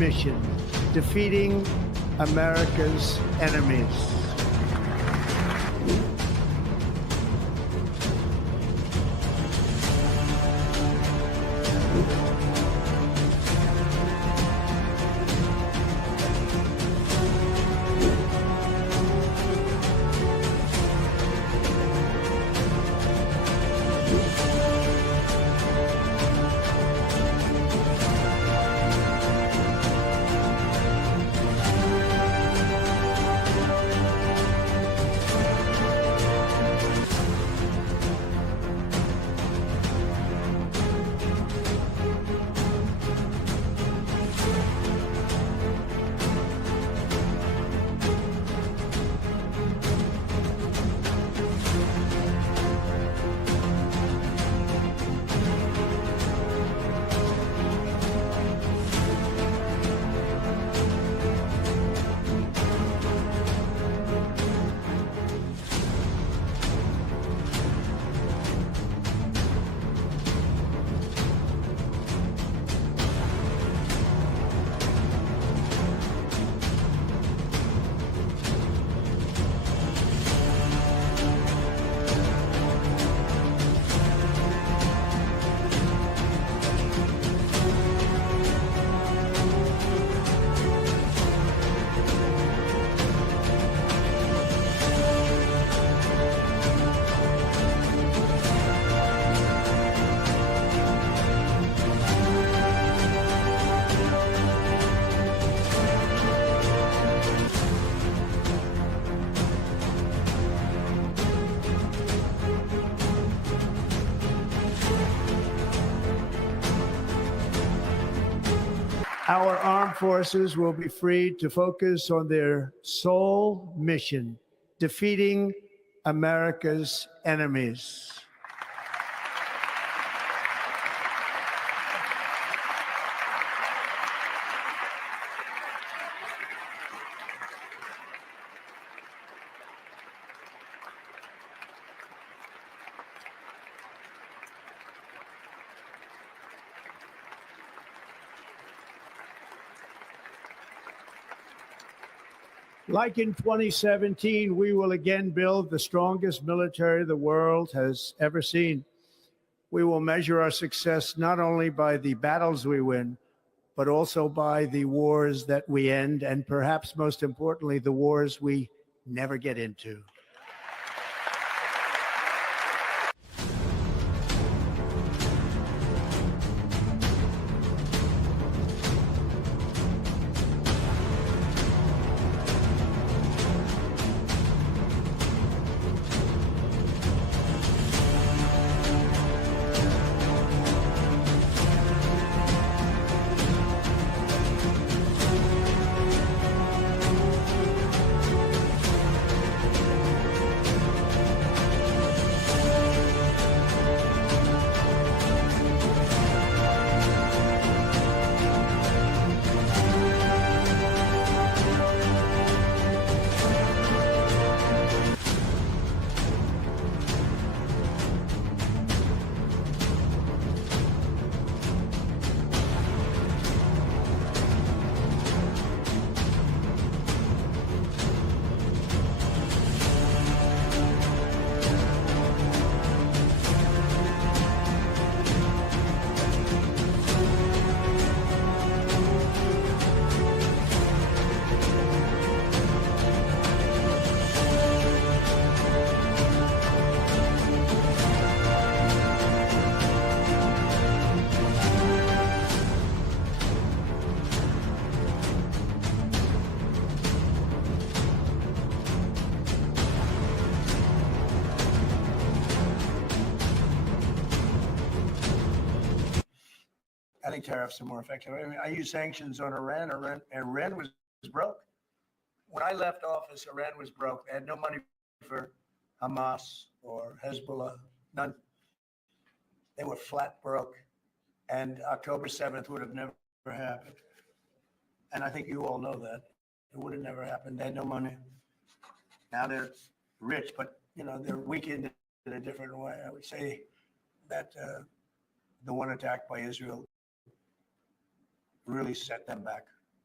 mission, defeating America's enemies. Our armed forces will be freed to focus on their sole mission, defeating America's enemies. Like in 2017, we will again build the strongest military the world has ever seen. We will measure our success not only by the battles we win, but also by the wars that we end, and perhaps most importantly, the wars we never get into. I think tariffs are more effective. I mean, I use sanctions on Iran. Iran was broke. When I left office, Iran was broke. They had no money for Hamas or Hezbollah, none. They were flat broke. And October 7th would have never happened. And I think you all know that. It would have never happened. They had no money. Now they're rich, but they're weakened in a different way. I would say that the one attack by Israel really set them back.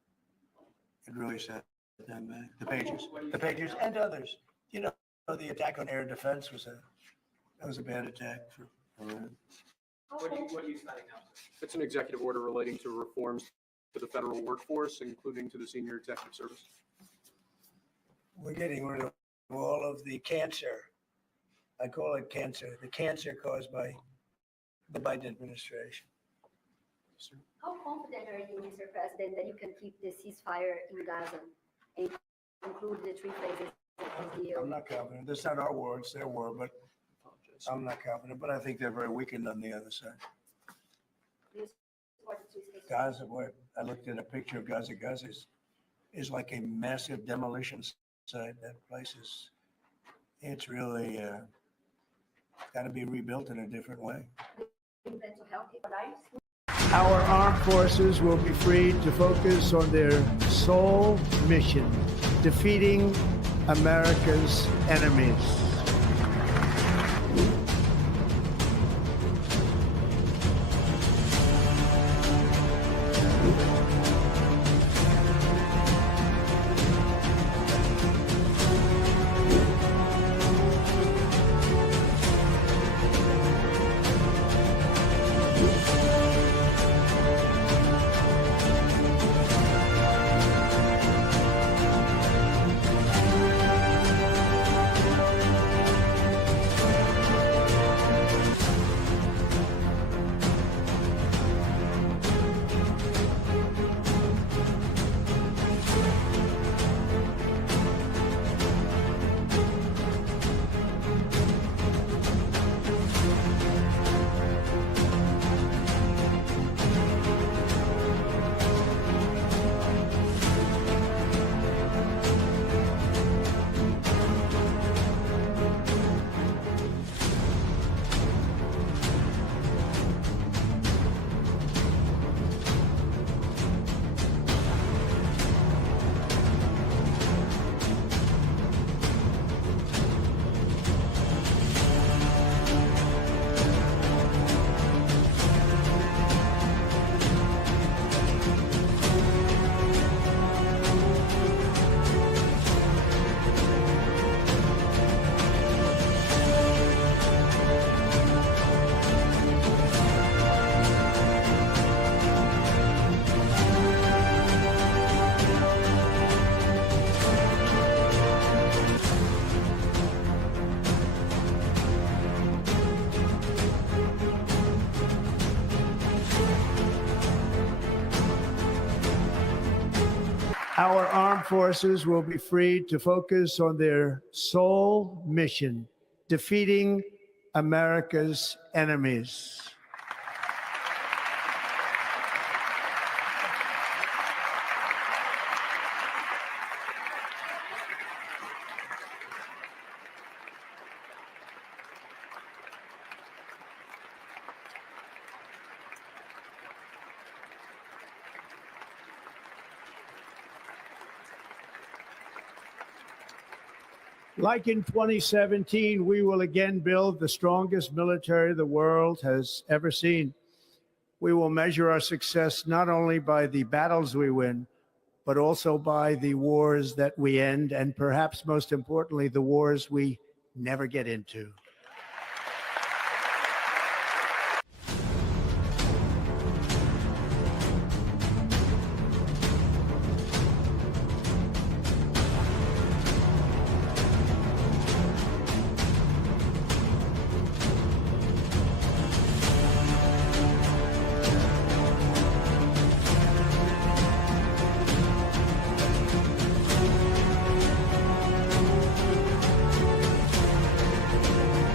It really set them back. The Patriots and others. You know, the attack on air defense was a bad attack for Iran. What do you study now? It's an executive order relating to reforms to the federal workforce, including to the senior executive service. We're getting rid of all of the cancer. I call it cancer, the cancer caused by the Biden administration. How confident are you, Mr. President, that you can keep the ceasefire in Gaza and conclude the 3 phases of the deal? I'm not confident. That's not our war, it's their war, but I'm not confident. But I think they're very weakened on the other side. Do you support the 3 states? Gaza, what I looked at a picture of Gaza. Gaza is like a massive demolition site. That place is, it's really got to be rebuilt in a different way. Do you plan to help the lives? Our armed forces will be free to focus on their sole mission, defeating America's enemies. Our armed forces will be free to focus on their sole mission, defeating America's enemies. Like in 2017, we will again build the strongest military the world has ever seen. We will measure our success not only by the battles we win, but also by the wars that we end, and perhaps most importantly, the wars we never get into.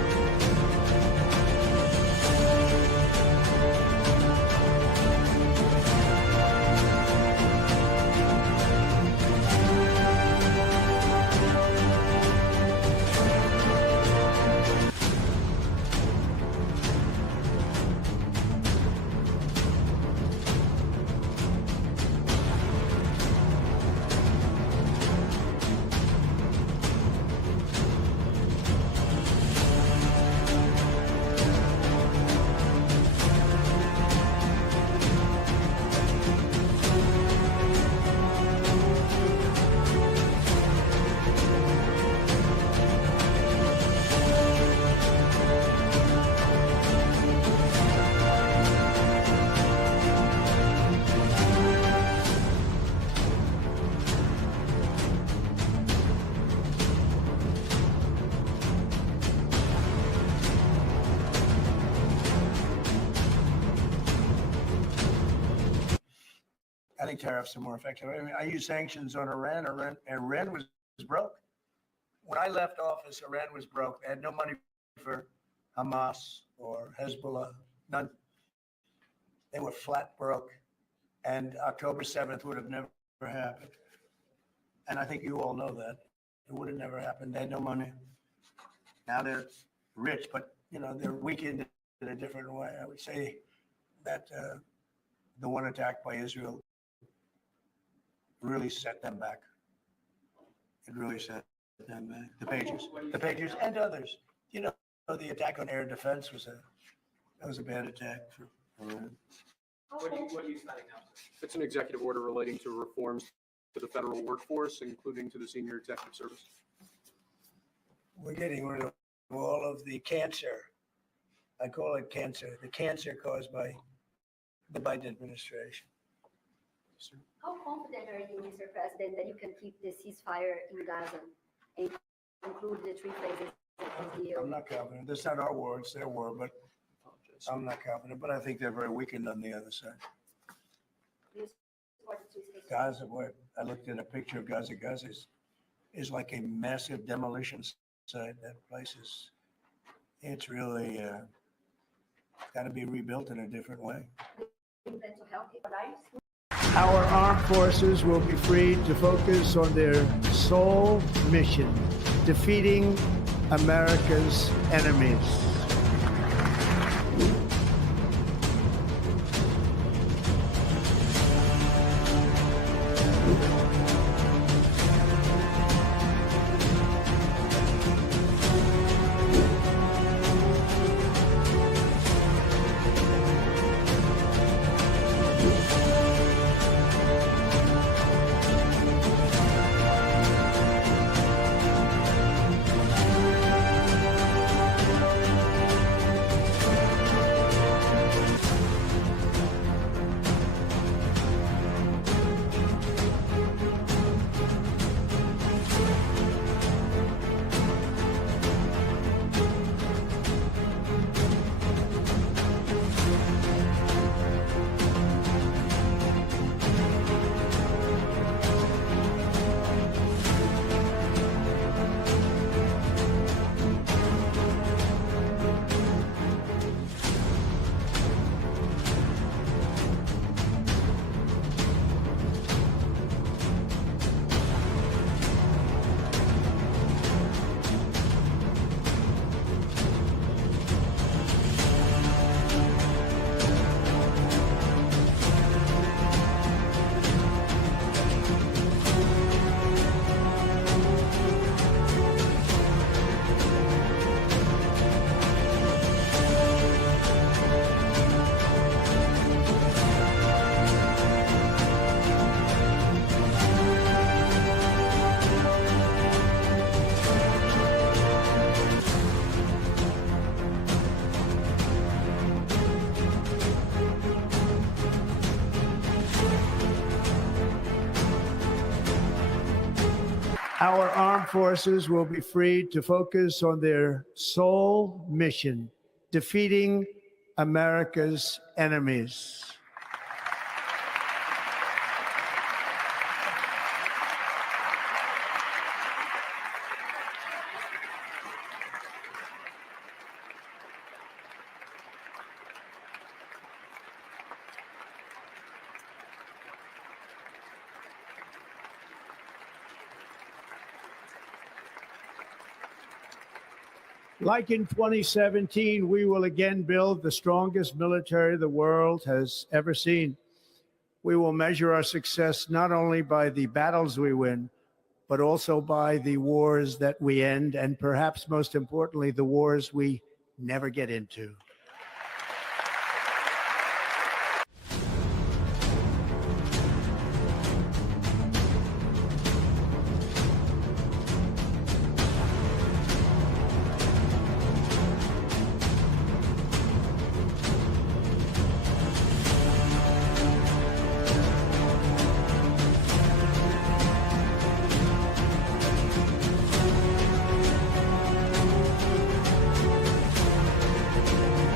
think tariffs are more effective. I mean, I use sanctions on Iran. Iran was broke. When I left office, Iran was broke. They had no money for Hamas or Hezbollah, none. They were flat broke. And October 7th would have never happened. And I think you all know that. It would have never happened. They had no money. Now they're rich, but they're weakened in a different way. I would say that the one attack by Israel really set them back. It really set them back. The Patriots, and others. The attack on air defense was a bad attack for Iran. What are you signing now? It's an executive order relating to reforms to the federal workforce, including to the senior executive service. We're getting rid of all of the cancer. I call it cancer. The cancer caused by the Biden administration. How confident are you, Mr. President, that you can keep the ceasefire in Gaza and conclude the three phases of the deal? I'm not confident. That's not our war, it's their war, but I'm not confident. But I think they're very weakened on the other side. You support the three-state Gaza, boy, I looked at a picture of Gaza. Gaza is like a massive demolition site. That place it's really got to be rebuilt in a different way. plan to help people lives? Our armed forces will be freed to focus on their sole mission, defeating America's enemies. Our armed forces will be freed to focus on their sole mission, defeating America's enemies. Like in 2017, we will again build the strongest military the world has ever seen. We will measure our success not only by the battles we win, but also by the wars that we end, and perhaps most importantly, the wars we never get into.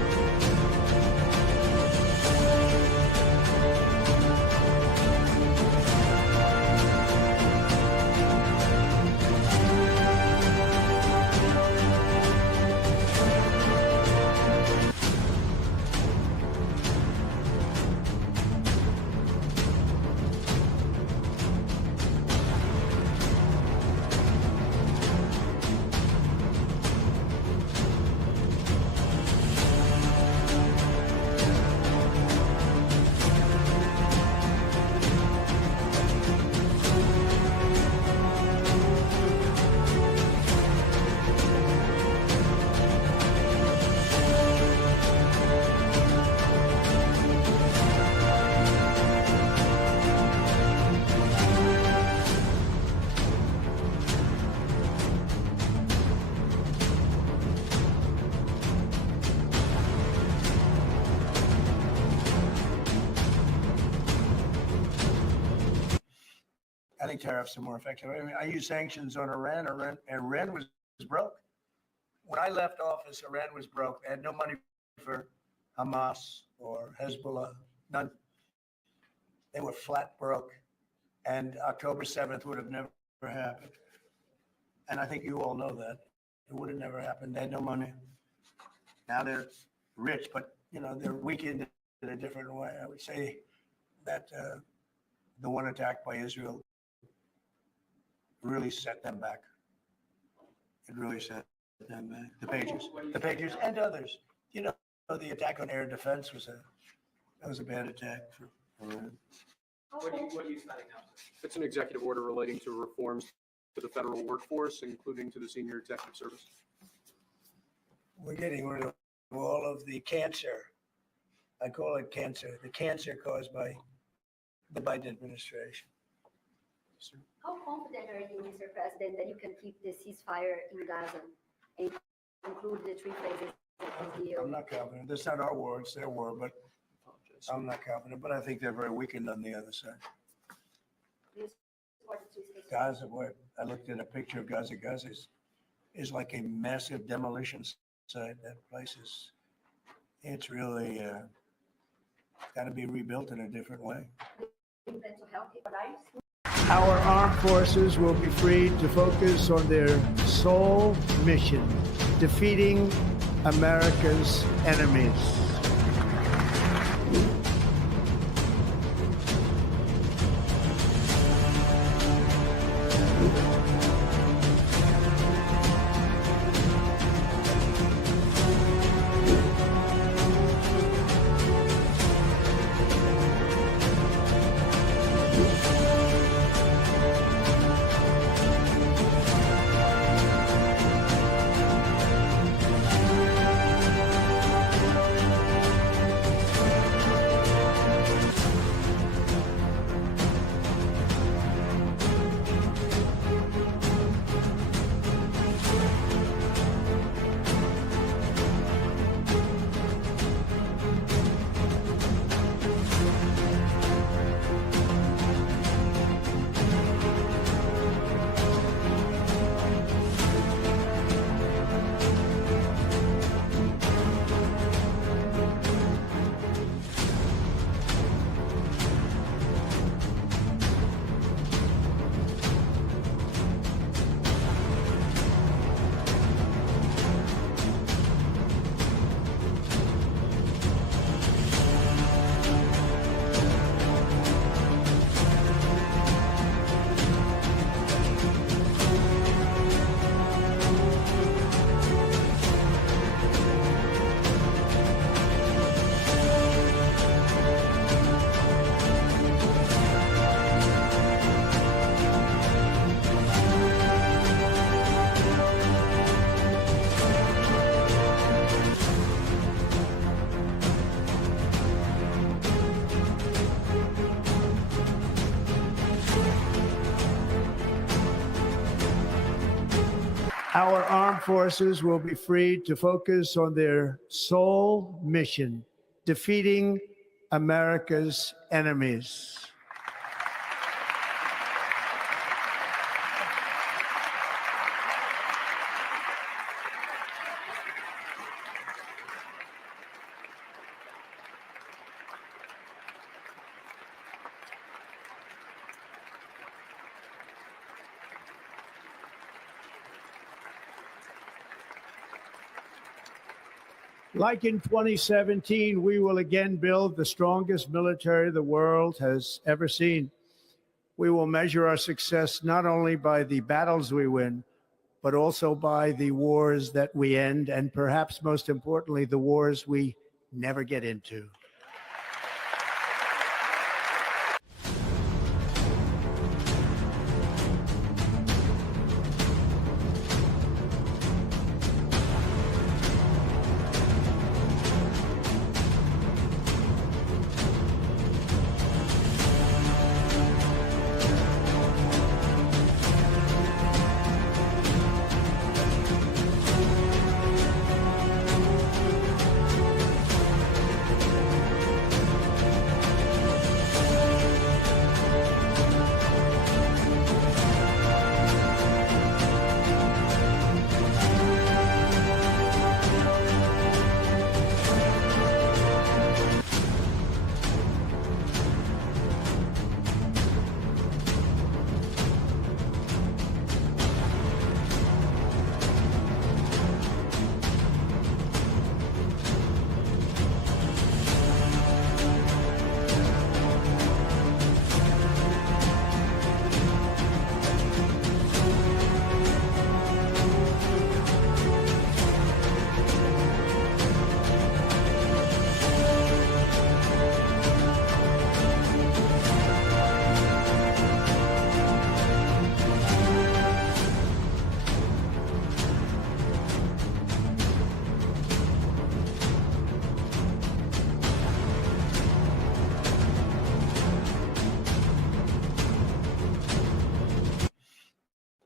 I think tariffs are more effective. I mean, I use sanctions on Iran. Iran was broke. When I left office, Iran was broke. They had no money for Hamas or Hezbollah, none. They were flat broke. And October 7th would have never happened. And I think you all know that. It would have never happened. They had no money. Now they're rich, but they're weakened in a different way. I would say that the one attack by Israel really set them back. It really set them back. The Patriots and others. The attack on air defense was a bad attack for Iran. What are you signing now? It's an executive order relating to reforms to the federal workforce, including to the senior executive service. We're getting rid of all of the cancer. I call it cancer. The cancer caused by the Biden administration. How confident are you, Mr. President, that you can keep the ceasefire in Gaza and conclude the three phases of the deal? I'm not confident. That's not our war, it's their war, but I'm not confident. But I think they're very weakened on the other side. Do you support the three phases? Gaza, what I looked at a picture of Gaza. Gaza is like a massive demolition site. That place it's really got to be rebuilt in a different way. Do you plan to help people lives? Our armed forces will be freed to focus on their sole mission, defeating America's enemies. Our armed forces will be freed to focus on their sole mission, defeating America's enemies. Like in 2017, we will again build the strongest military the world has ever seen. We will measure our success not only by the battles we win, but also by the wars that we end, and perhaps most importantly, the wars we never get into.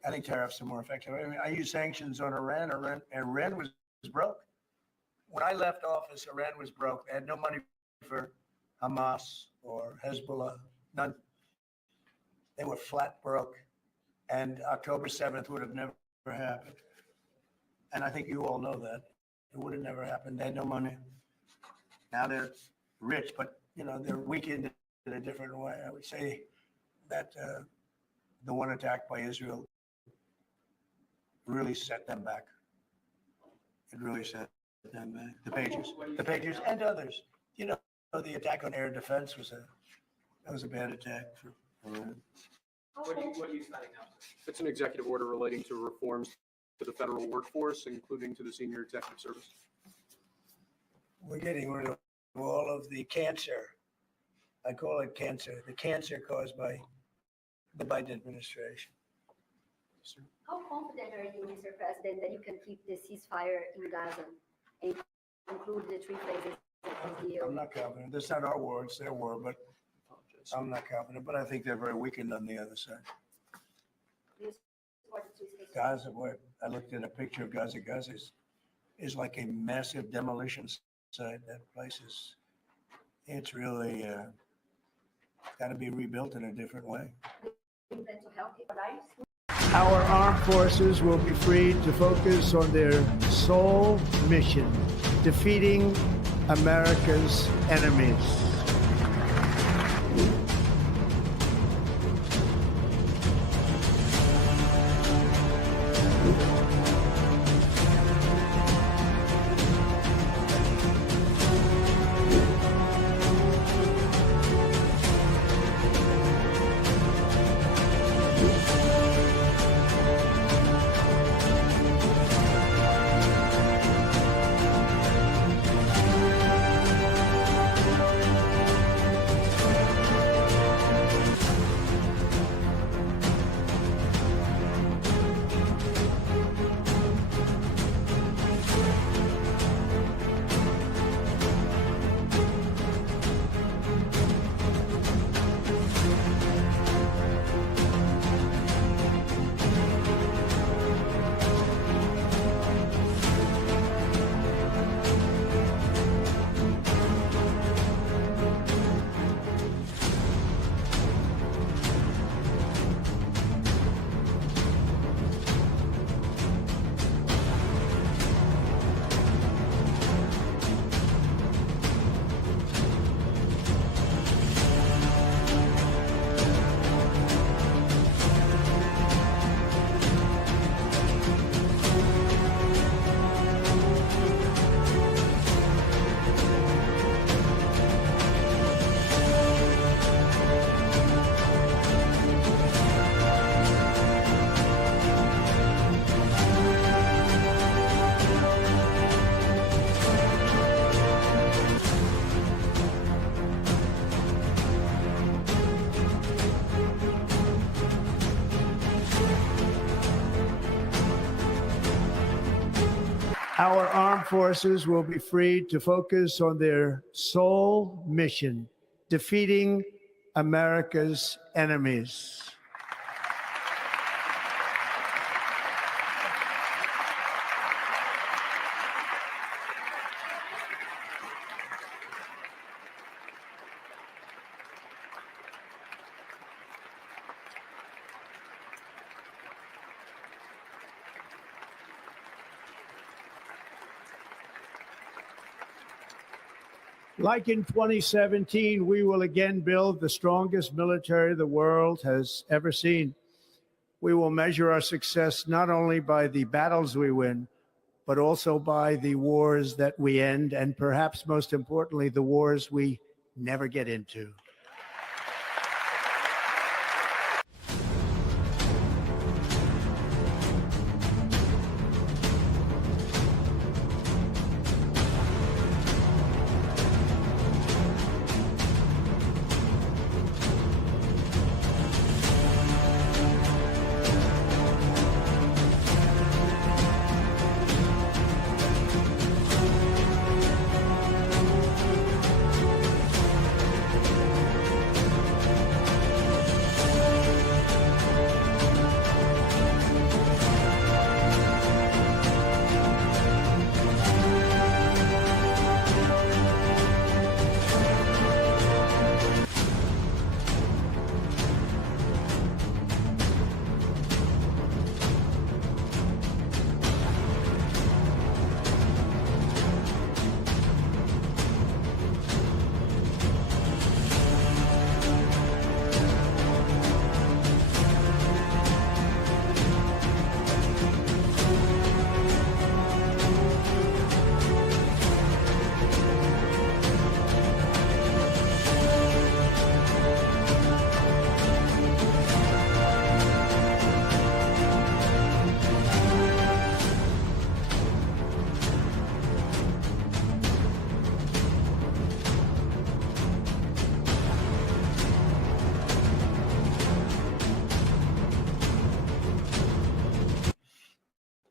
I think tariffs are more effective. I mean, I use sanctions on Iran. Iran was broke. When I left office, Iran was broke. They had no money for Hamas or Hezbollah, none. They were flat broke. And October 7th would have never happened. And I think you all know that. It would have never happened. They had no money. Now they're rich, but they're weakened in a different way. I would say that the one attack by Israel really set them back. It really set them back. The Patriots, and others. The attack on air defense was a bad attack for Iran. What are you signing now? It's an executive order relating to reforms to the federal workforce, including to the senior executive service. We're getting rid of all of the cancer. I call it cancer. The cancer caused by the Biden administration. How confident are you, Mr. President, that you can keep the ceasefire in Gaza and conclude the three phases of the deal? I'm not confident. That's not our war, it's their war, but I'm not confident. But I think they're very weakened on the other side. Do you support the three phases? Gaza, boy, I looked at a picture of Gaza. Gaza is like a massive demolition site. That place it's really got to be rebuilt in a different way. Do you plan to help people lives? Our armed forces will be freed to focus on their sole mission, defeating America's enemies. Our armed forces will be freed to focus on their sole mission, defeating America's enemies. Like in 2017, we will again build the strongest military the world has ever seen. We will measure our success not only by the battles we win, but also by the wars that we end, and perhaps most importantly, the wars we never get into.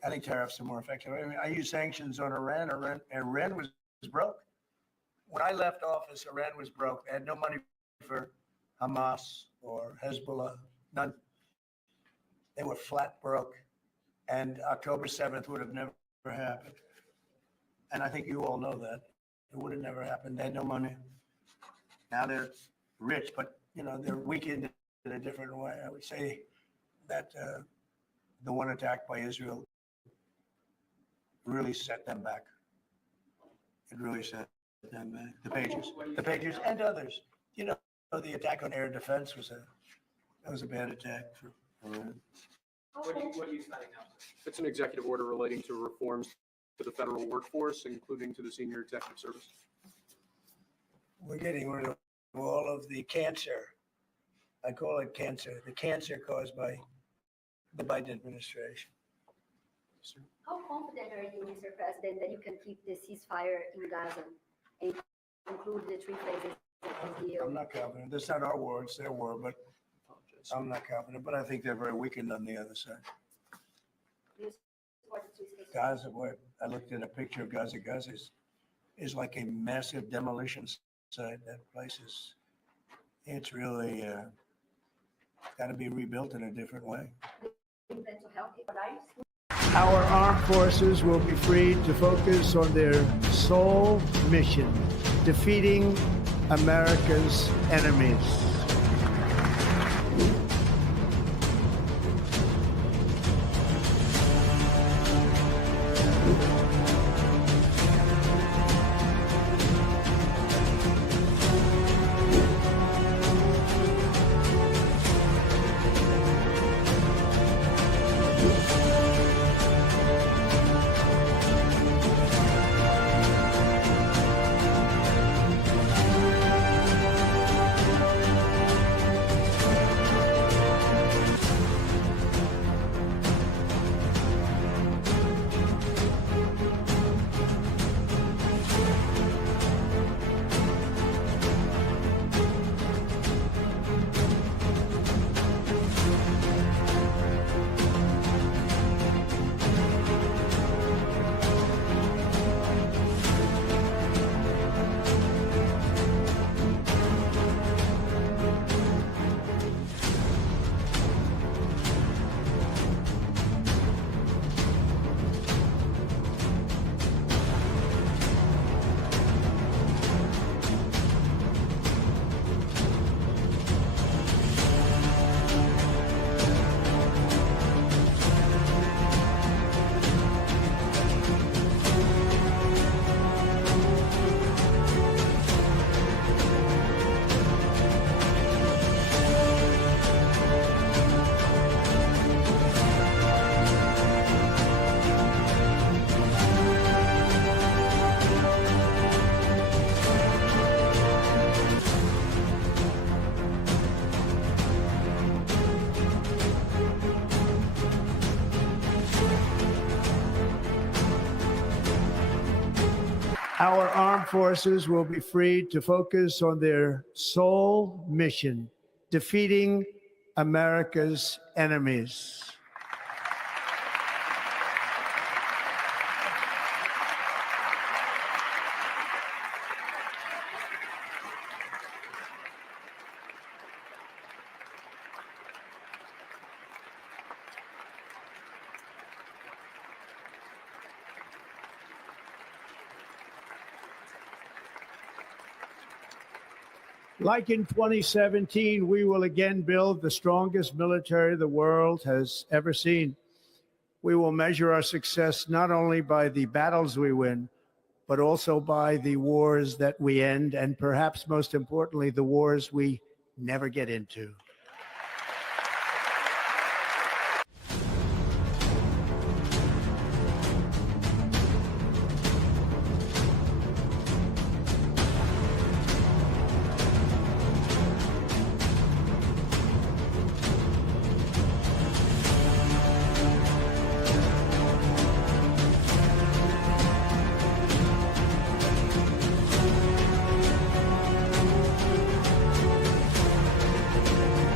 I think tariffs are more effective. I mean, I use sanctions on Iran. Iran was broke. When I left office, Iran was broke. They had no money for Hamas or Hezbollah, none. They were flat broke. And October 7th would have never happened. And I think you all know that. It would have never happened. They had no money. Now they're rich, but they're weakened in a different way. I would say that the one attack by Israel really set them back. It really set them back. The pages, and others. The attack on air defense was a bad attack for Iran. What are you signing now? It's an executive order relating to reforms to the federal workforce, including to the senior executive service. We're getting rid of all of the cancer. I call it cancer. The cancer caused by the Biden administration. How confident are you, Mr. President, that you can keep the ceasefire in Gaza and conclude the three phases of the deal? I'm not confident. That's not our war, it's their war, but I'm not confident. But I think they're very weakened on the other side. Do you support the three phases? Gaza, boy, I looked at a picture of Gaza. Gaza is like a massive demolition site. That place it's really got to be rebuilt in a different way. Do you plan to help people lives? Our armed forces will be freed to focus on their sole mission, defeating America's enemies. Our armed forces will be freed to focus on their sole mission, defeating America's enemies. Like in 2017, we will again build the strongest military the world has ever seen. We will measure our success not only by the battles we win, but also by the wars that we end, and perhaps most importantly, the wars we never get into.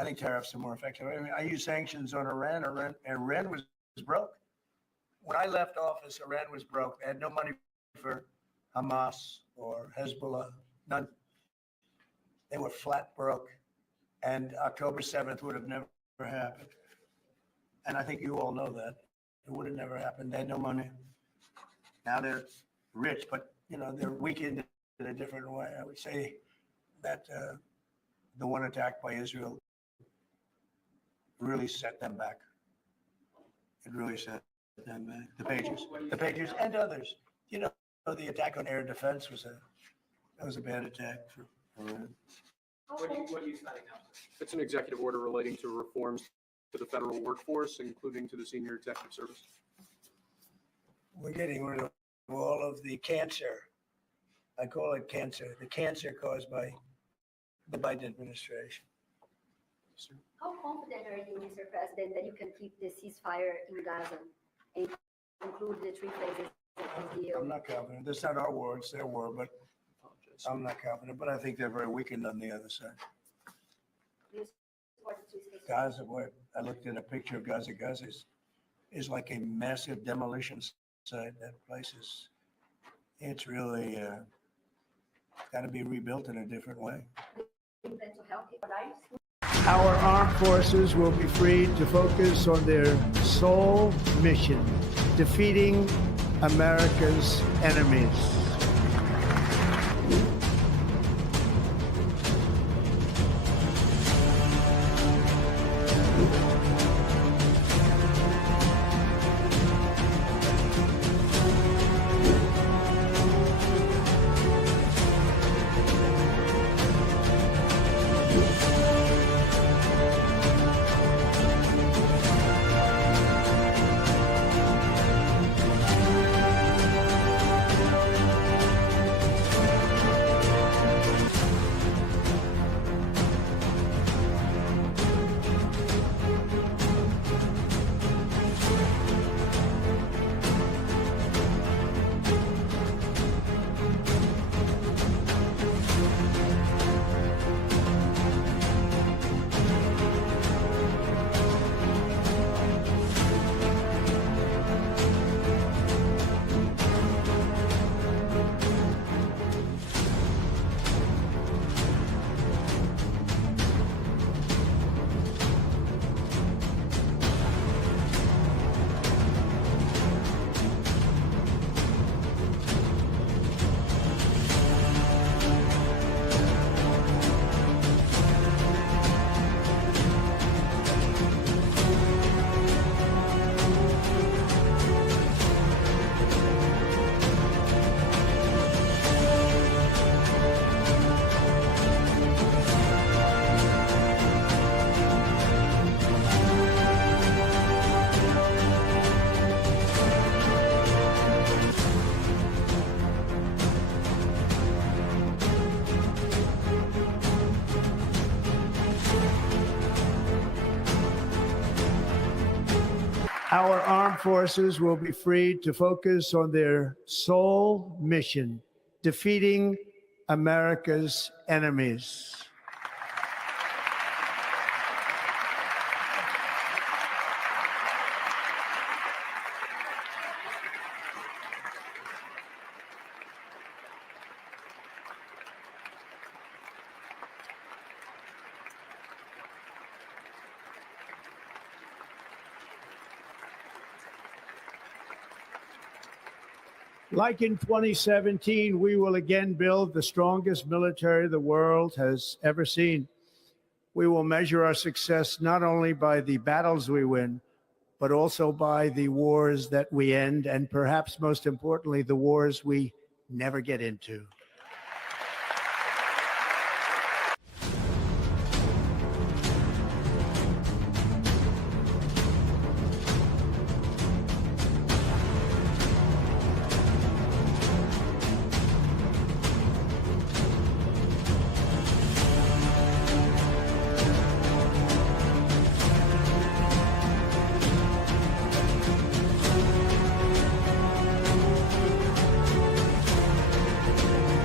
I think tariffs are more effective. I mean, I use sanctions on Iran. Iran was broke. When I left office, Iran was broke. They had no money for Hamas or Hezbollah, none. They were flat broke. And October 7th would have never happened. And I think you all know that. It would have never happened. They had no money. Now they're rich, but they're weakened in a different way. I would say that the one attack by Israel really set them back. It really set them back. The Pages, and others. The attack on air defense was a bad attack for Iran. What are you signing now? It's an executive order relating to reforms to the federal workforce, including to the senior executive service. We're getting rid of all of the cancer. I call it cancer, the cancer caused by the Biden administration. How confident are you, Mr. President, that you can keep the ceasefire in Gaza and include the three phases of the deal? I'm not confident. That's not our war, it's their war, but I'm not confident. But I think they're very weakened on the other side. Do you support the three phases? Gaza, boy, I looked at a picture of Gaza. Gaza is like a massive demolition site. That place it's really got to be rebuilt in a different way. Do you plan to help the lives? Our armed forces will be freed to focus on their sole mission, defeating America's enemies. Our armed forces will be freed to focus on their sole mission, defeating America's enemies. Like in 2017, we will again build the strongest military the world has ever seen. We will measure our success not only by the battles we win, but also by the wars that we end, and perhaps most importantly, the wars we never get into.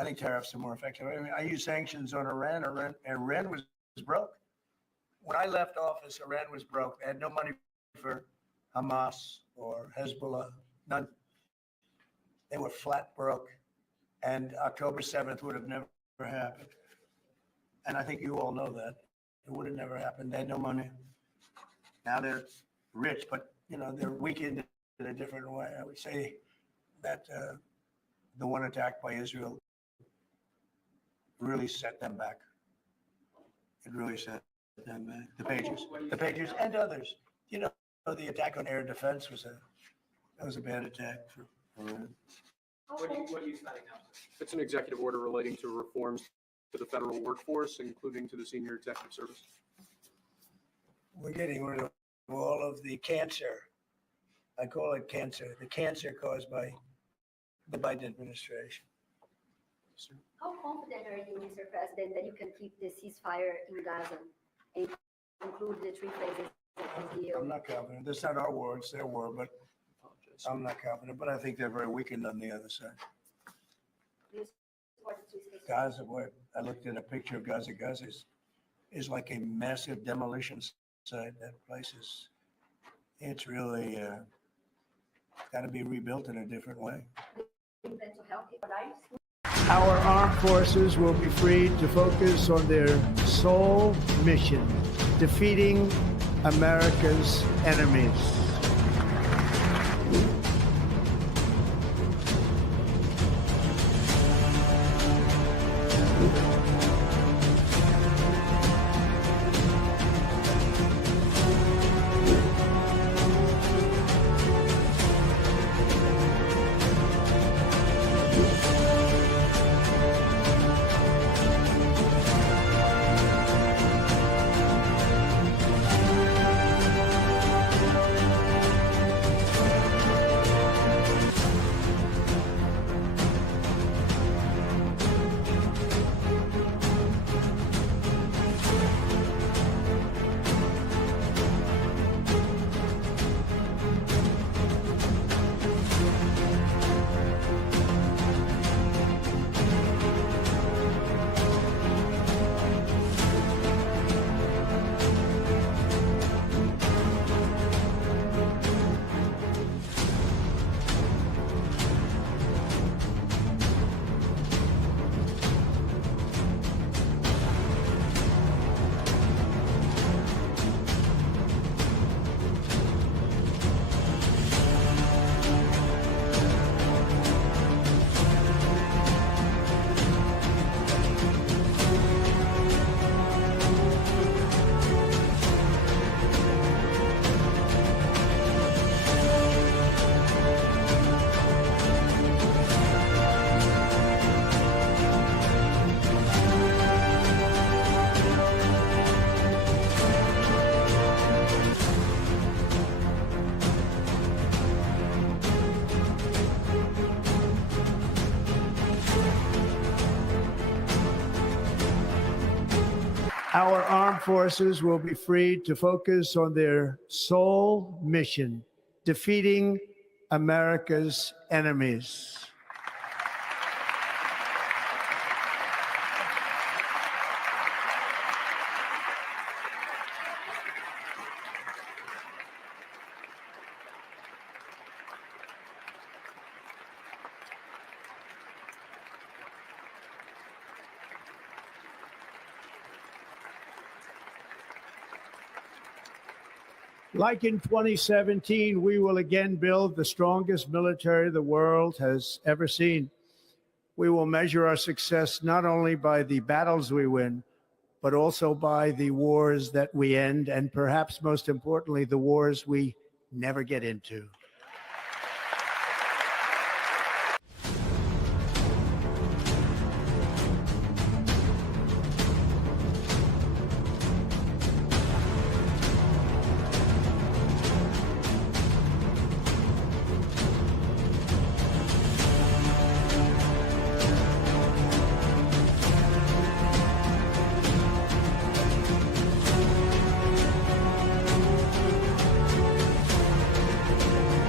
I think tariffs are more effective. I mean, I use sanctions on Iran. Iran was broke. When I left office, Iran was broke. They had no money for Hamas or Hezbollah, none. They were flat broke. And October 7th would have never happened. And I think you all know that. It would have never happened. They had no money. Now they're rich, but they're weakened in a different way. I would say that the one attack by Israel really set them back. It really set them back. The Pages, and others. The attack on air defense was a bad attack for Iran. What are you studying now? It's an executive order relating to reforms to the federal workforce, including to the senior executive service. We're getting rid of all of the cancer. I call it cancer, the cancer caused by the Biden administration. How confident are you, Mr. President, that you can keep the ceasefire in Gaza and include the three phases of the deal? I'm not confident. That's not our war, it's their war, but I'm not confident. But I think they're very weakened on the other side. Do you support the three-state Gaza, what I looked at a picture of Gaza. Gaza is like a massive demolition site. That place it's really got to be rebuilt in a different way. plan to help people lives? Our armed forces will be freed to focus on their sole mission, defeating America's enemies. Our armed forces will be freed to focus on their sole mission, defeating America's enemies. Like in 2017, we will again build the strongest military the world has ever seen. We will measure our success not only by the battles we win, but also by the wars that we end, and perhaps most importantly, the wars we never get into.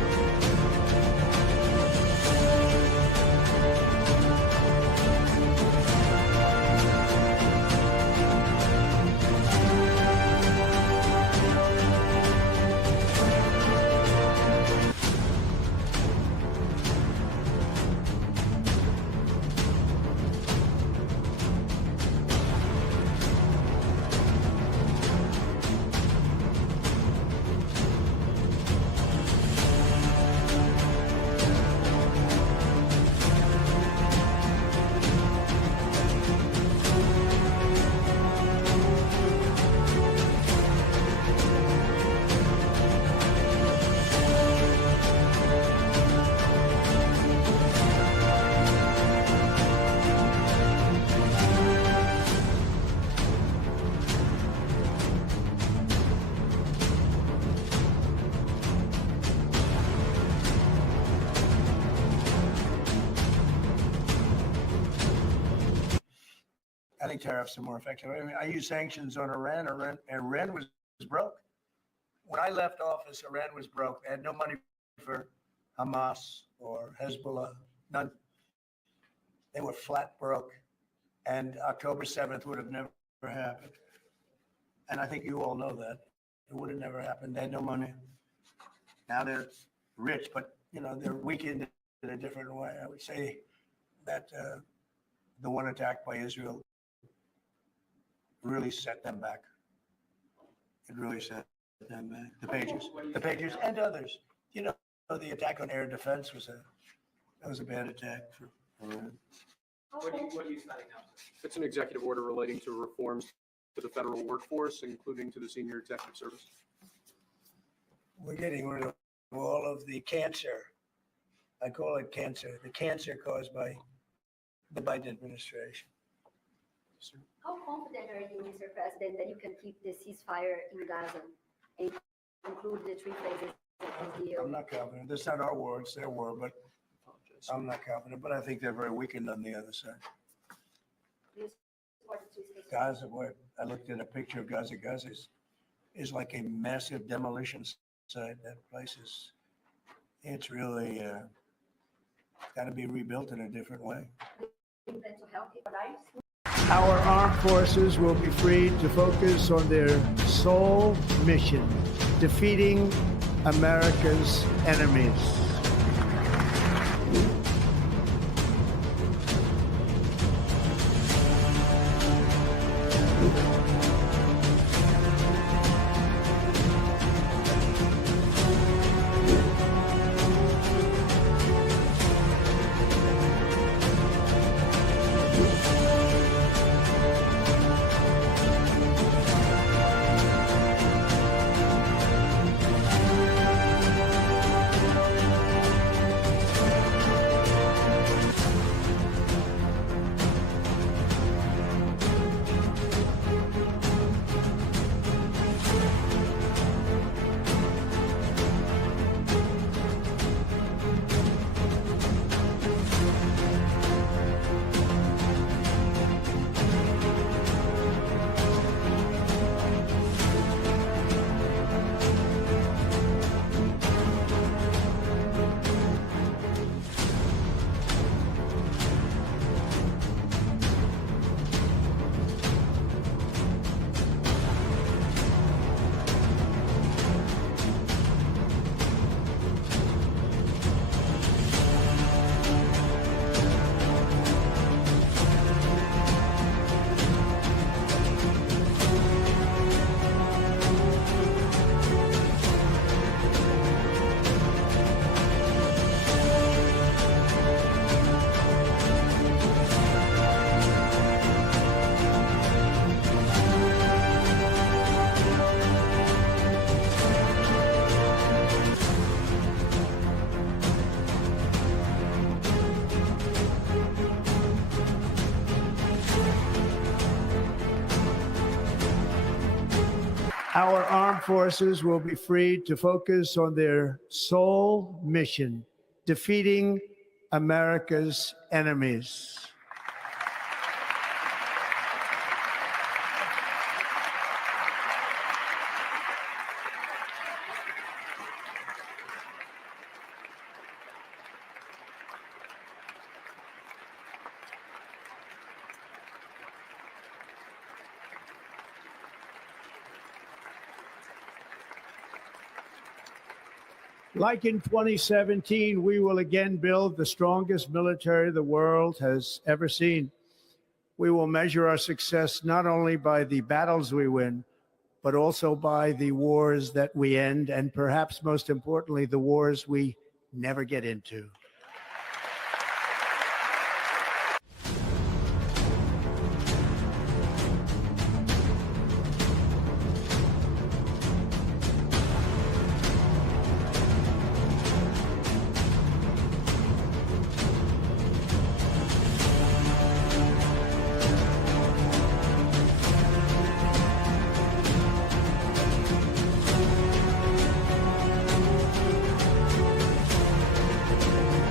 I think tariffs are more effective. I mean, I use sanctions on Iran. Iran was broke. When I left office, Iran was broke. They had no money for Hamas or Hezbollah, none. They were flat broke. And October 7th would have never happened. And I think you all know that. It would have never happened. They had no money. Now they're rich, but they're weakened in a different way. I would say that the one attack by Israel really set them back. It really set them back. The pages, and others. The attack on air defense was a bad attack for Iran. What are you studying now, sir? It's an executive order relating to reforms to the federal workforce, including to the senior executive service. We're getting rid of all of the cancer. I call it cancer, the cancer caused by the Biden administration. Sir. How confident are you, Mr. President, that you can keep the ceasefire in Gaza and include the three phases of the deal? I'm not confident. That's not our war, it's their war, but Apologize. I'm not confident. But I think they're very weakened on the other side. Do you support the three phases? Gaza, boy, I looked at a picture of Gaza. Gaza is like a massive demolition site. That place it's really got to be rebuilt in a different way. Do you plan to help the lives? Our armed forces will be freed to focus on their sole mission, defeating America's enemies. Our armed forces will be freed to focus on their sole mission, defeating America's enemies. Like in 2017, we will again build the strongest military the world has ever seen. We will measure our success not only by the battles we win, but also by the wars that we end, and perhaps most importantly, the wars we never get into.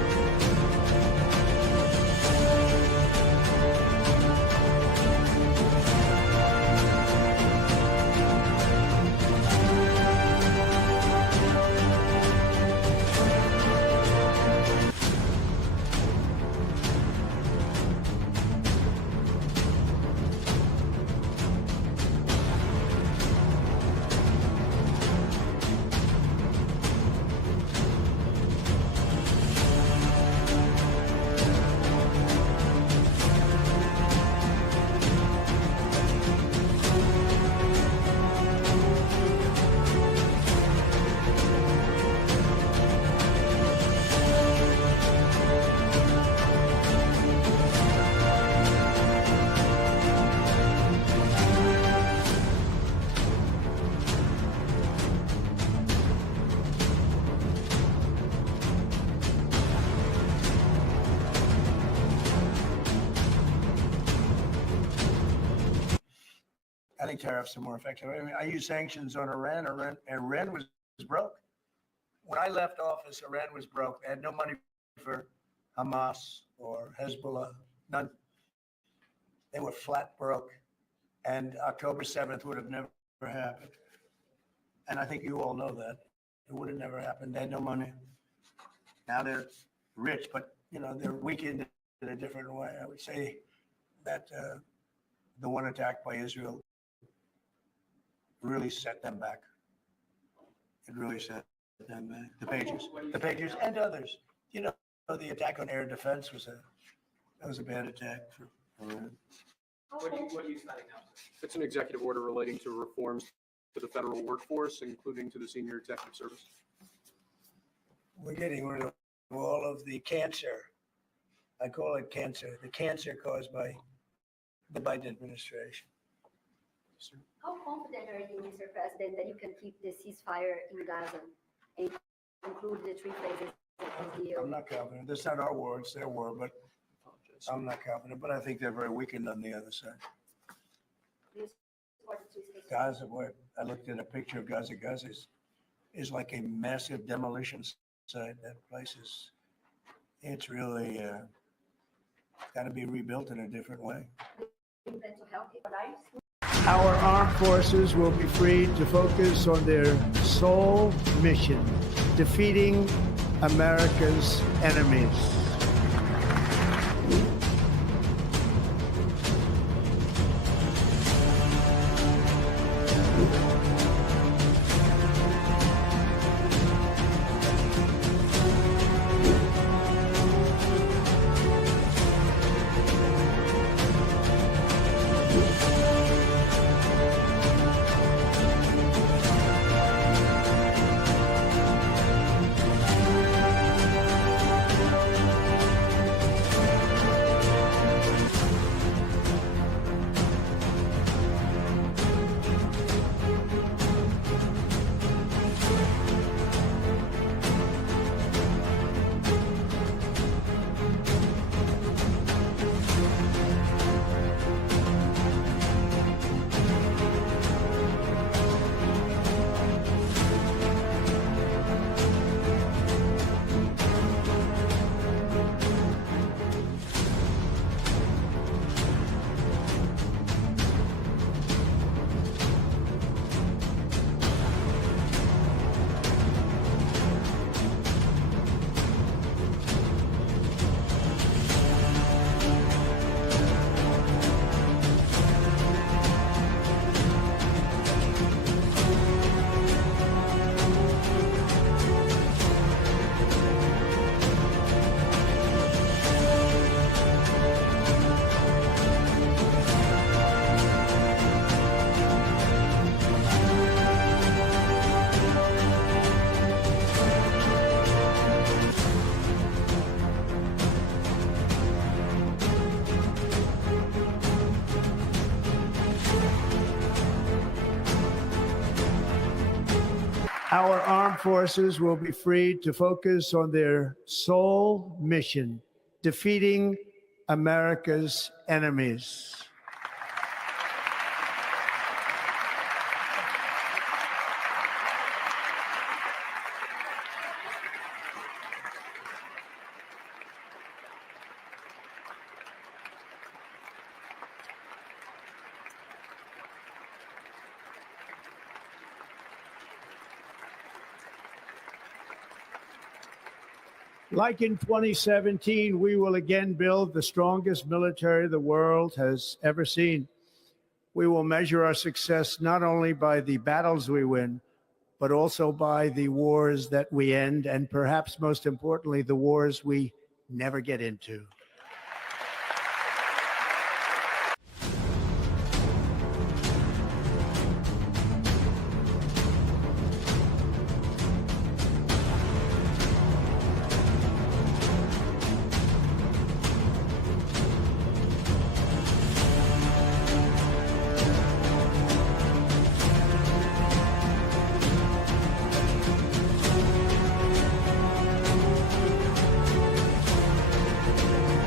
think tariffs are more effective. I mean, I use sanctions on Iran. Iran was broke. When I left office, Iran was broke. They had no money for Hamas or Hezbollah, none. They were flat broke. And October 7th would have never happened. And I think you all know that. It would have never happened. They had no money. Now they're rich, but they're weakened in a different way. I would say that the one attack by Israel really set them back. It really set them back. The Pages, and others. The attack on air defense was a bad attack for Iran. What are you signing now, sir? It's an executive order relating to reforms to the federal workforce, including to the senior executive service. We're getting rid of all of the cancer. I call it cancer, the cancer caused by the Biden administration. Sir. How confident are you, Mr. President, that you can keep the ceasefire in Gaza and conclude the three phases of the deal? I'm not confident. That's not our war, it's their war, but Apologize. I'm not confident. But I think they're very weakened on the other side. Do you support the three phases? Gaza, boy, I looked at a picture of Gaza. Gaza is like a massive demolition site. That place it's really got to be rebuilt in a different way. Do you plan to help the lives? Our armed forces will be free to focus on their sole mission, defeating America's enemies. Our armed forces will be free to focus on their sole mission, defeating America's enemies. Like in 2017, we will again build the strongest military the world has ever seen. We will measure our success not only by the battles we win, but also by the wars that we end, and perhaps most importantly, the wars we never get into.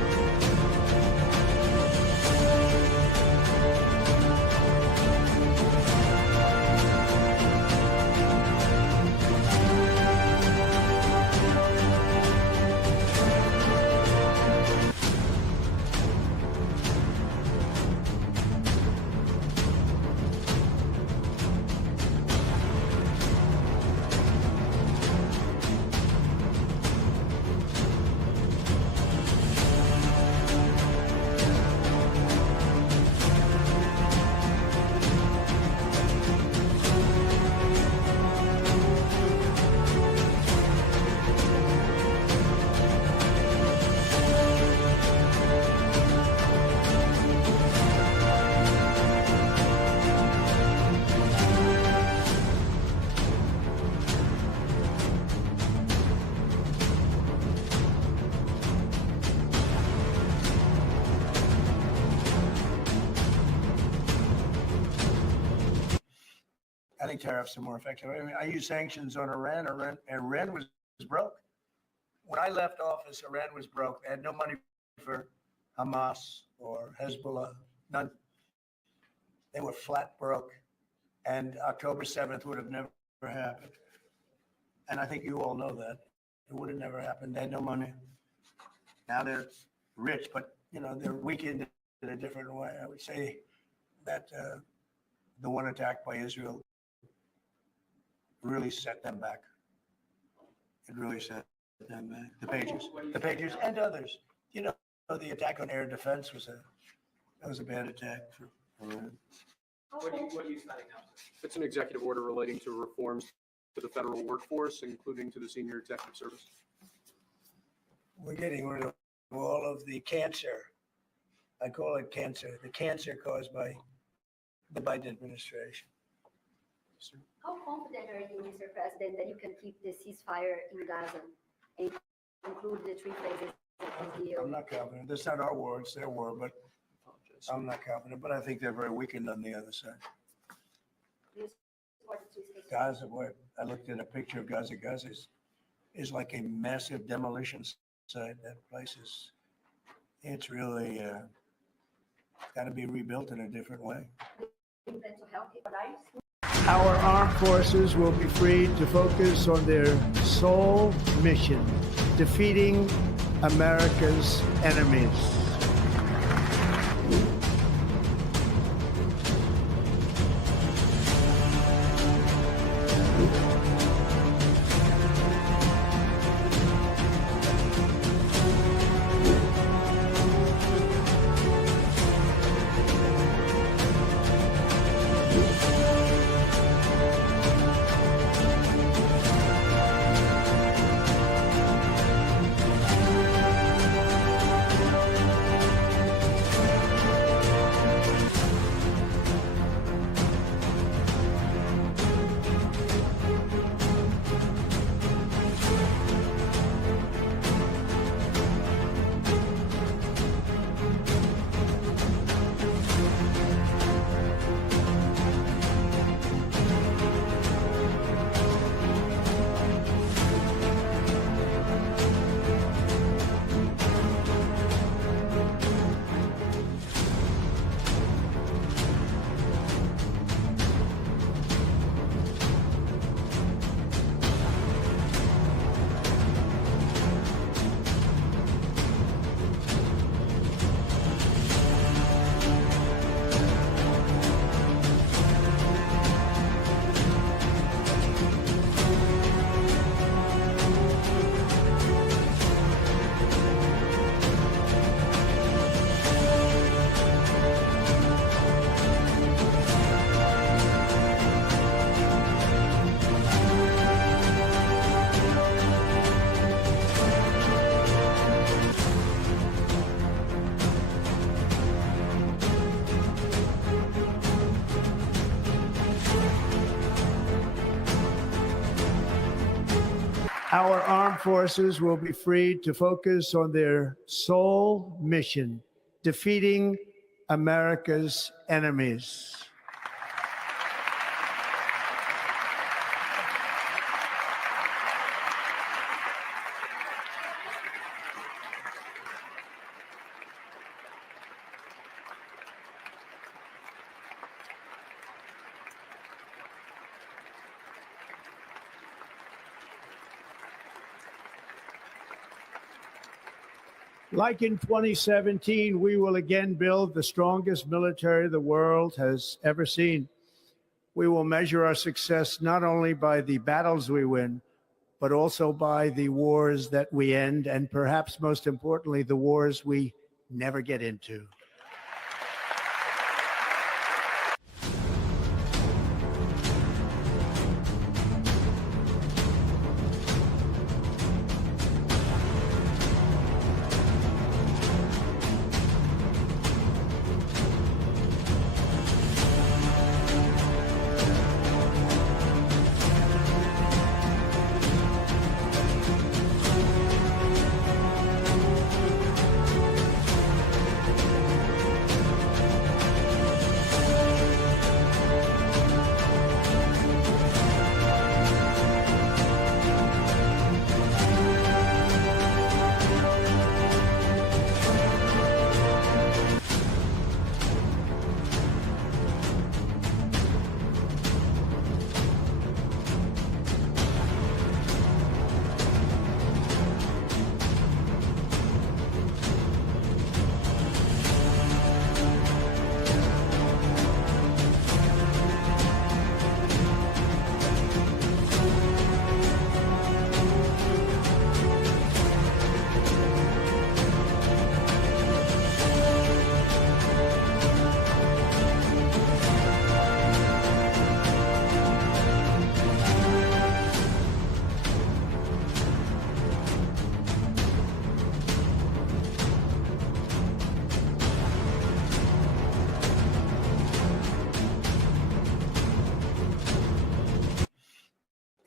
I think tariffs are more effective. I mean, I use sanctions on Iran. Iran was broke. When I left office, Iran was broke. They had no money for Hamas or Hezbollah, none. They were flat broke. And October 7th would have never happened. And I think you all know that. It would have never happened. They had no money. Now they're rich, but they're weakened in a different way. I would say that the one attack by Israel really set them back. It really set them back. The Pages, and others. The attack on air defense was a bad attack for Iran. What are you signing now? It's an executive order relating to reforms to the federal workforce, including to the senior executive service. We're getting rid of all of the cancer. I call it cancer, the cancer caused by the Biden administration. Sir. How confident are you, Mr. President, that you can keep the ceasefire in Gaza and include the three phases of the deal? I'm not confident. That's not our war, it's their war, but Apologize. I'm not confident. But I think they're very weakened on the other side. Do you support the three phases? Gaza, boy, I looked at a picture of Gaza. Gaza is like a massive demolition site. That place it's really got to be rebuilt in a different way. Do you plan to help people lives? Our armed forces will be freed to focus on their sole mission, defeating America's enemies. Our armed forces will be freed to focus on their sole mission, defeating America's enemies. Like in 2017, we will again build the strongest military the world has ever seen. We will measure our success not only by the battles we win, but also by the wars that we end, and perhaps most importantly, the wars we never get into.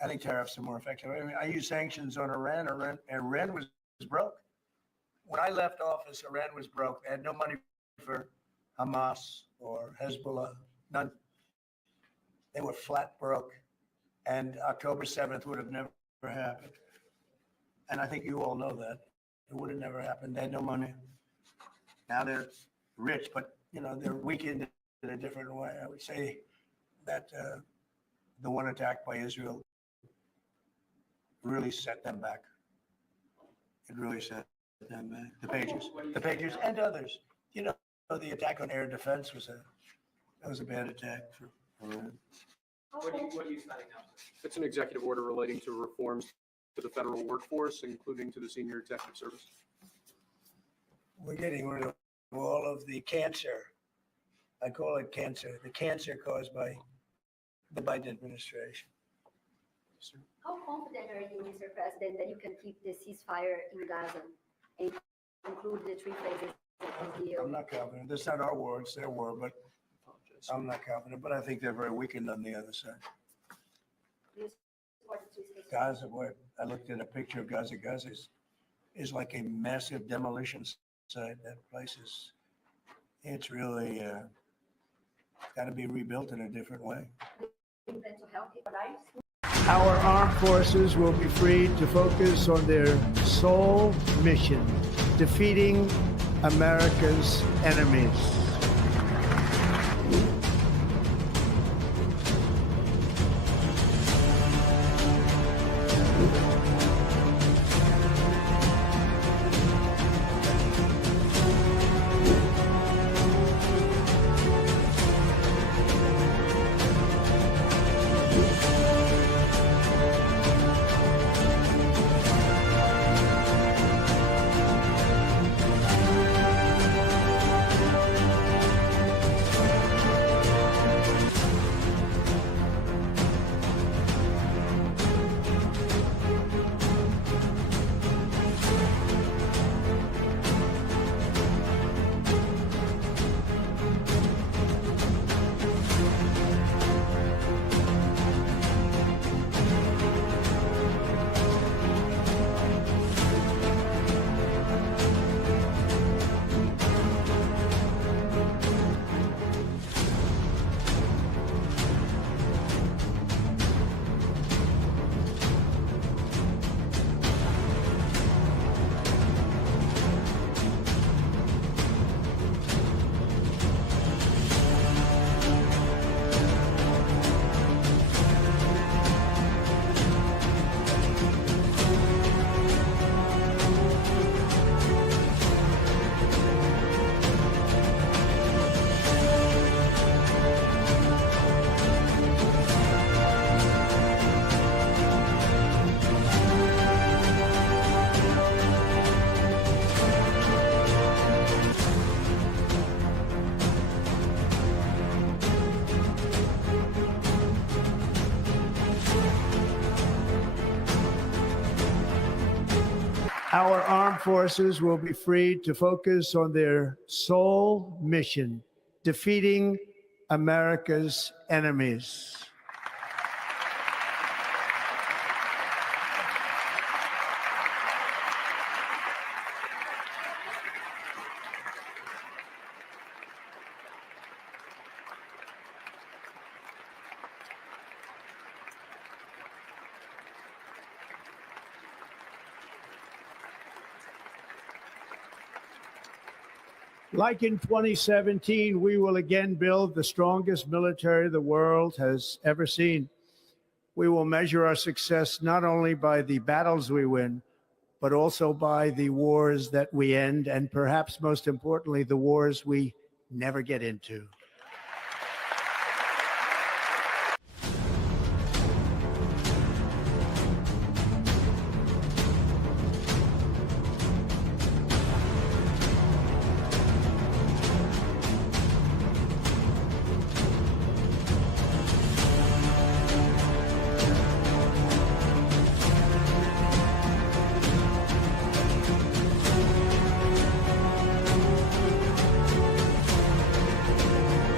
I think tariffs are more effective. I mean, I use sanctions on Iran. Iran was broke. When I left office, Iran was broke. They had no money for Hamas or Hezbollah, none. They were flat broke. And October 7th would have never happened. And I think you all know that. It would have never happened. They had no money. Now they're rich, but they're weakened in a different way. I would say that the one attack by Israel really set them back. It really set them back. The Patriots and others. The attack on air defense was a bad attack for Iran. What are you signing now? It's an executive order relating to reforms to the federal workforce, including to the senior executive service. We're getting rid of all of the cancer. I call it cancer. The cancer caused by the Biden administration. How confident are you, Mr. President, that you can keep the ceasefire in Gaza and conclude the three phases of the deal? I'm not confident. That's not our war, it's their war, but I'm not confident. But I think they're very weakened on the other side. Do you support the three phases? Gaza, what I looked at a picture of Gaza. Gaza is like a massive demolition site. That place it's really got to be rebuilt in a different way. Do you plan to help people lives? Our armed forces will be freed to focus on their sole mission, defeating America's enemies. Our armed forces will be freed to focus on their sole mission, defeating America's enemies. Like in 2017, we will again build the strongest military the world has ever seen. We will measure our success not only by the battles we win, but also by the wars that we end, and perhaps most importantly, the wars we never get into.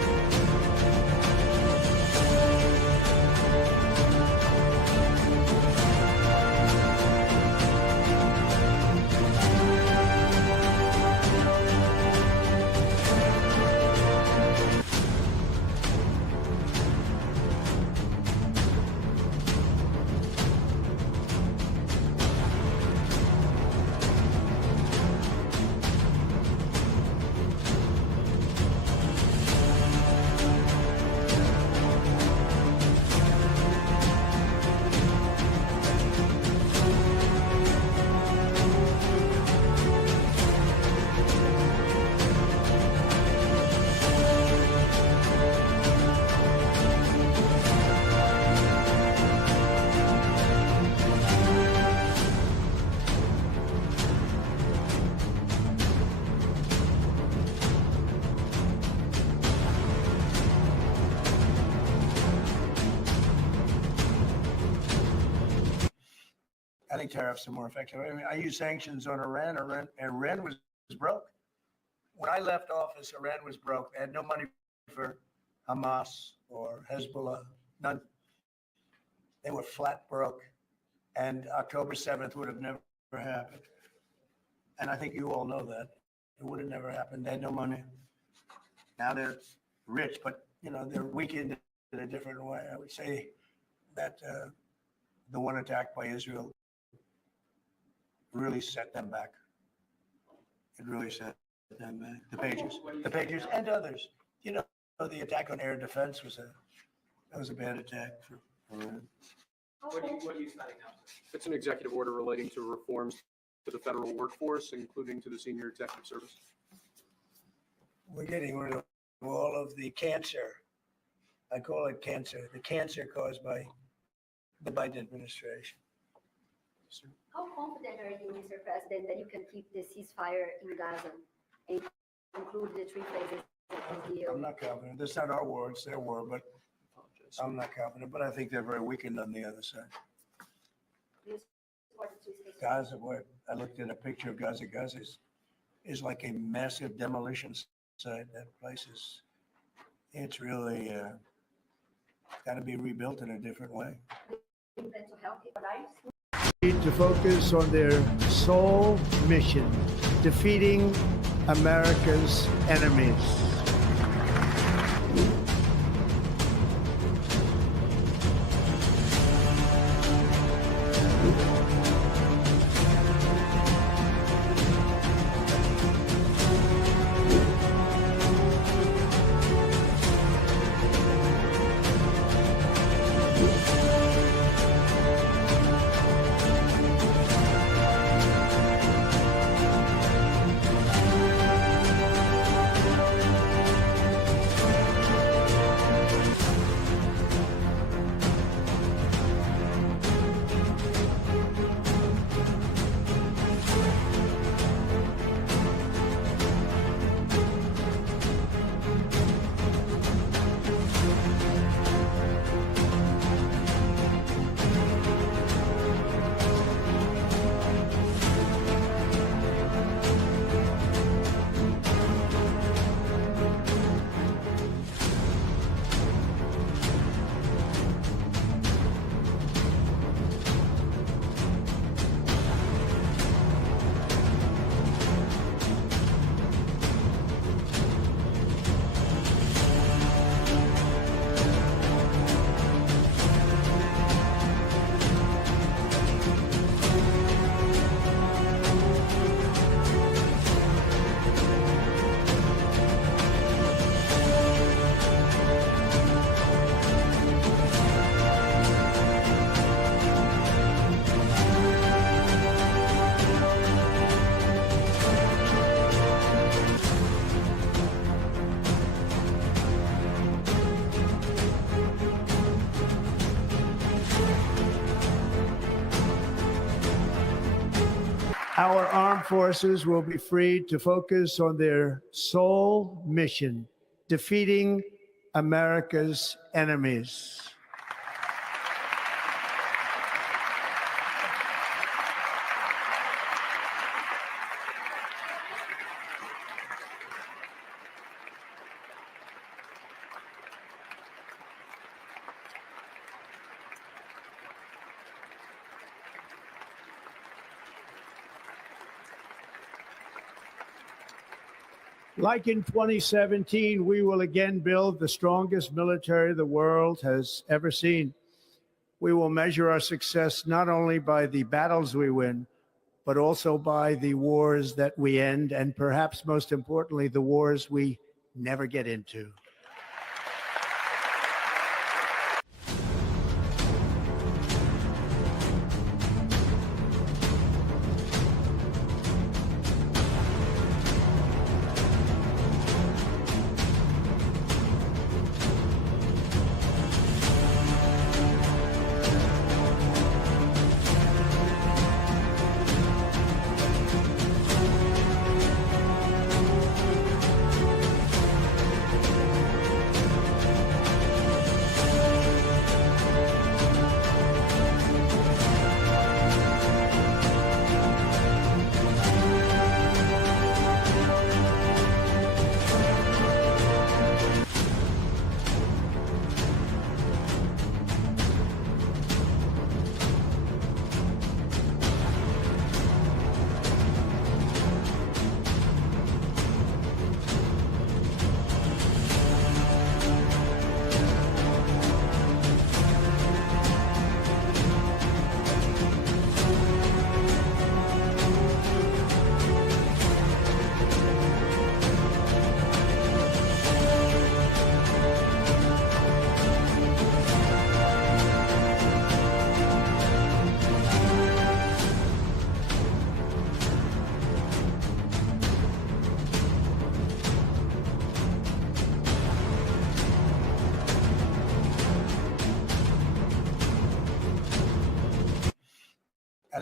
think tariffs are more effective. I mean, I use sanctions on Iran. Iran was broke. When I left office, Iran was broke. They had no money for Hamas or Hezbollah, none. They were flat broke. And October 7th would have never happened. And I think you all know that. It would have never happened. They had no money. Now they're rich, but they're weakened in a different way. I would say that the one attack by Israel really set them back. It really set them back. The Patriots and others. The attack on air defense was a bad attack for Iran. What are you signing now? It's an executive order relating to reforms to the federal workforce, including to the senior executive service. We're getting rid of all of the cancer. I call it cancer, the cancer caused by the Biden administration. How confident are you, Mr. President, that you can keep the ceasefire in Gaza and conclude the three phases of the deal? I'm not confident. That's not our war, it's their war, but I'm not confident. But I think they're very weakened on the other side. Do you support the ceasefire? Gaza, what I looked at a picture of Gaza. Gaza is like a massive demolition site. That place it's really got to be rebuilt in a different way. Do you plan to help people lives? Need to focus on their sole mission, defeating America's enemies. Our armed forces will be freed to focus on their sole mission, defeating America's enemies. Like in 2017, we will again build the strongest military the world has ever seen. We will measure our success not only by the battles we win, but also by the wars that we end, and perhaps most importantly, the wars we never get into.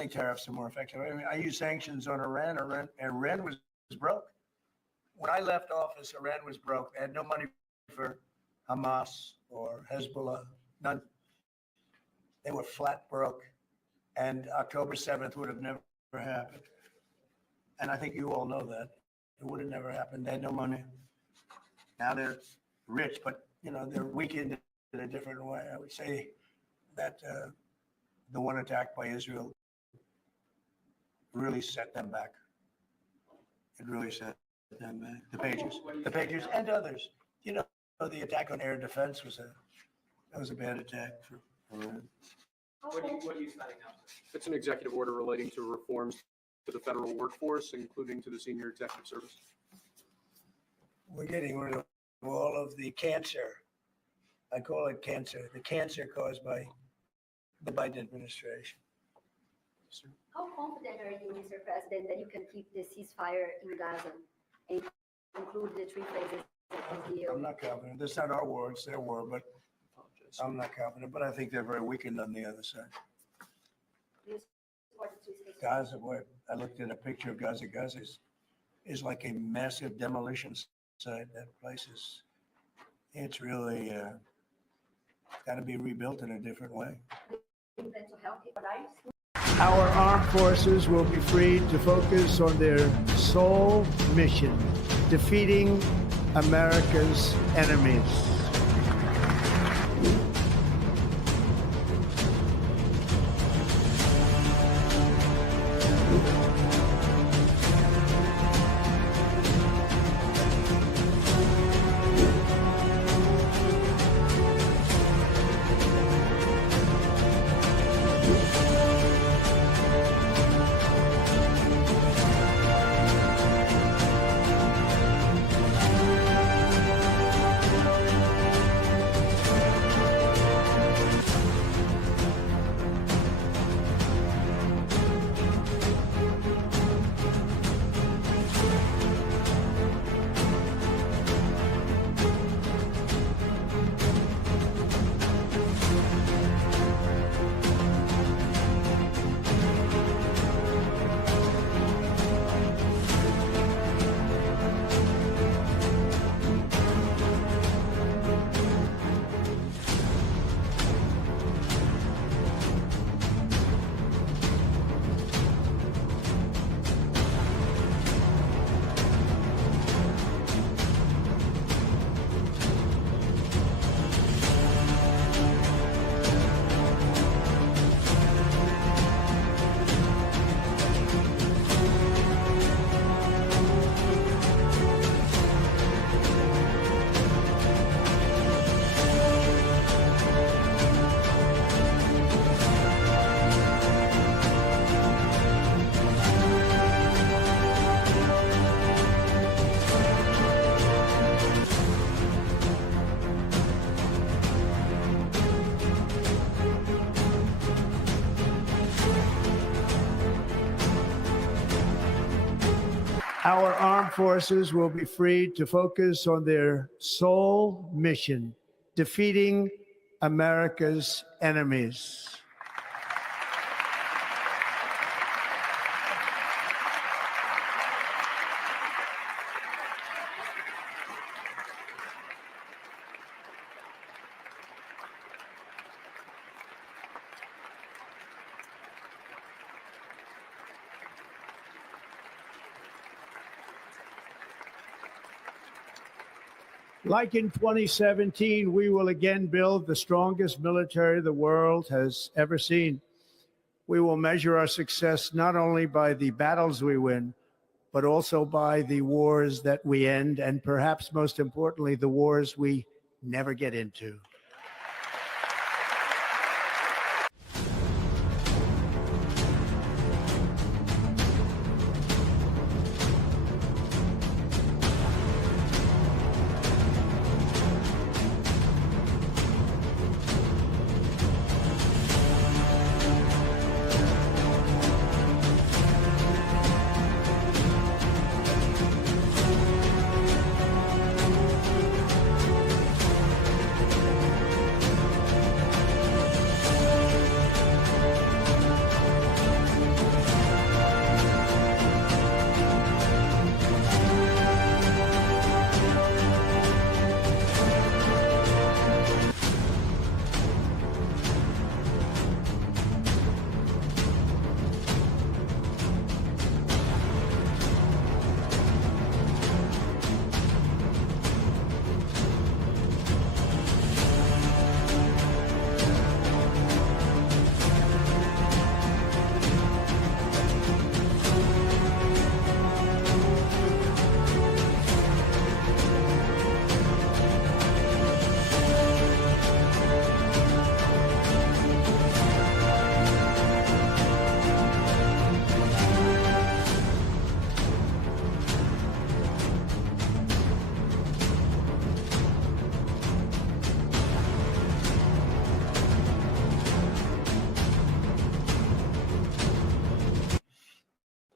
think tariffs are more effective. I mean, I use sanctions on Iran. Iran was broke. When I left office, Iran was broke. They had no money for Hamas or Hezbollah, none. They were flat broke. And October 7th would have never happened. And I think you all know that. It would have never happened. They had no money. Now they're rich, but they're weakened in a different way. I would say that the one attack by Israel really set them back. It really set them back. The Patriots and others. The attack on air defense was a bad attack for Iran. What are you signing now? It's an executive order relating to reforms to the federal workforce, including to the senior executive service. We're getting rid of all of the cancer. I call it cancer. The cancer caused by the Biden administration. How confident are you, Mr. President, that you can keep the ceasefire in Gaza and conclude the three phases of the deal? I'm not confident. That's not our war, it's their war, but I'm not confident. But I think they're very weakened on the other side. Do you support the three phases? Gaza, boy, I looked at a picture of Gaza. Gaza is like a massive demolition site. That place it's really got to be rebuilt in a different way. Do you plan to help people lives? Our armed forces will be freed to focus on their sole mission, defeating America's enemies. Our armed forces will be freed to focus on their sole mission, defeating America's enemies. Like in 2017, we will again build the strongest military the world has ever seen. We will measure our success not only by the battles we win, but also by the wars that we end, and perhaps most importantly, the wars we never get into.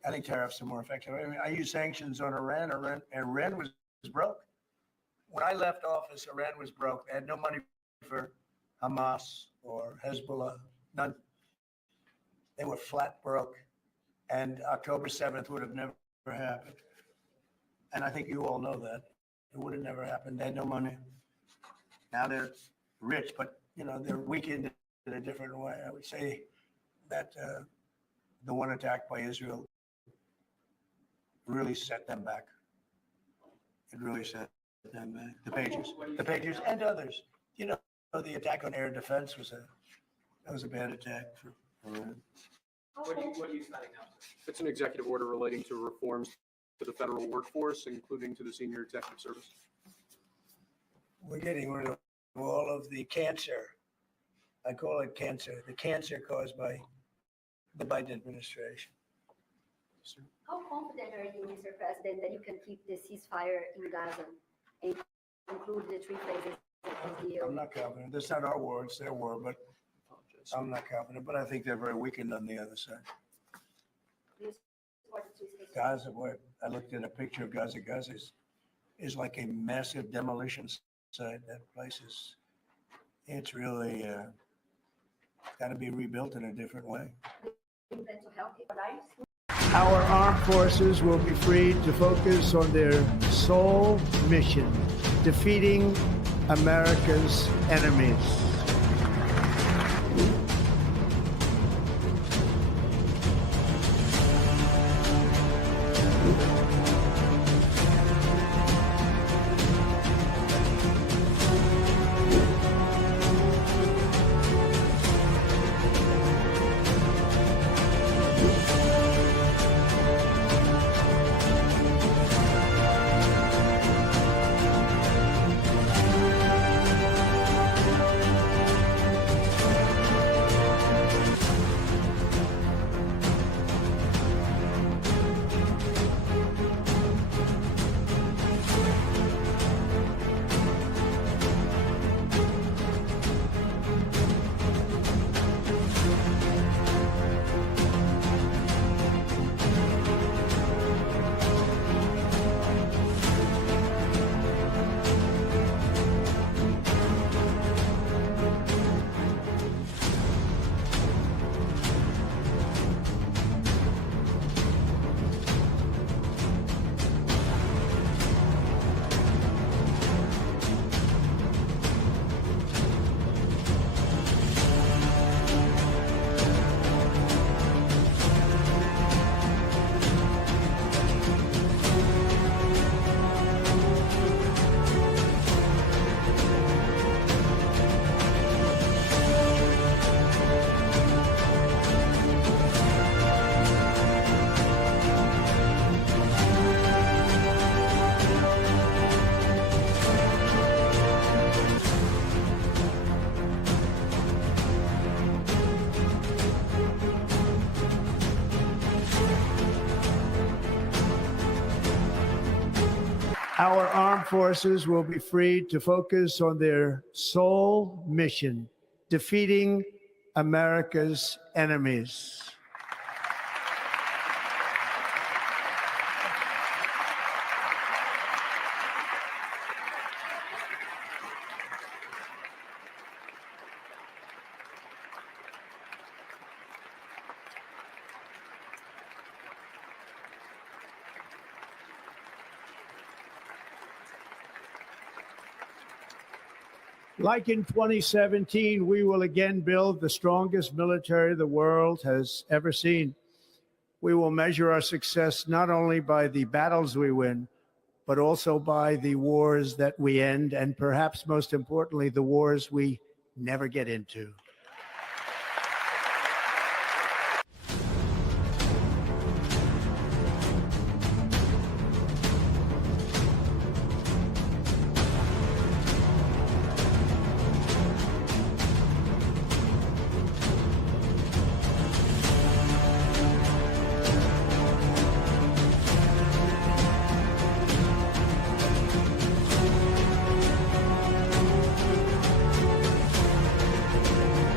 I think tariffs are more effective. I mean, I use sanctions on Iran. Iran was broke. When I left office, Iran was broke. They had no money for Hamas or Hezbollah, none. They were flat broke. And October 7th would have never happened. And I think you all know that. It would have never happened. They had no money. Now they're rich, but they're weakened in a different way. I would say that the one attack by Israel really set them back. It really set them back. The Patriots and others. The attack on air defense was a bad attack for Iran. What are you signing now? It's an executive order relating to reforms to the federal workforce, including to the senior executive service. We're getting rid of all of the cancer. I call it cancer. The cancer caused by the Biden administration. How confident are you, Mr. President, that you can keep the ceasefire in Gaza and conclude the three phases of the deal? I'm not confident. That's not our war, it's their war, but I'm not confident. But I think they're very weakened on the other side. Do you support the three phases? Gaza, what I looked at a picture of Gaza. Gaza is like a massive demolition site. That place it's really got to be rebuilt in a different way. Do you plan to help people lives? Our armed forces will be freed to focus on their sole mission, defeating America's enemies. Our armed forces will be freed to focus on their sole mission, defeating America's enemies. Like in 2017, we will again build the strongest military the world has ever seen. We will measure our success not only by the battles we win, but also by the wars that we end, and perhaps most importantly, the wars we never get into.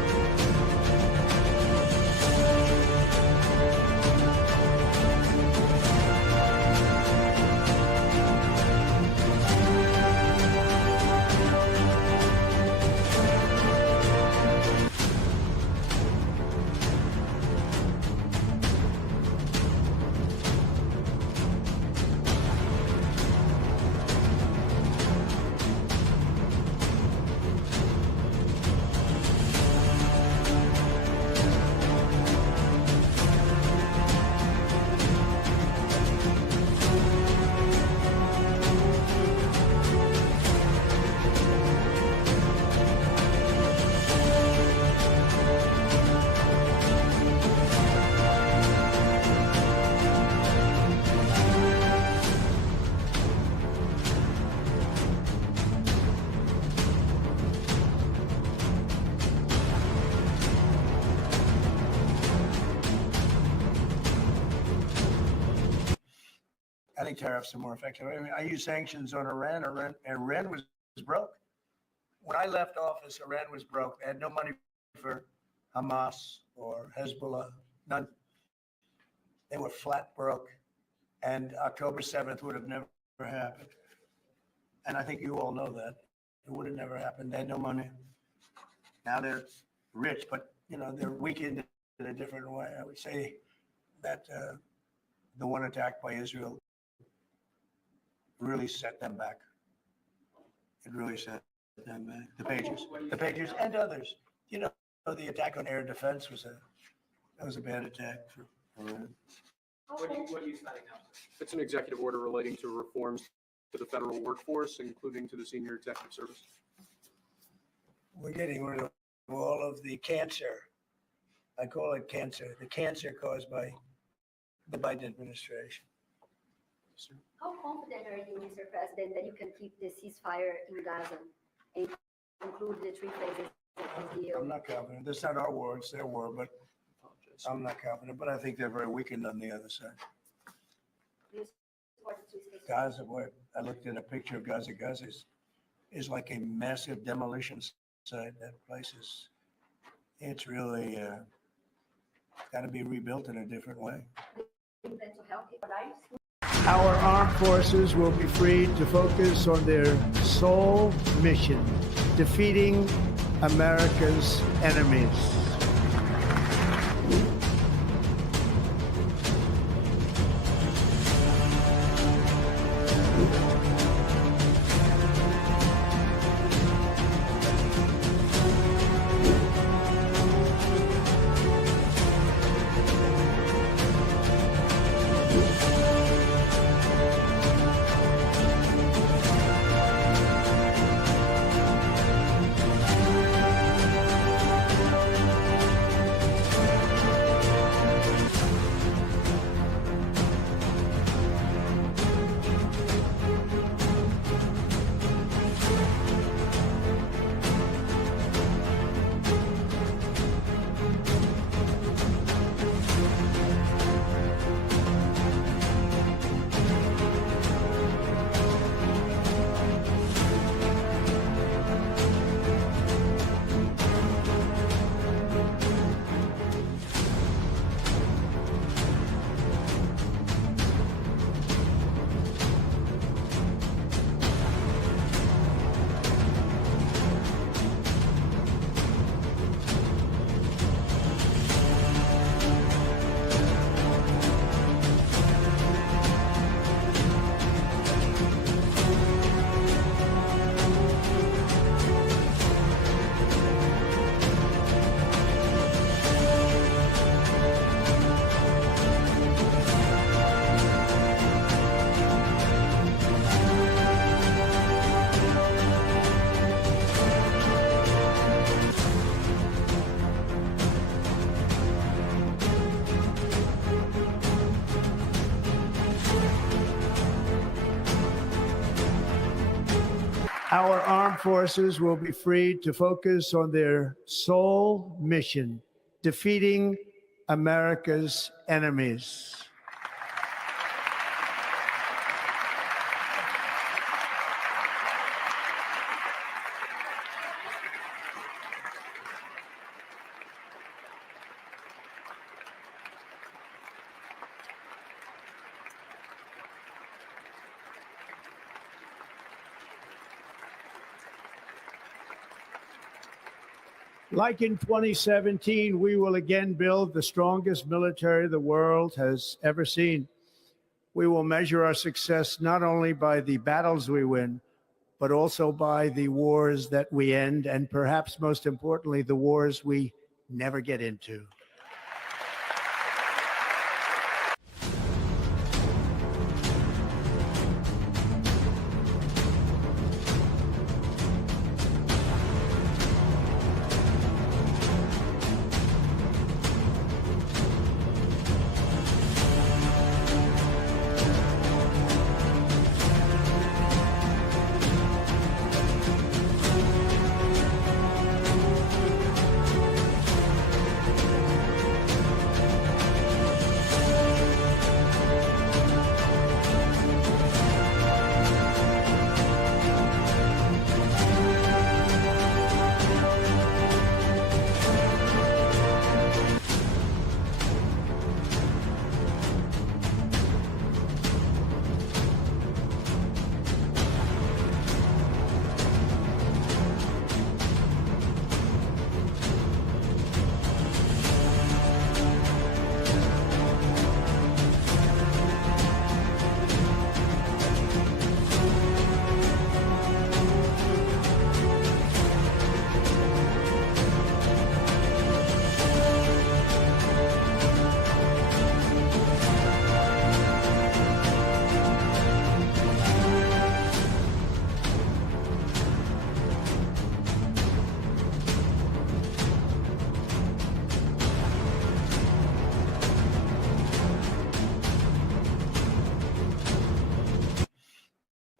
I think tariffs are more effective. I mean, I use sanctions on Iran. Iran was broke. When I left office, Iran was broke. They had no money for Hamas or Hezbollah, none. They were flat broke. And October 7th would have never happened. And I think you all know that. It would have never happened. They had no money. Now they're rich, but they're weakened in a different way. I would say that the one attack by Israel really set them back. It really set them back. The Patriots and others. The attack on air defense was a bad attack for Iran. What are you signing now? It's an executive order relating to reforms to the federal workforce, including to the senior executive service. We're getting rid of all of the cancer. I call it cancer, the cancer caused by the Biden administration. How confident are you, Mr. President, that you can keep the ceasefire in Gaza and conclude the three phases of the deal? I'm not confident. That's not our war, it's their war, but I'm not confident. But I think they're very weakened on the other side. Do you support the three phases? Gaza, what I looked at a picture of Gaza. Gaza is like a massive demolition site. That place it's really got to be rebuilt in a different way. Do you plan to help people lives? Our armed forces will be freed to focus on their sole mission, defeating America's enemies. Our armed forces will be freed to focus on their sole mission, defeating America's enemies. Like in 2017, we will again build the strongest military the world has ever seen. We will measure our success not only by the battles we win, but also by the wars that we end, and perhaps most importantly, the wars we never get into.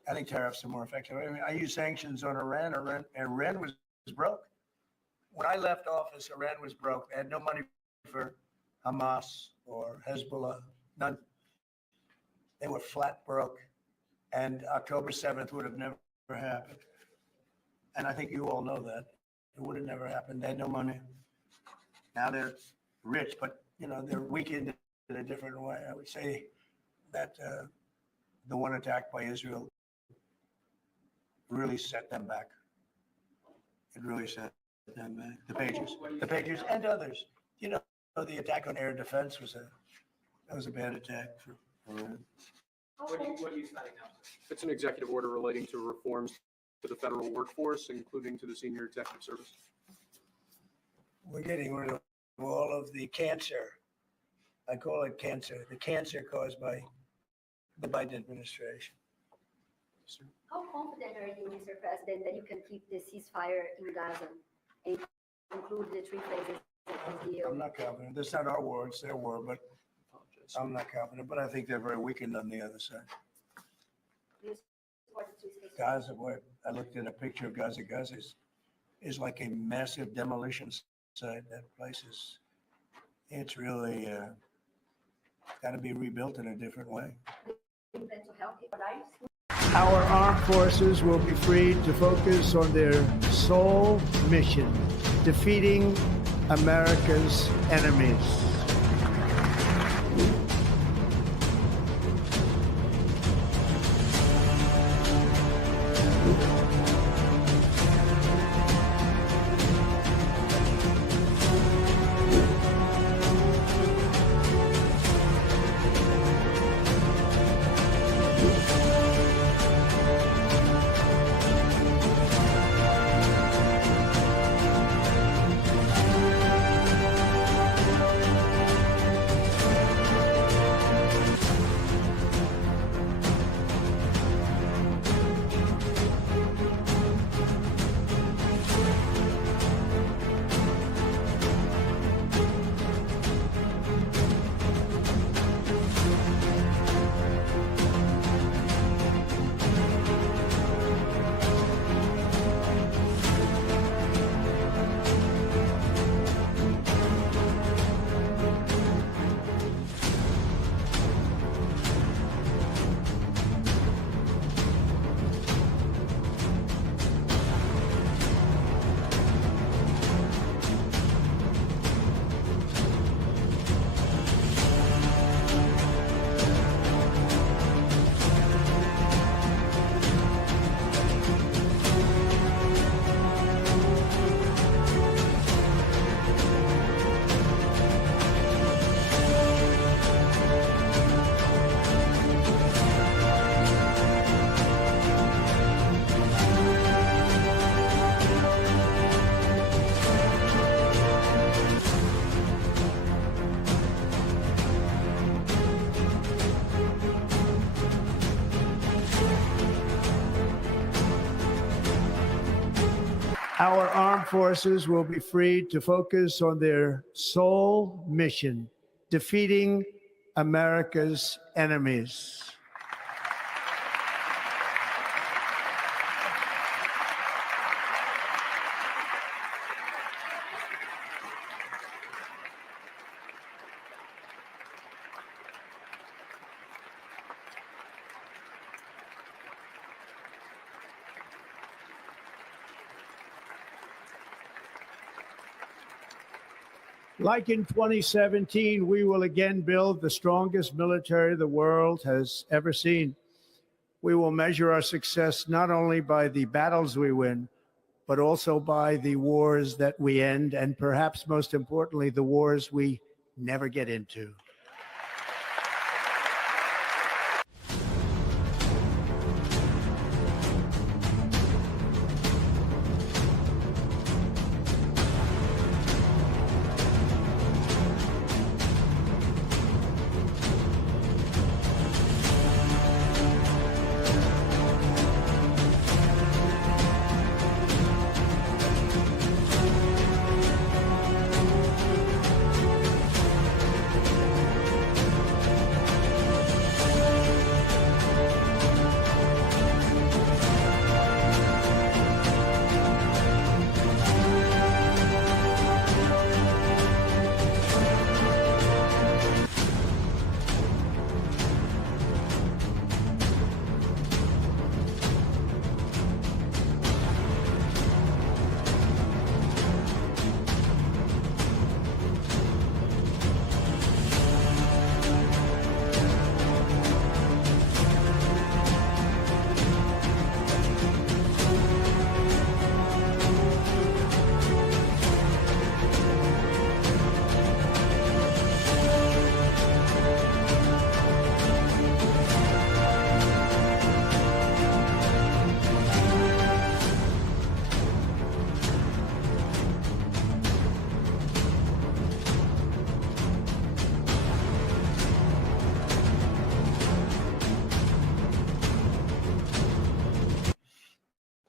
I think tariffs are more effective. I mean, I use sanctions on Iran. Iran was broke. When I left office, Iran was broke. They had no money for Hamas or Hezbollah, none. They were flat broke. And October 7th would have never happened. And I think you all know that. It would have never happened. They had no money. Now they're rich, but they're weakened in a different way. I would say that the one attack by Israel really set them back. It really set them back. The Patriots and others. The attack on air defense was a bad attack for Iran. What are you citing now? It's an executive order relating to reforms to the federal workforce, including to the senior executive service. We're getting rid of all of the cancer. I call it cancer. The cancer caused by the Biden administration. How confident are you, Mr. President, that you can keep the ceasefire in Gaza and conclude the three phases of the deal? I'm not confident. That's not our war, it's their war, but I'm not confident. But I think they're very weakened on the other side. You support the three states? Gaza, what I looked at a picture of Gaza. Gaza is like a massive demolition site. That place it's really got to be rebuilt in a different way. You plan to help people lives? Our armed forces will be freed to focus on their sole mission, defeating America's enemies. Our armed forces will be freed to focus on their sole mission, defeating America's enemies. Like in 2017, we will again build the strongest military the world has ever seen. We will measure our success not only by the battles we win, but also by the wars that we end, and perhaps most importantly, the wars we never get into.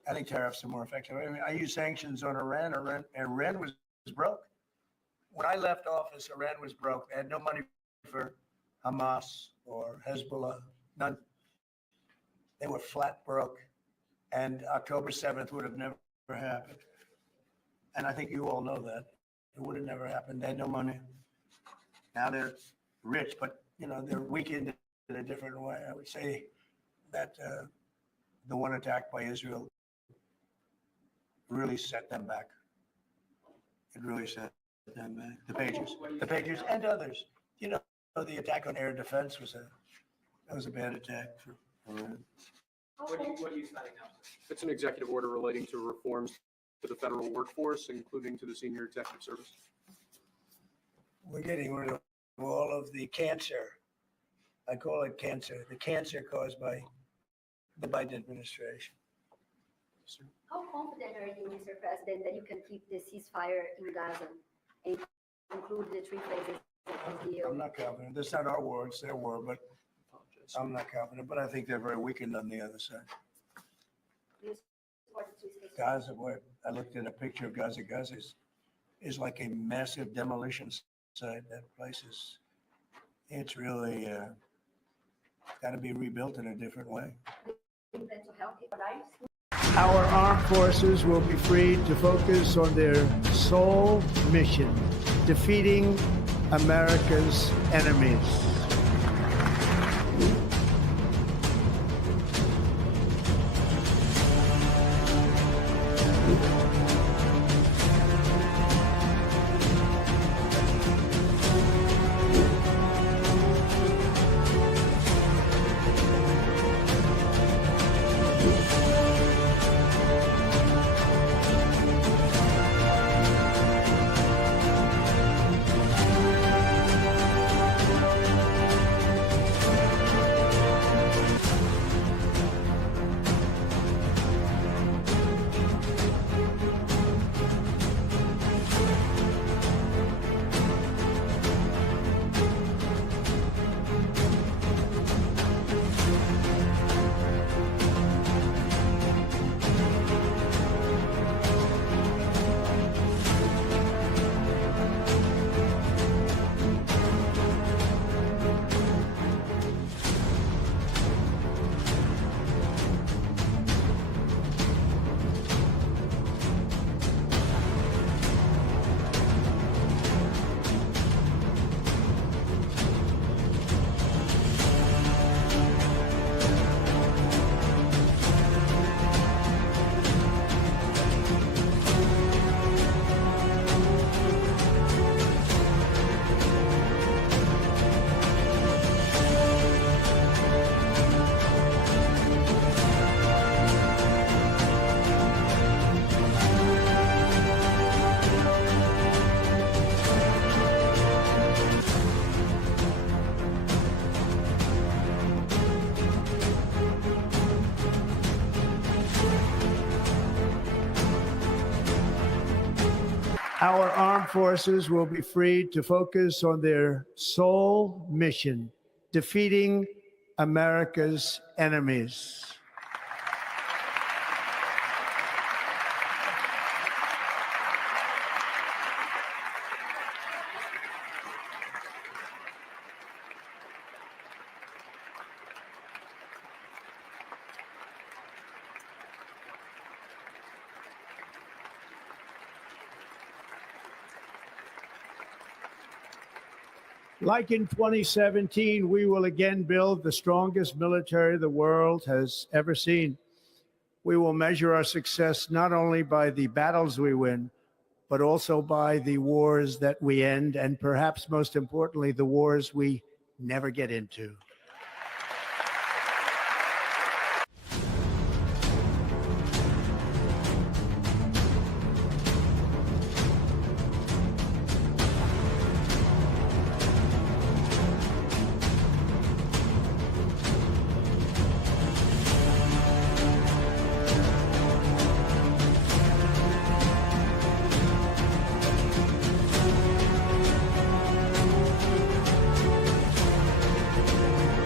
I think tariffs are more effective. I mean, I use sanctions on Iran. Iran was broke. When I left office, Iran was broke. They had no money for Hamas or Hezbollah, none. They were flat broke. And October 7th would have never happened. And I think you all know that. It would have never happened. They had no money. Now they're rich, but they're weakened in a different way. I would say that the one attack by Israel really set them back. It really set them back. The Patriots, and others. The attack on air defense was a bad attack for Iran. What are you signing now? It's an executive order relating to reforms to the federal workforce, including to the senior executive service. We're getting rid of all of the cancer. I call it cancer. The cancer caused by the Biden administration. How confident are you, Mr. President, that you can keep the ceasefire in Gaza and conclude the three phases of the deal? I'm not confident. That's not our war, it's their war, but I'm not confident. But I think they're very weakened on the other side. Do you support the three phases? Gaza, what I looked at a picture of Gaza. Gaza is like a massive demolition site. That place it's really got to be rebuilt in a different way. Do you plan to help the lives? Our armed forces will be freed to focus on their sole mission, defeating America's enemies. Our armed forces will be freed to focus on their sole mission, defeating America's enemies. Like in 2017, we will again build the strongest military the world has ever seen. We will measure our success not only by the battles we win, but also by the wars that we end, and perhaps most importantly, the wars we never get into.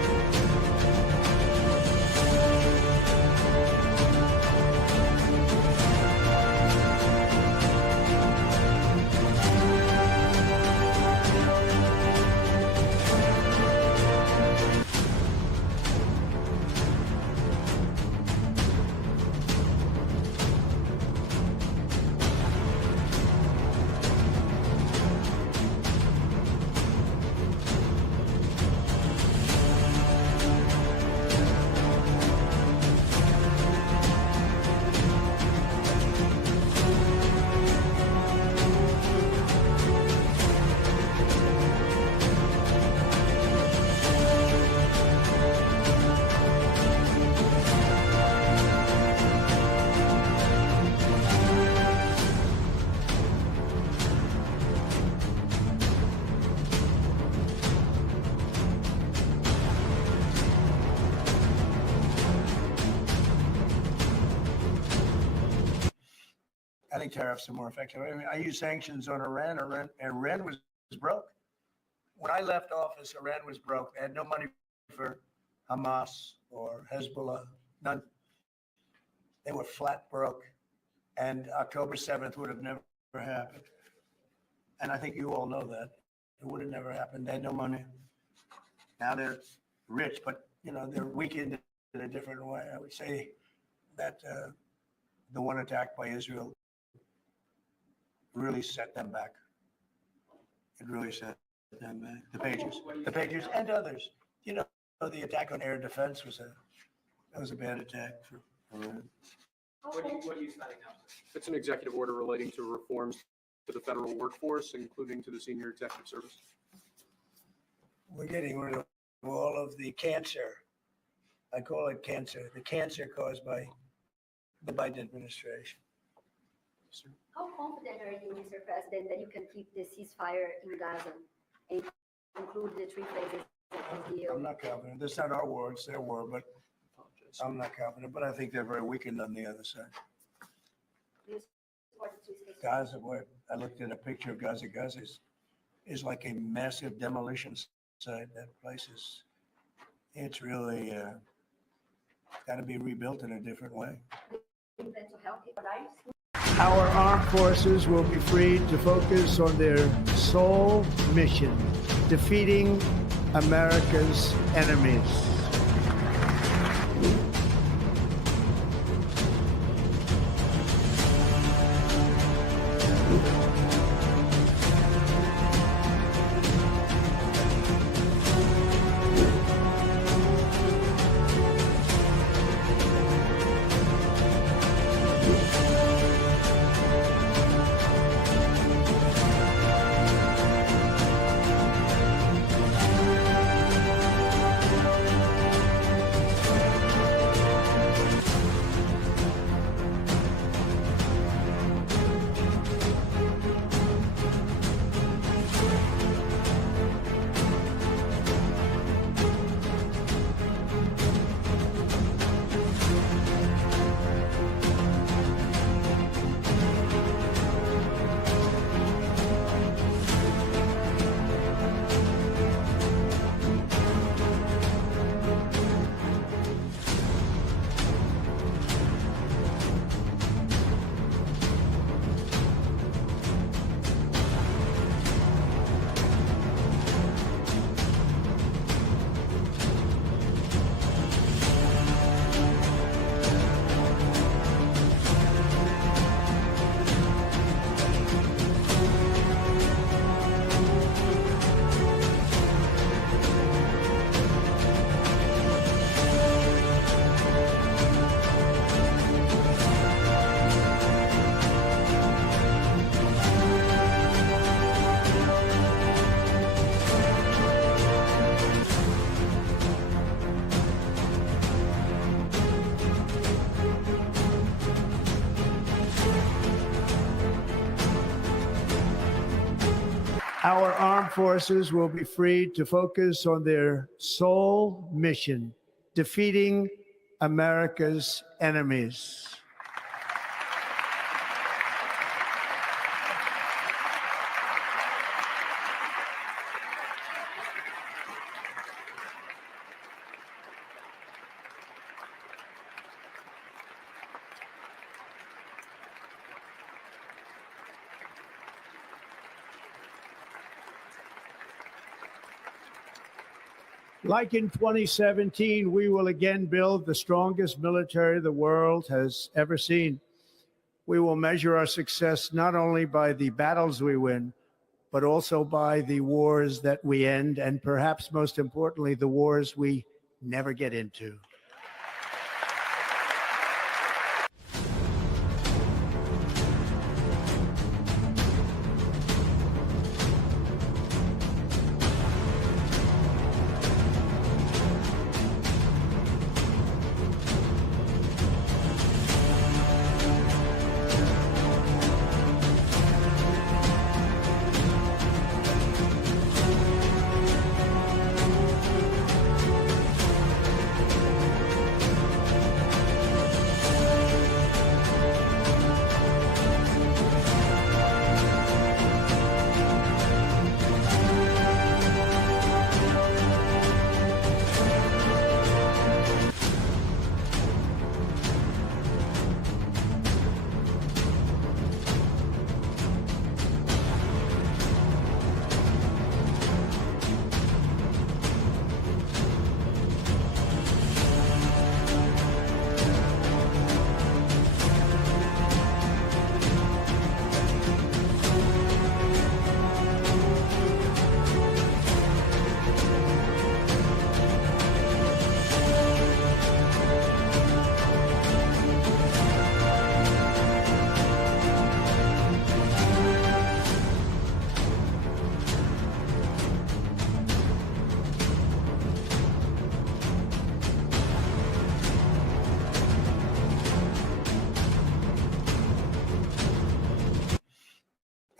I think tariffs are more effective. I mean, I use sanctions on Iran. Iran was broke. When I left office, Iran was broke. They had no money for Hamas or Hezbollah, none. They were flat broke. And October 7th would have never happened. And I think you all know that. It would have never happened. They had no money. Now they're rich, but they're weakened in a different way. I would say that the one attack by Israel really set them back. It really set them back. The Patriots, and others. The attack on air defense was a bad attack for Iran. What are you signing now? It's an executive order relating to reforms to the federal workforce, including to the senior executive service. We're getting rid of all of the cancer. I call it cancer. The cancer caused by the Biden administration. How confident are you, Mr. President, that you can keep the ceasefire in Gaza and conclude the three phases of the deal? I'm not confident. That's not our war, it's their war, but I'm not confident. But I think they're very weakened on the other side. Do you support the three phases? Gaza, what I looked at a picture of Gaza. Gaza is like a massive demolition site. That place it's really got to be rebuilt in a different way. Do you plan to help the lives? Our armed forces will be freed to focus on their sole mission, defeating America's enemies. Our armed forces will be freed to focus on their sole mission, defeating America's enemies. Like in 2017, we will again build the strongest military the world has ever seen. We will measure our success not only by the battles we win, but also by the wars that we end, and perhaps most importantly, the wars we never get into.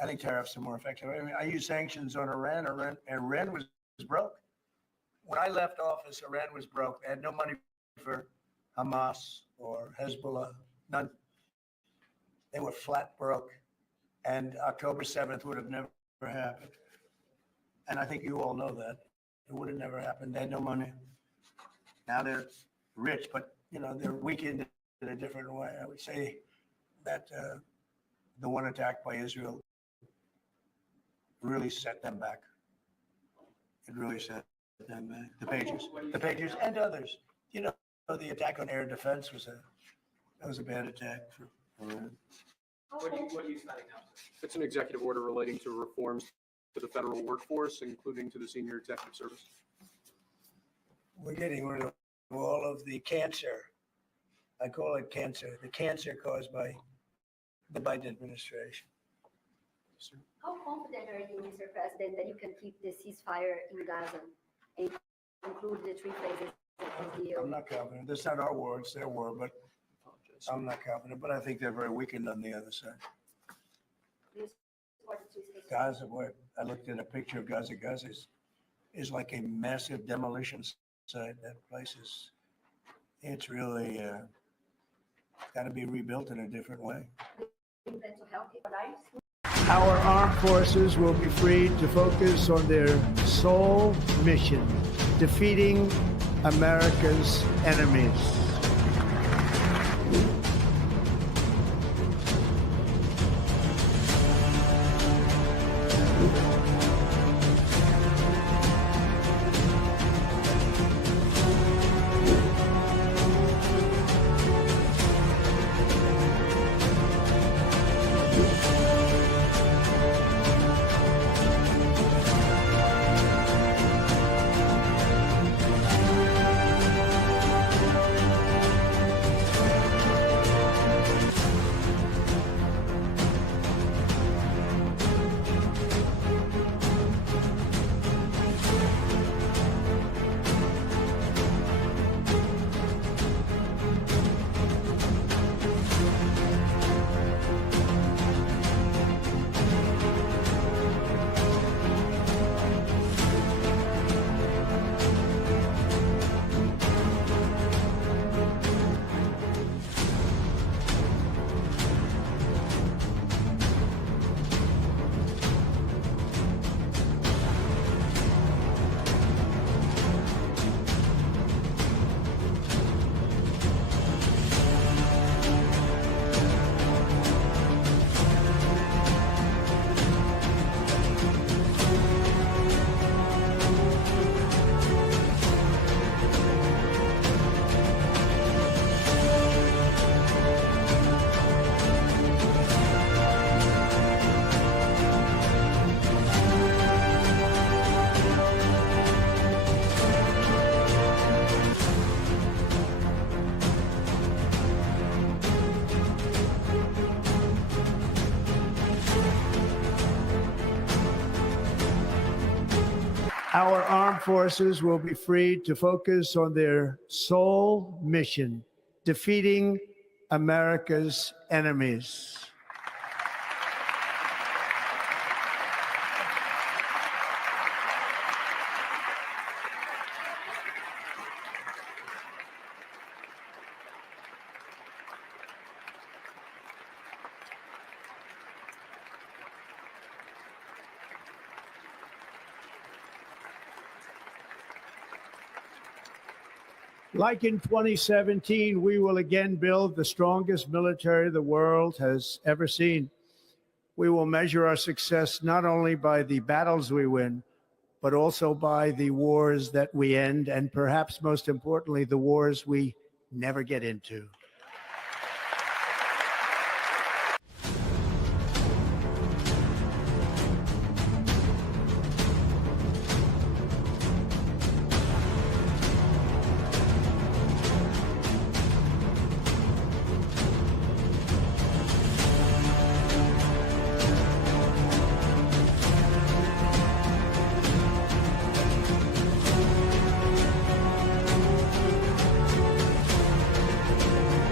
I think tariffs are more effective. I mean, I use sanctions on Iran. Iran was broke. When I left office, Iran was broke. They had no money for Hamas or Hezbollah, none. They were flat broke. And October 7th would have never happened. And I think you all know that. It would have never happened. They had no money. Now they're rich, but they're weakened in a different way. I would say that the one attack by Israel really set them back. It really set them back. The pages, and others. The attack on air defense was a bad attack for Iran. What are you studying now, sir? It's an executive order relating to reforms to the federal workforce, including to the senior executive service. We're getting rid of all of the cancer. I call it cancer, the cancer caused by the Biden administration. Sir. How confident are you, Mr. President, that you can keep the ceasefire in Gaza and conclude the three phases of the deal? I'm not confident. That's not our war, it's their war, but Apologize. I'm not confident. But I think they're very weakened on the other side. Do you support the three phases? Gaza, boy, I looked at a picture of Gaza. Gaza is like a massive demolition site. That place it's really got to be rebuilt in a different way. Do you plan to help the lives? Our armed forces will be freed to focus on their sole mission, defeating America's enemies. Our armed forces will be freed to focus on their sole mission, defeating America's enemies. Like in 2017, we will again build the strongest military the world has ever seen. We will measure our success not only by the battles we win, but also by the wars that we end, and perhaps most importantly, the wars we never get into.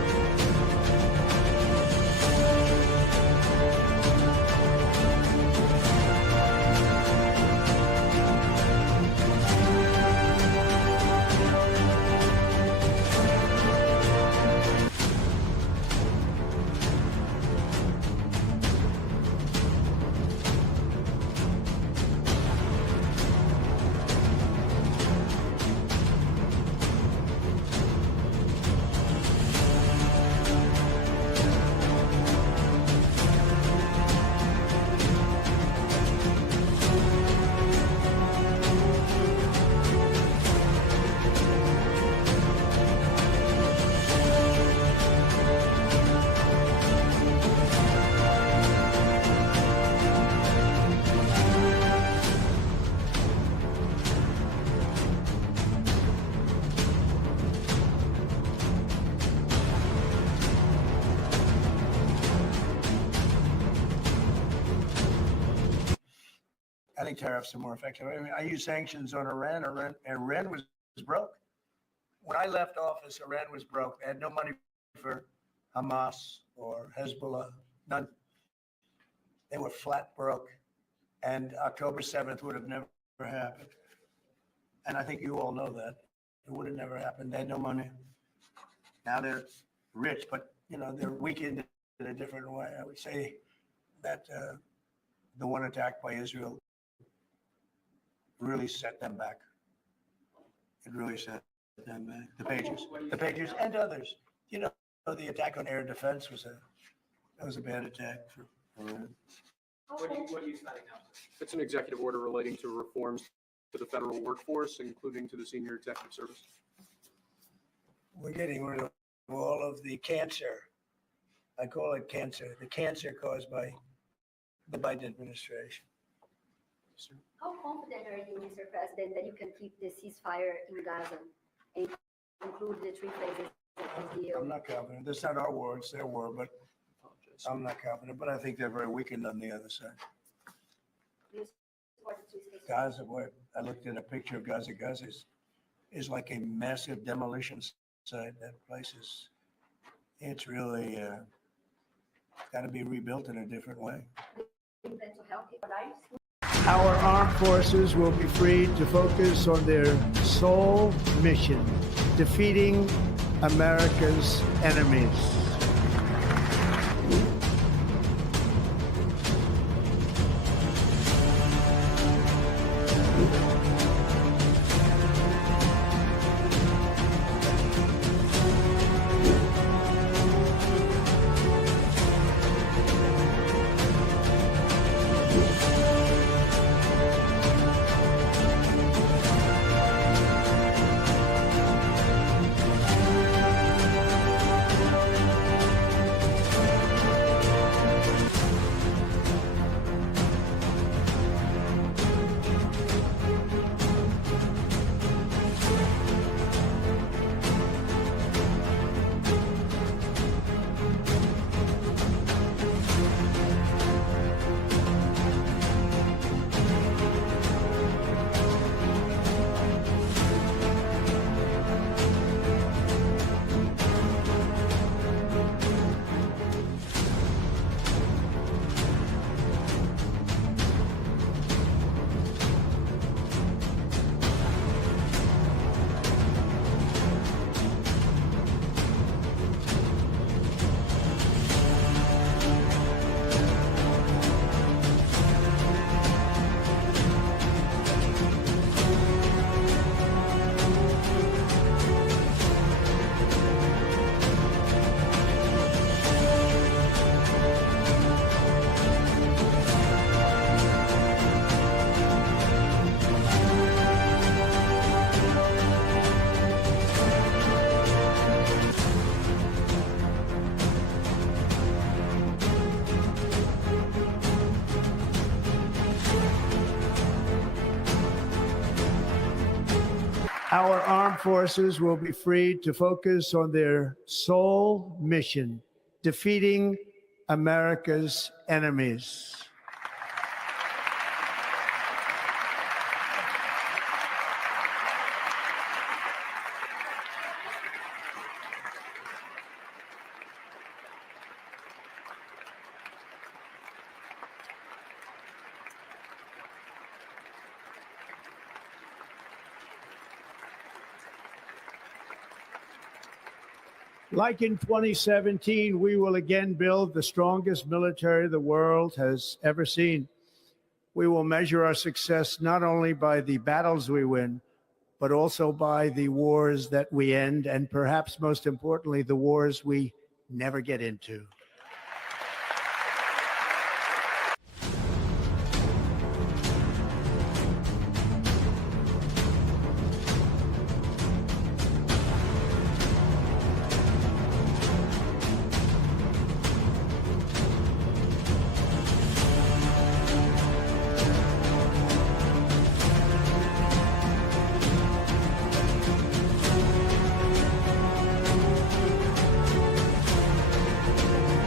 think tariffs are more effective. I mean, I use sanctions on Iran. Iran was broke. When I left office, Iran was broke. They had no money for Hamas or Hezbollah, none. They were flat broke. And October 7th would have never happened. And I think you all know that. It would have never happened. They had no money. Now they're rich, but they're weakened in a different way. I would say that the one attack by Israel really set them back. It really set them back. The pages, and others. The attack on air defense was a bad attack for Iran. What are you studying now? It's an executive order relating to reforms to the federal workforce, including to the senior executive service. We're getting rid of all of the cancer. I call it cancer, the cancer caused by the Biden administration. How confident are you, Mr. President, that you can keep the ceasefire in Gaza and include the three phases of the deal? I'm not confident. That's not our war, it's their war, but I'm not confident. But I think they're very weakened on the other side. Do you support the three phases? Gaza, boy, I looked at a picture of Gaza. Gaza is like a massive demolition site. That place it's really got to be rebuilt in a different way. Do you plan to help people lives? Our armed forces will be freed to focus on their sole mission, defeating America's enemies. Our armed forces will be freed to focus on their sole mission, defeating America's enemies. Like in 2017, we will again build the strongest military the world has ever seen. We will measure our success not only by the battles we win, but also by the wars that we end, and perhaps most importantly, the wars we never get into.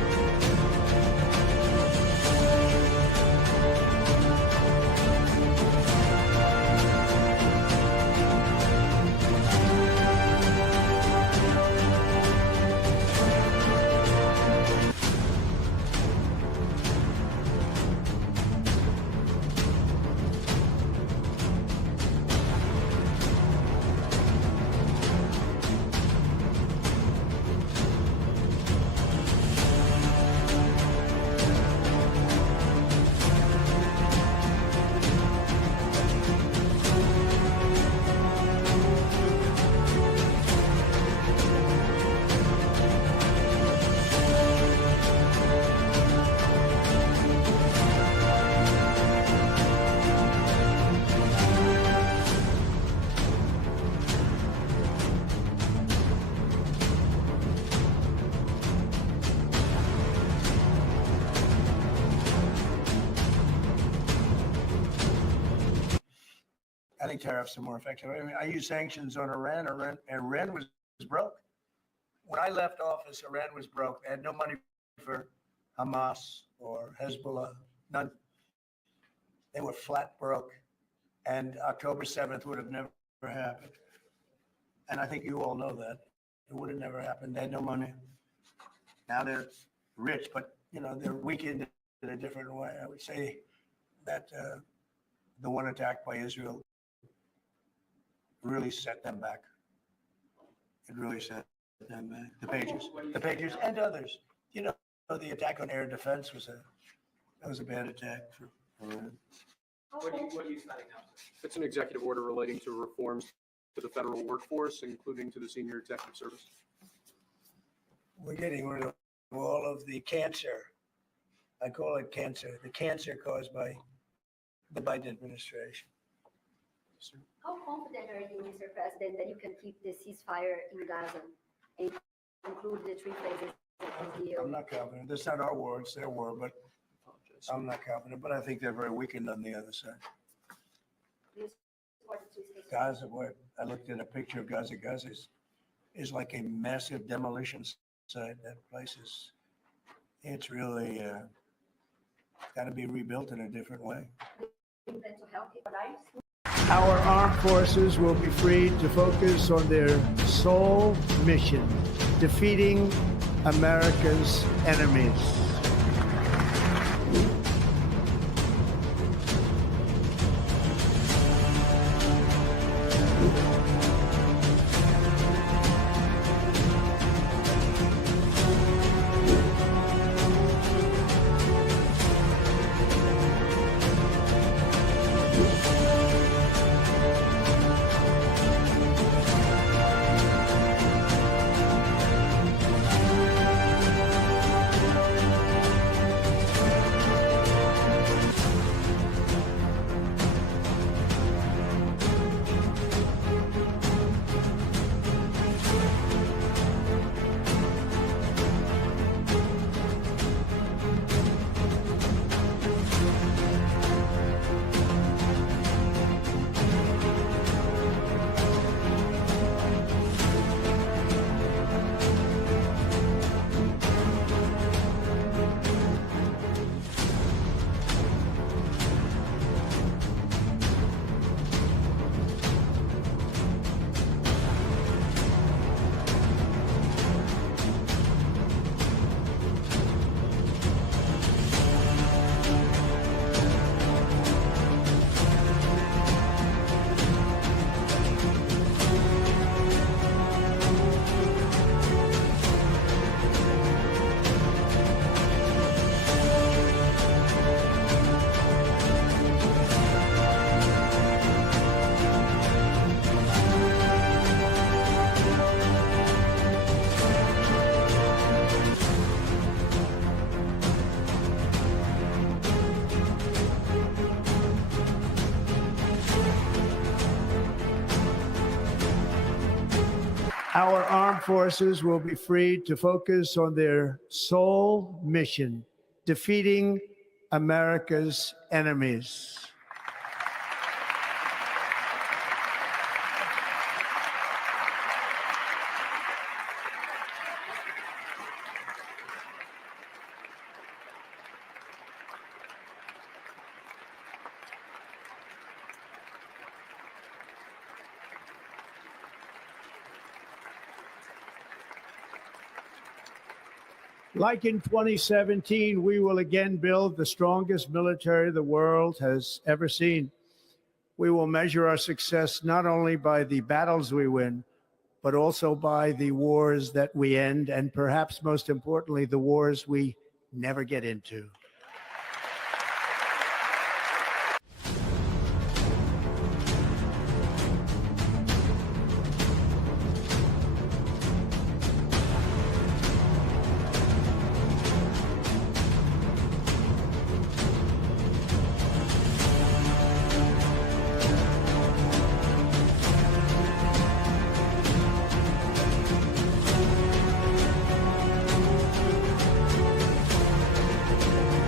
think tariffs are more effective. I mean, I use sanctions on Iran. Iran was broke. When I left office, Iran was broke. They had no money for Hamas or Hezbollah, none. They were flat broke. And October 7th would have never happened. And I think you all know that. It would have never happened. They had no money. Now they're rich, but they're weakened in a different way. I would say that the one attack by Israel really set them back. It really set them back. The pages, and others. The attack on air defense was a bad attack for Iran. What are you studying now, sir? It's an executive order relating to reforms to the federal workforce, including to the senior executive service. We're getting rid of all of the cancer. I call it cancer, the cancer caused by the Biden administration. Sir? How confident are you, Mr. President, that you can keep the ceasefire in Gaza and conclude the three phases of the deal? I'm not confident. That's not our war, it's their war, but Apologize. I'm not confident. But I think they're very weakened on the other side. Do you support the three phases? Gaza, boy, I looked at a picture of Gaza. Gaza is like a massive demolition site. That place it's really got to be rebuilt in a different way. Do you plan to help your lives? Our armed forces will be freed to focus on their sole mission, defeating America's enemies. Our armed forces will be freed to focus on their sole mission, defeating America's enemies. Like in 2017, we will again build the strongest military the world has ever seen. We will measure our success not only by the battles we win, but also by the wars that we end, and perhaps most importantly, the wars we never get into.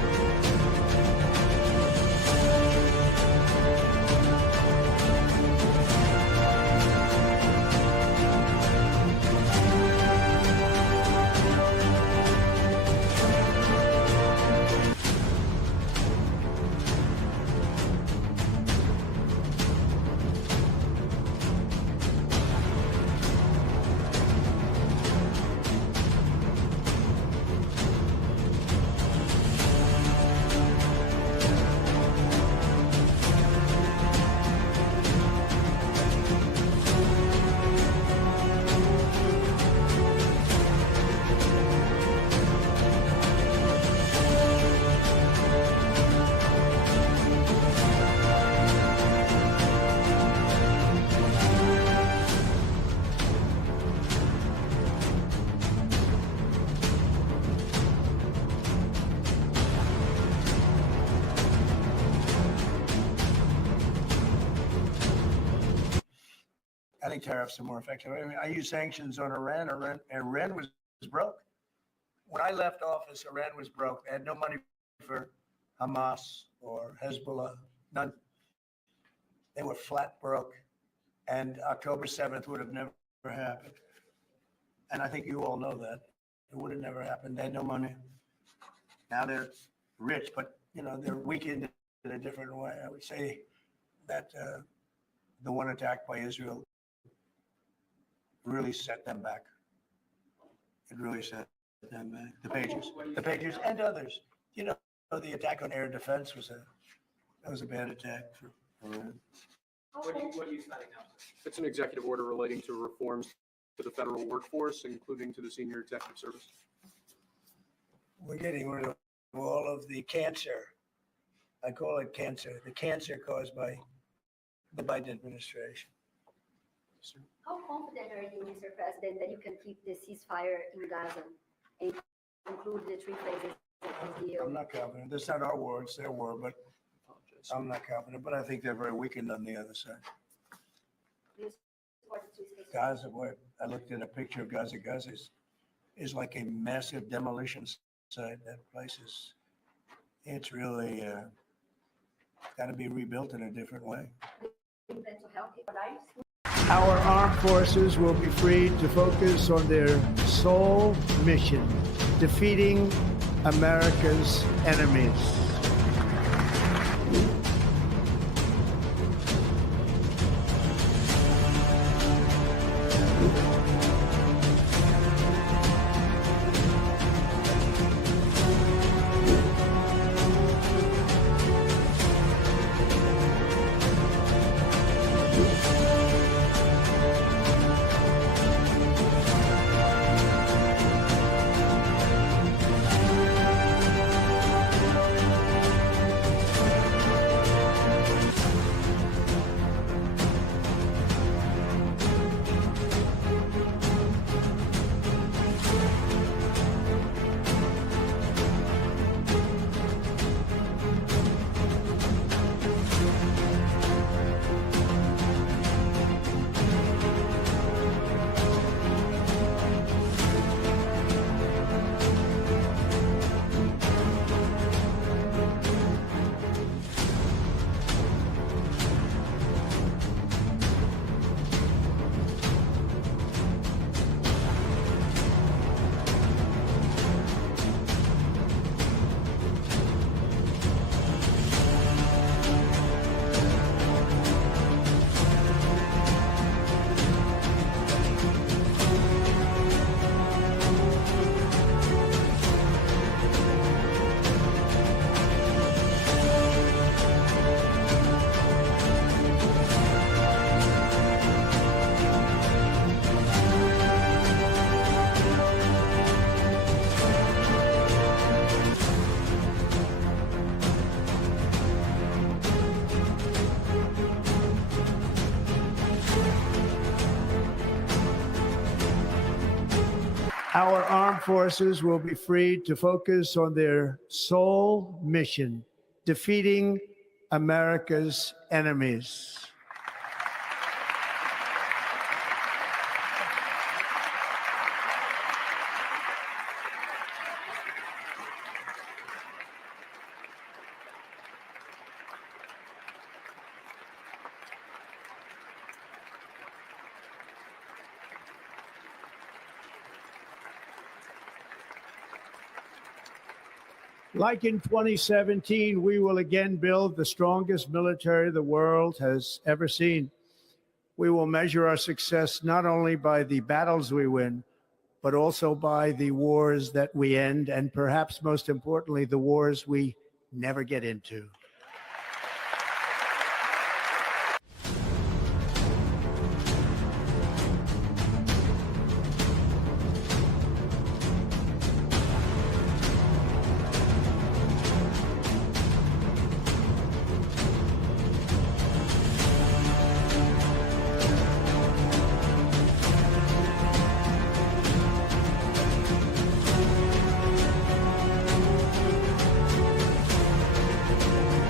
think tariffs are more effective. I mean, I use sanctions on Iran. Iran was broke. When I left office, Iran was broke. They had no money for Hamas or Hezbollah, none. They were flat broke. And October 7th would have never happened. And I think you all know that. It would have never happened. They had no money. Now they're rich, but they're weakened in a different way. I would say that the one attack by Israel really set them back. It really set them back. The pages, and others. The attack on air defense was a bad attack for Iran. What are you signing now, sir? It's an executive order relating to reforms to the federal workforce, including to the senior executive service. We're getting rid of all of the cancer. I call it cancer, the cancer caused by the Biden administration. Sir. How confident are you, Mr. President, that you can keep the ceasefire in Gaza and conclude the three phases of the deal? I'm not confident. That's not our war, it's their war, but Apologize. I'm not confident. But I think they're very weakened on the other side. Do you support the three phases? Gaza, boy, I looked at a picture of Gaza. Gaza is like a massive demolition site. That place it's really got to be rebuilt in a different way. Do you plan to help the lives? Our armed forces will be free to focus on their sole mission, defeating America's enemies. Our armed forces will be free to focus on their sole mission, defeating America's enemies. Like in 2017, we will again build the strongest military the world has ever seen. We will measure our success not only by the battles we win, but also by the wars that we end, and perhaps most importantly, the wars we never get into.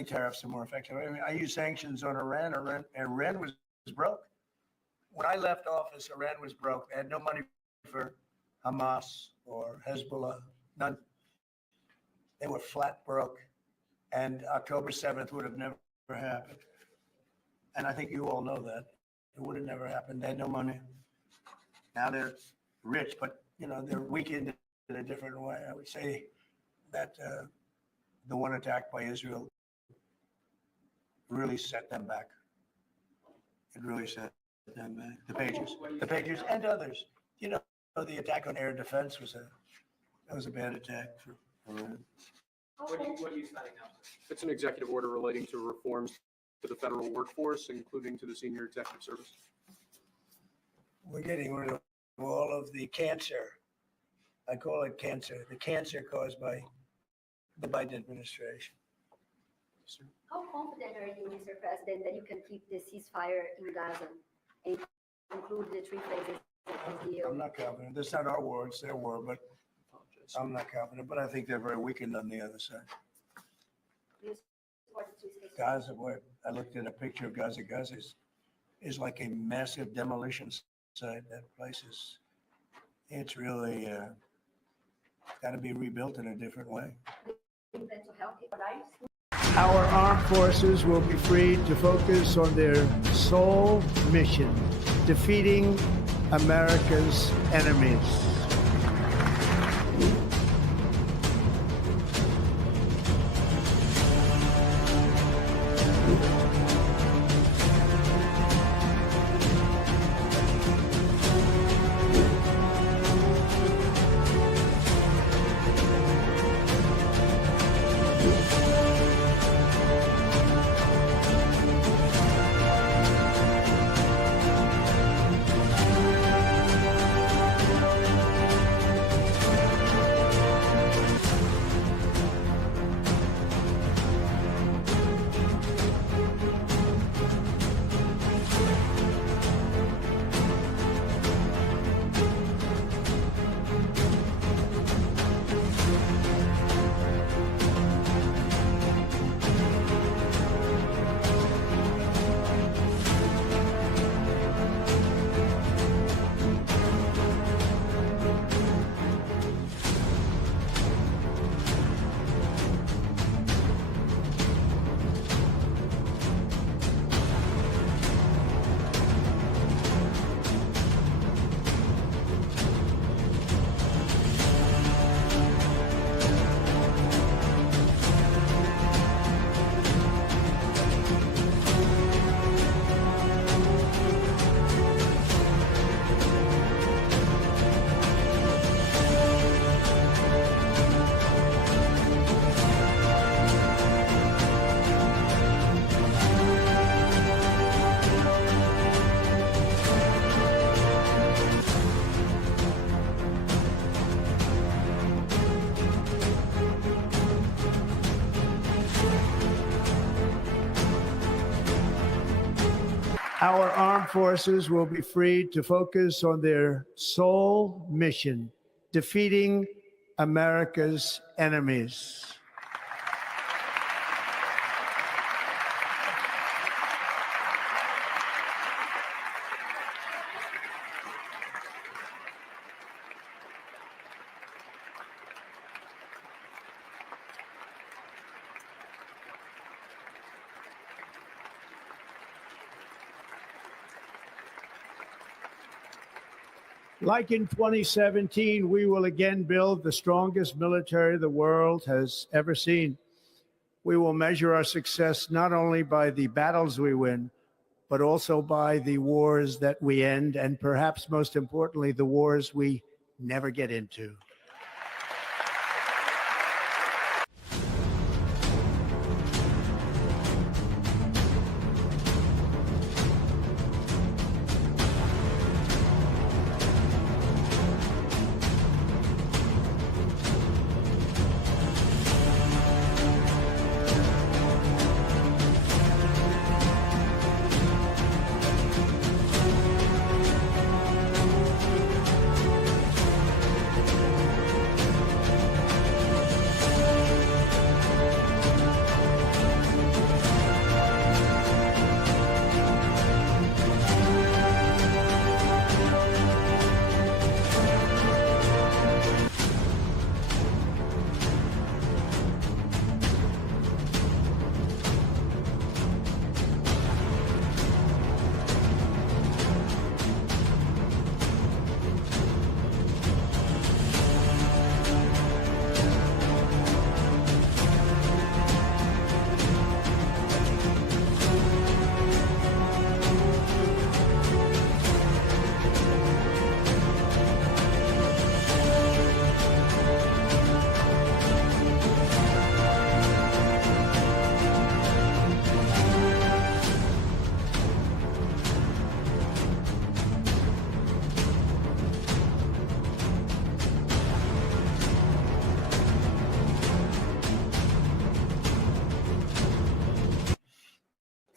think tariffs are more effective. I mean, I use sanctions on Iran. Iran was broke. When I left office, Iran was broke. They had no money for Hamas or Hezbollah, none. They were flat broke. And October 7th would have never happened. And I think you all know that. It would have never happened. They had no money. Now they're rich, but they're weakened in a different way. I would say that the one attack by Israel really set them back. It really set them back. The Pages and others. The attack on air defense was a bad attack for Iran. What are you signing now? It's an executive order relating to reforms to the federal workforce, including to the senior executive service. We're getting rid of all of the cancer. I call it cancer, the cancer caused by the Biden administration. Sir. How confident are you, Mr. President, that you can keep the ceasefire in Gaza and conclude the three phases of the deal? I'm not confident. That's not our war, it's their war, but Apologize. I'm not confident. But I think they're very weakened on the other side. Do you support the three phases? Gaza, boy, I looked at a picture of Gaza. Gaza is like a massive demolition site. That place it's really got to be rebuilt in a different way. Do you plan to help your lives? Our armed forces will be freed to focus on their sole mission, defeating America's enemies. Our armed forces will be freed to focus on their sole mission, defeating America's enemies. Like in 2017, we will again build the strongest military the world has ever seen. We will measure our success not only by the battles we win, but also by the wars that we end, and perhaps most importantly, the wars we never get into.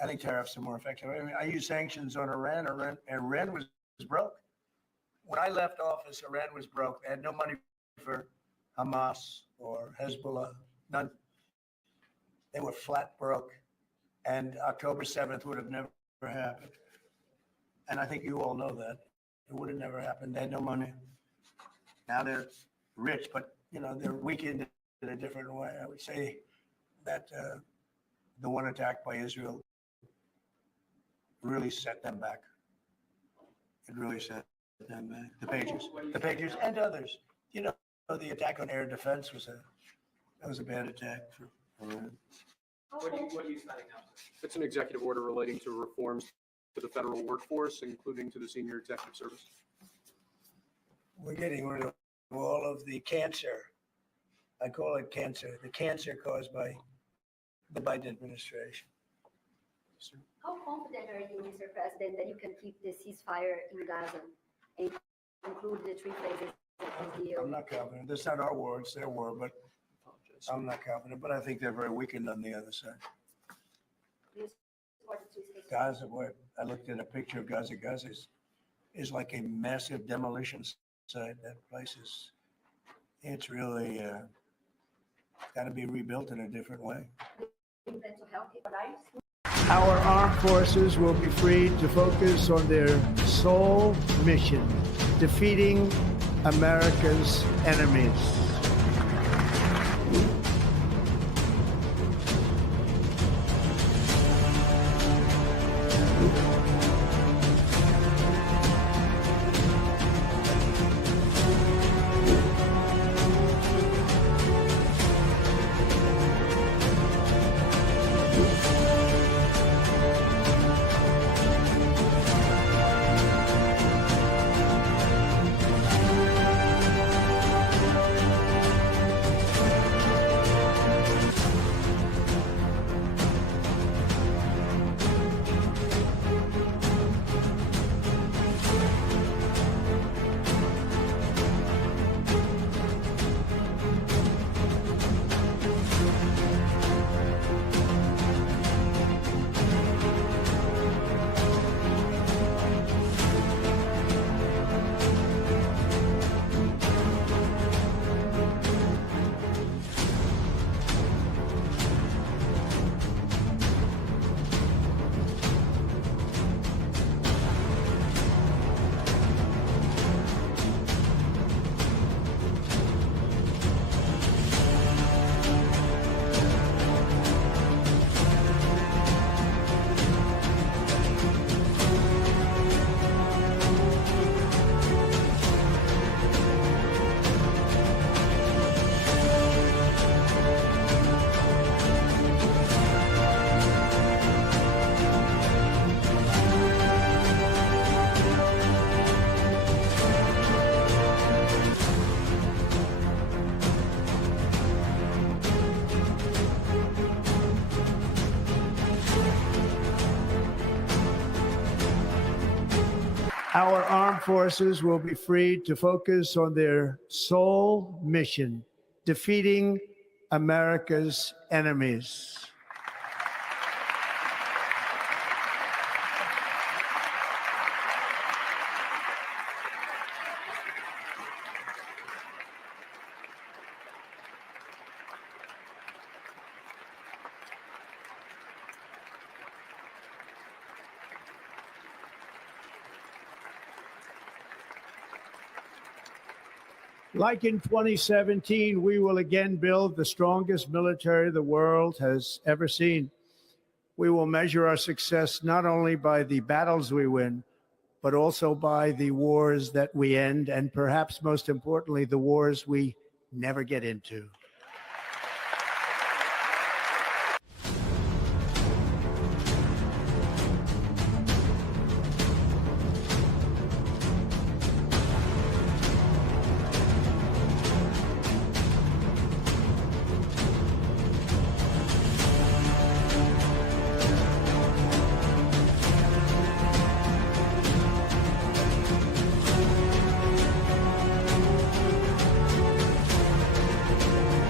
I think tariffs are more effective. I mean, I use sanctions on Iran. Iran was broke. When I left office, Iran was broke. They had no money for Hamas or Hezbollah, none. They were flat broke. And October 7th would have never happened. And I think you all know that. It would have never happened. They had no money. Now they're rich, but they're weakened in a different way. I would say that the one attack by Israel really set them back. It really set them back. The Patriots and others. The attack on air defense was a bad attack for Iran. What are you signing now? It's an executive order relating to reforms to the federal workforce, including to the senior executive service. We're getting rid of all of the cancer. I call it cancer, the cancer caused by the Biden administration. How confident are you, Mr. President, that you can keep the ceasefire in Gaza and include the three phases of the deal? I'm not confident. That's not our war, it's their war, but I'm not confident. But I think they're very weakened on the other side. Do you support the three-state Gaza, what I looked at a picture of Gaza. Gaza is like a massive demolition site. That place it's really got to be rebuilt in a different way. plan to help people lives? Our armed forces will be freed to focus on their sole mission, defeating America's enemies. Our armed forces will be freed to focus on their sole mission, defeating America's enemies. Like in 2017, we will again build the strongest military the world has ever seen. We will measure our success not only by the battles we win, but also by the wars that we end, and perhaps most importantly, the wars we never get into.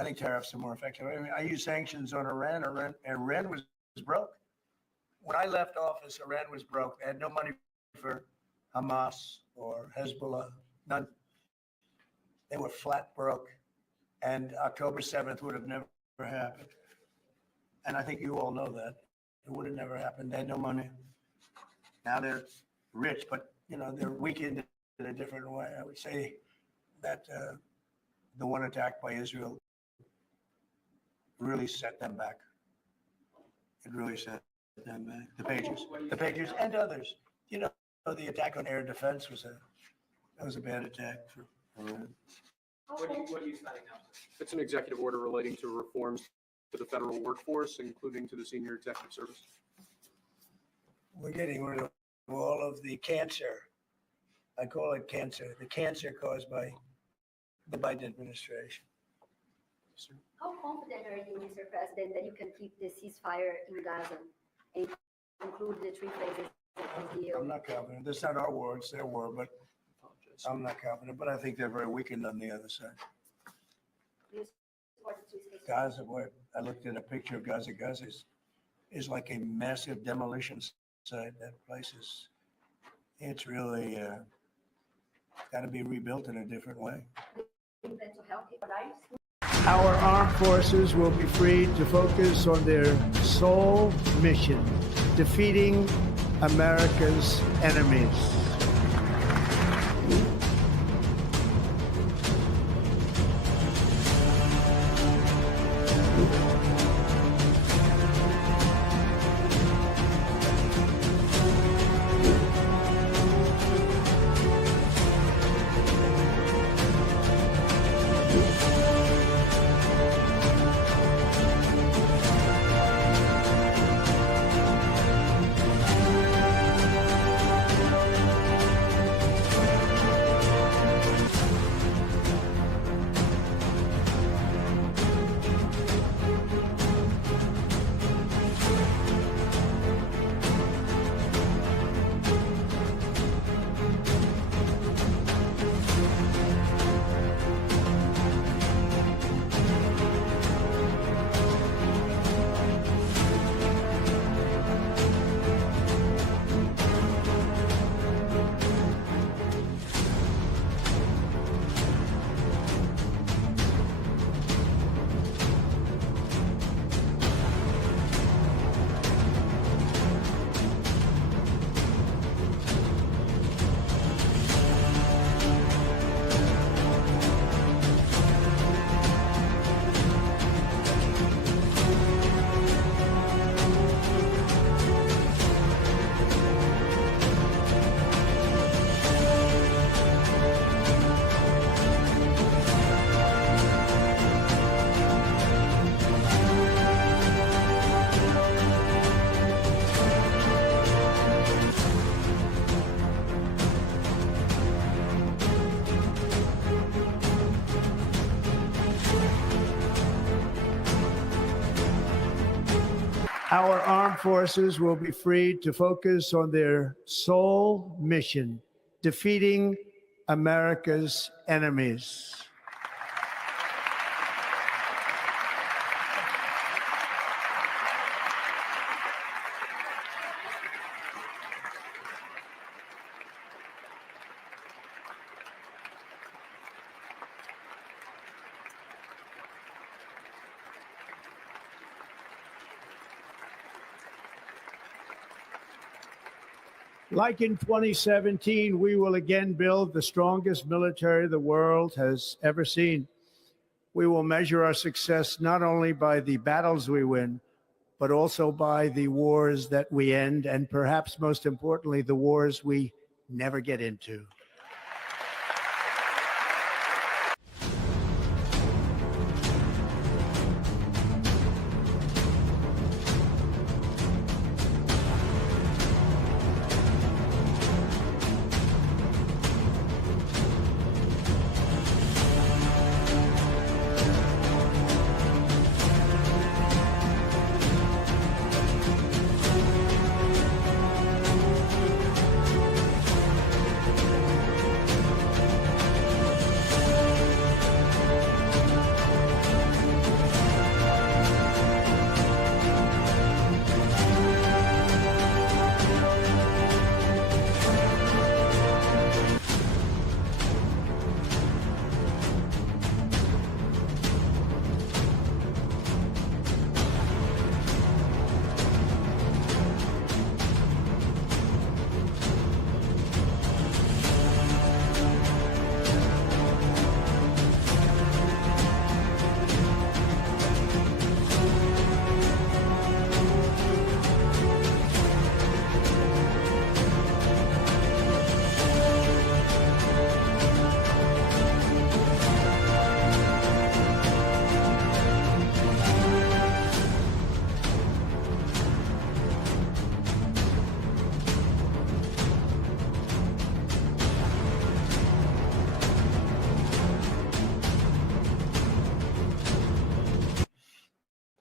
I think tariffs are more effective. I mean, I use sanctions on Iran. Iran was broke. When I left office, Iran was broke. They had no money for Hamas or Hezbollah, none. They were flat broke. And October 7th would have never happened. And I think you all know that. It would have never happened. They had no money. Now they're rich, but they're weakened in a different way. I would say that the one attack by Israel really set them back. It really set them back. The Patriots and others. The attack on air defense was a bad attack for Iran. What are you signing now? It's an executive order relating to reforms to the federal workforce, including to the senior executive service. We're getting rid of all of the cancer. I call it cancer, the cancer caused by the Biden administration. Sir. How confident are you, Mr. President, that you can keep the ceasefire in Gaza and conclude the three phases of the deal? I'm not confident. That's not our war, it's their war, but Apologize. I'm not confident. But I think they're very weakened on the other side. Do you support the three phases? Gaza, boy, I looked at a picture of Gaza. Gaza is like a massive demolition site. That place it's really got to be rebuilt in a different way. Do you plan to help your lives? Our armed forces will be freed to focus on their sole mission, defeating America's enemies. Our armed forces will be freed to focus on their sole mission, defeating America's enemies. Like in 2017, we will again build the strongest military the world has ever seen. We will measure our success not only by the battles we win, but also by the wars that we end, and perhaps most importantly, the wars we never get into.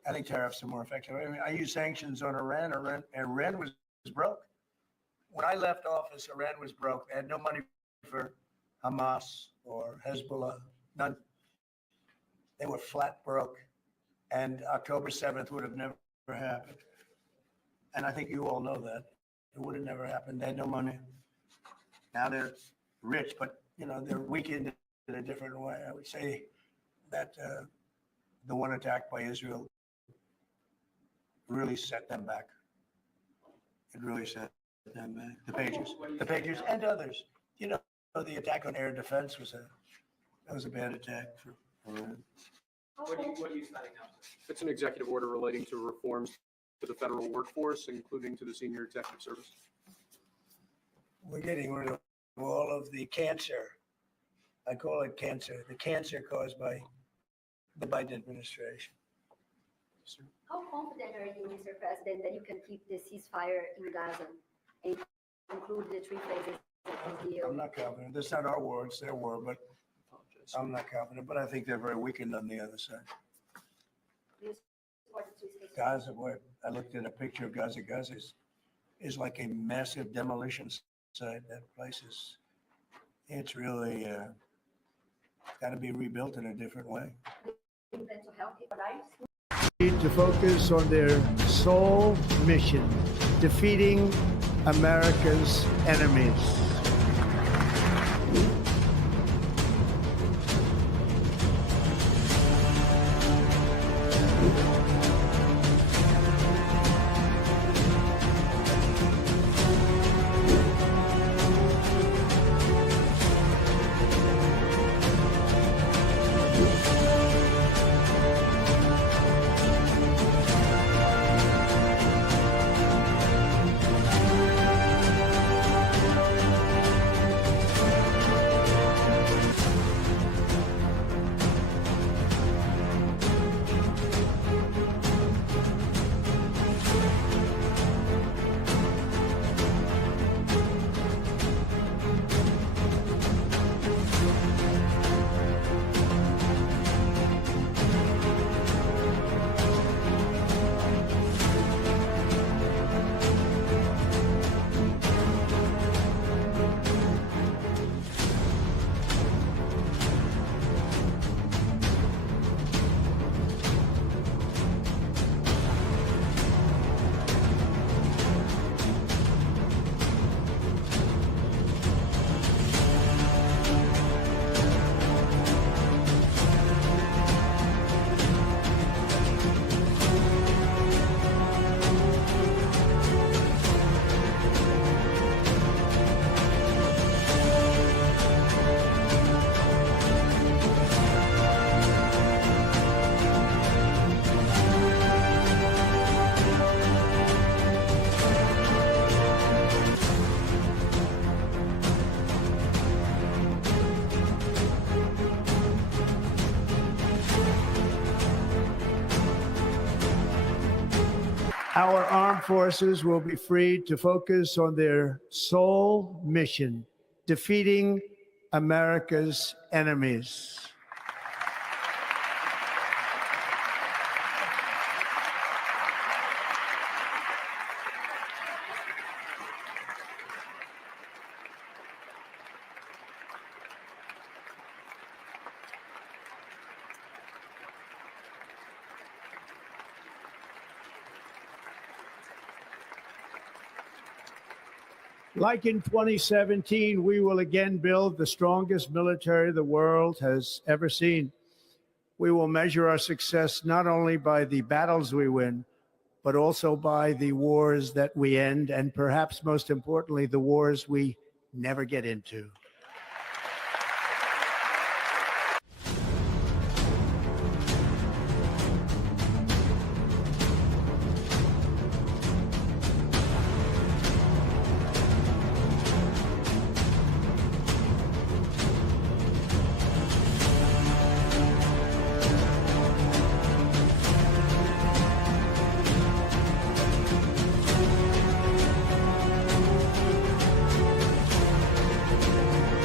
I think tariffs are more effective. I mean, I use sanctions on Iran. Iran was broke. When I left office, Iran was broke. They had no money for Hamas or Hezbollah, none. They were flat broke. And October 7th would have never happened. And I think you all know that. It would have never happened. They had no money. Now they're rich, but they're weakened in a different way. I would say that the one attack by Israel really set them back. It really set them back. The Patriots and others. The attack on air defense was a bad attack for Iran. What are you signing now? It's an executive order relating to reforms to the federal workforce, including to the senior executive service. We're getting rid of all of the cancer. I call it cancer, the cancer caused by the Biden administration. Sir. How confident are you, Mr. President, that you can keep the ceasefire in Gaza and conclude the three phases of the deal? I'm not confident. That's not our war, it's their war, but Apologize. I'm not confident. But I think they're very weakened on the other side. Do you support the three phases? Gaza, I looked at a picture of Gaza. Gaza is like a massive demolition site. That place it's really got to be rebuilt in a different way. Do you plan to help people lives? Need to focus on their sole mission, defeating America's enemies. Our armed forces will be freed to focus on their sole mission, defeating America's enemies. Like in 2017, we will again build the strongest military the world has ever seen. We will measure our success not only by the battles we win, but also by the wars that we end, and perhaps most importantly, the wars we never get into.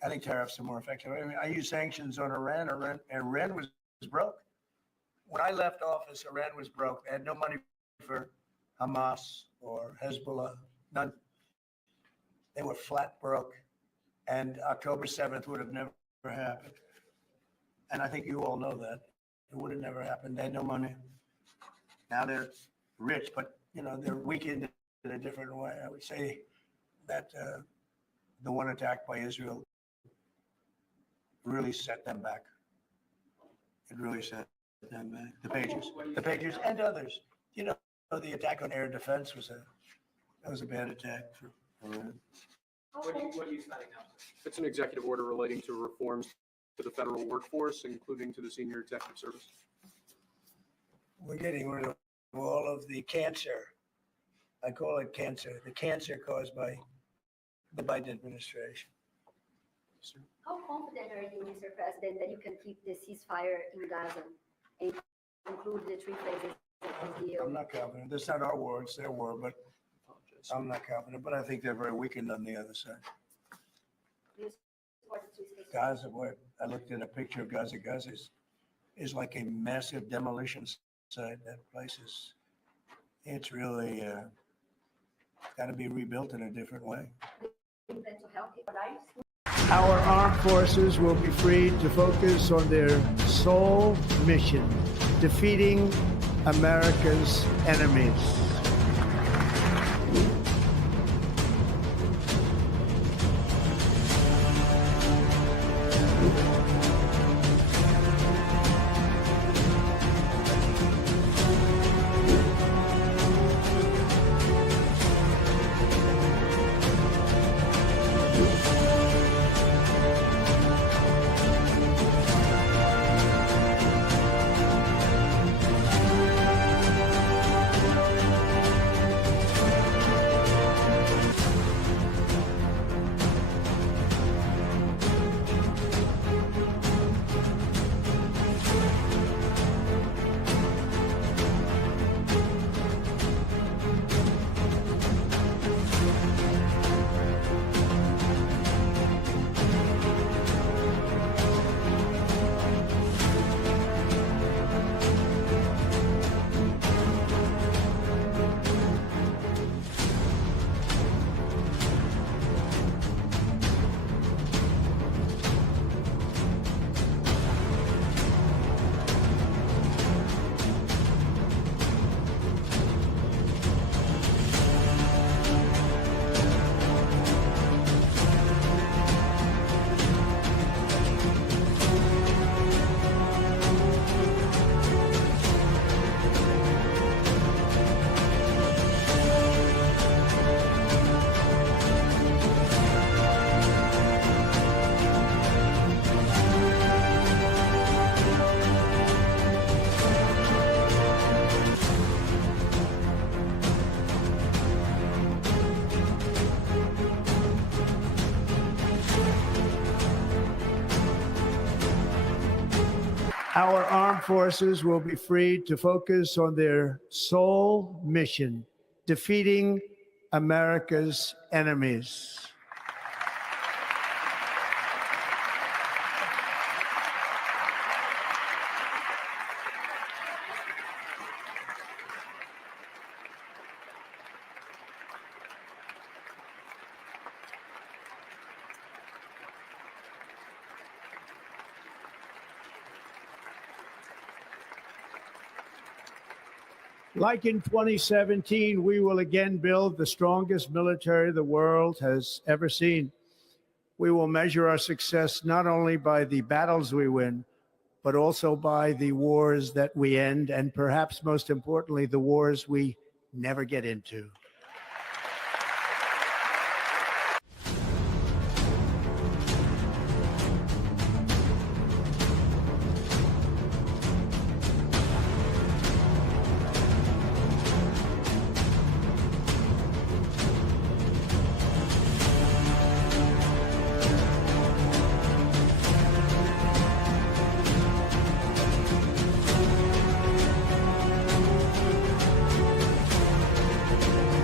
I think tariffs are more effective. I mean, I use sanctions on Iran. Iran was broke. When I left office, Iran was broke. They had no money for Hamas or Hezbollah, none. They were flat broke. And October 7th would have never happened. And I think you all know that. It would have never happened. They had no money. Now they're rich, but they're weakened in a different way. I would say that the one attack by Israel really set them back. It really set them back. The Patriots and others. The attack on air defense was a bad attack for Iran. What are you signing now? It's an executive order relating to reforms to the federal workforce, including to the senior executive service. We're getting rid of all of the cancer. I call it cancer, the cancer caused by the Biden administration. How confident are you, Mr. President, that you can keep the ceasefire in Gaza and conclude the three phases of the deal? I'm not confident. That's not our war, it's their war, but I'm not confident. But I think they're very weakened on the other side. Do you support the three phases? Gaza, what I looked at a picture of Gaza. Gaza is like a massive demolition site. That place it's really got to be rebuilt in a different way. Do you plan to help people lives? Our armed forces will be freed to focus on their sole mission, defeating America's enemies. Our armed forces will be freed to focus on their sole mission, defeating America's enemies. Like in 2017, we will again build the strongest military the world has ever seen. We will measure our success not only by the battles we win, but also by the wars that we end, and perhaps most importantly, the wars we never get into.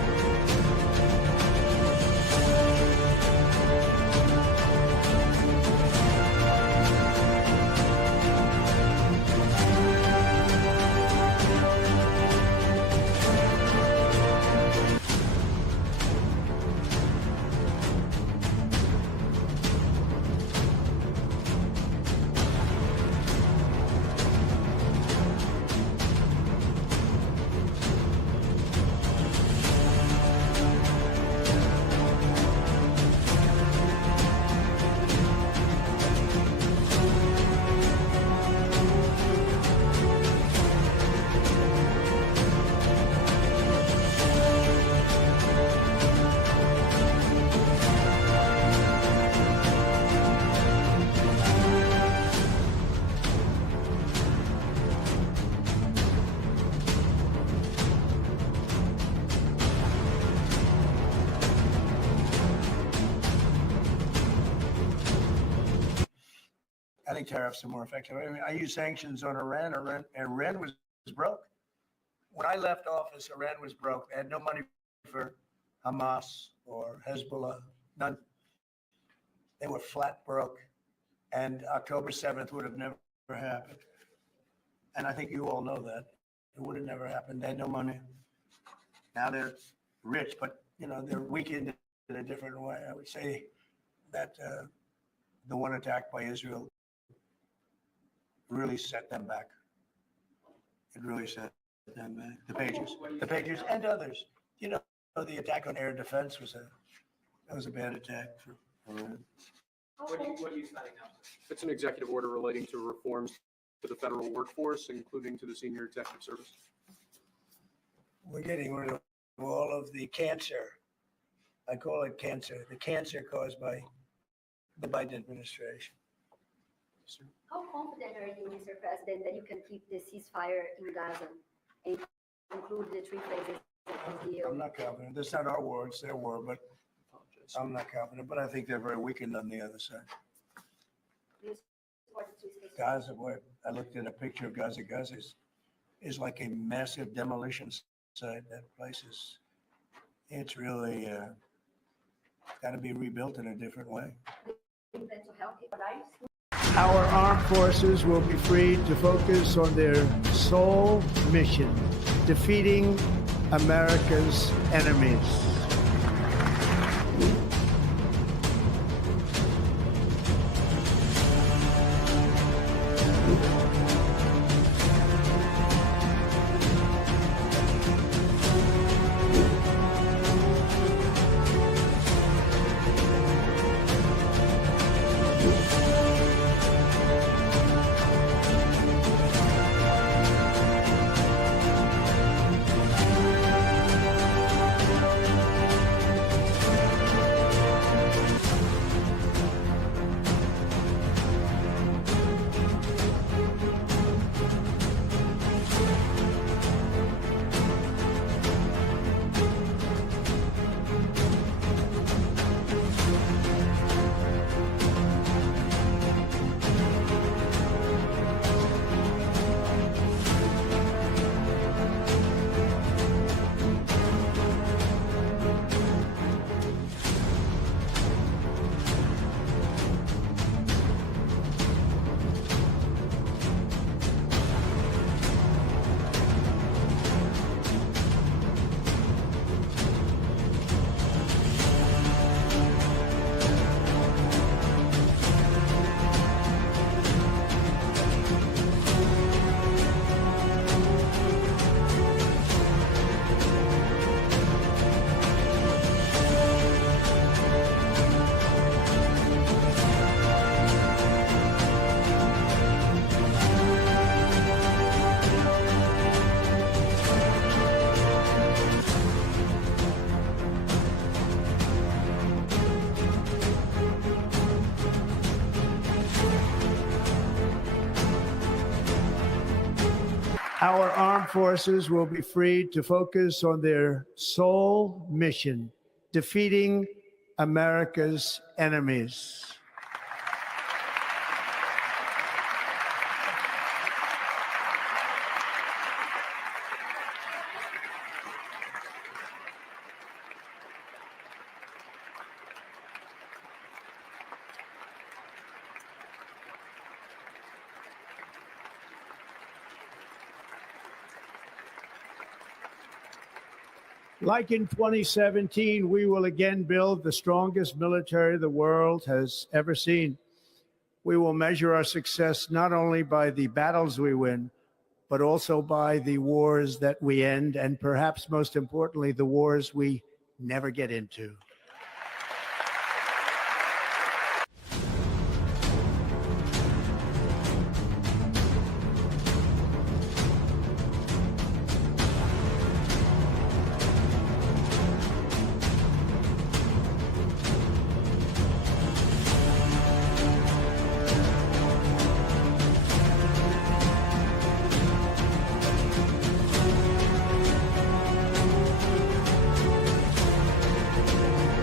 I think tariffs are more effective. I mean, I use sanctions on Iran. Iran was broke. When I left office, Iran was broke. They had no money for Hamas or Hezbollah, none. They were flat broke. And October 7th would have never happened. And I think you all know that. It would have never happened. They had no money. Now they're rich, but they're weakened in a different way. I would say that the one attack by Israel really set them back. It really set them back. The Patriots, and others. The attack on air defense was a bad attack for Iran. What are you signing now, sir? It's an executive order relating to reforms to the federal workforce, including to the senior executive service. We're getting rid of all of the cancer. I call it cancer, the cancer caused by the Biden administration. Sir. How confident are you, Mr. President, that you can keep the ceasefire in Gaza and conclude the three phases of the deal? I'm not confident. That's not our war, it's their war, but I'm not confident. But I think they're very weakened on the other side. Do you support the three phases? Gaza, boy, I looked at a picture of Gaza. Gaza is like a massive demolition site. That place it's really got to be rebuilt in a different way. Do you plan to help the lives? Our armed forces will be freed to focus on their sole mission, defeating America's enemies. Our armed forces will be freed to focus on their sole mission, defeating America's enemies. Like in 2017, we will again build the strongest military the world has ever seen. We will measure our success not only by the battles we win, but also by the wars that we end, and perhaps most importantly, the wars we never get into.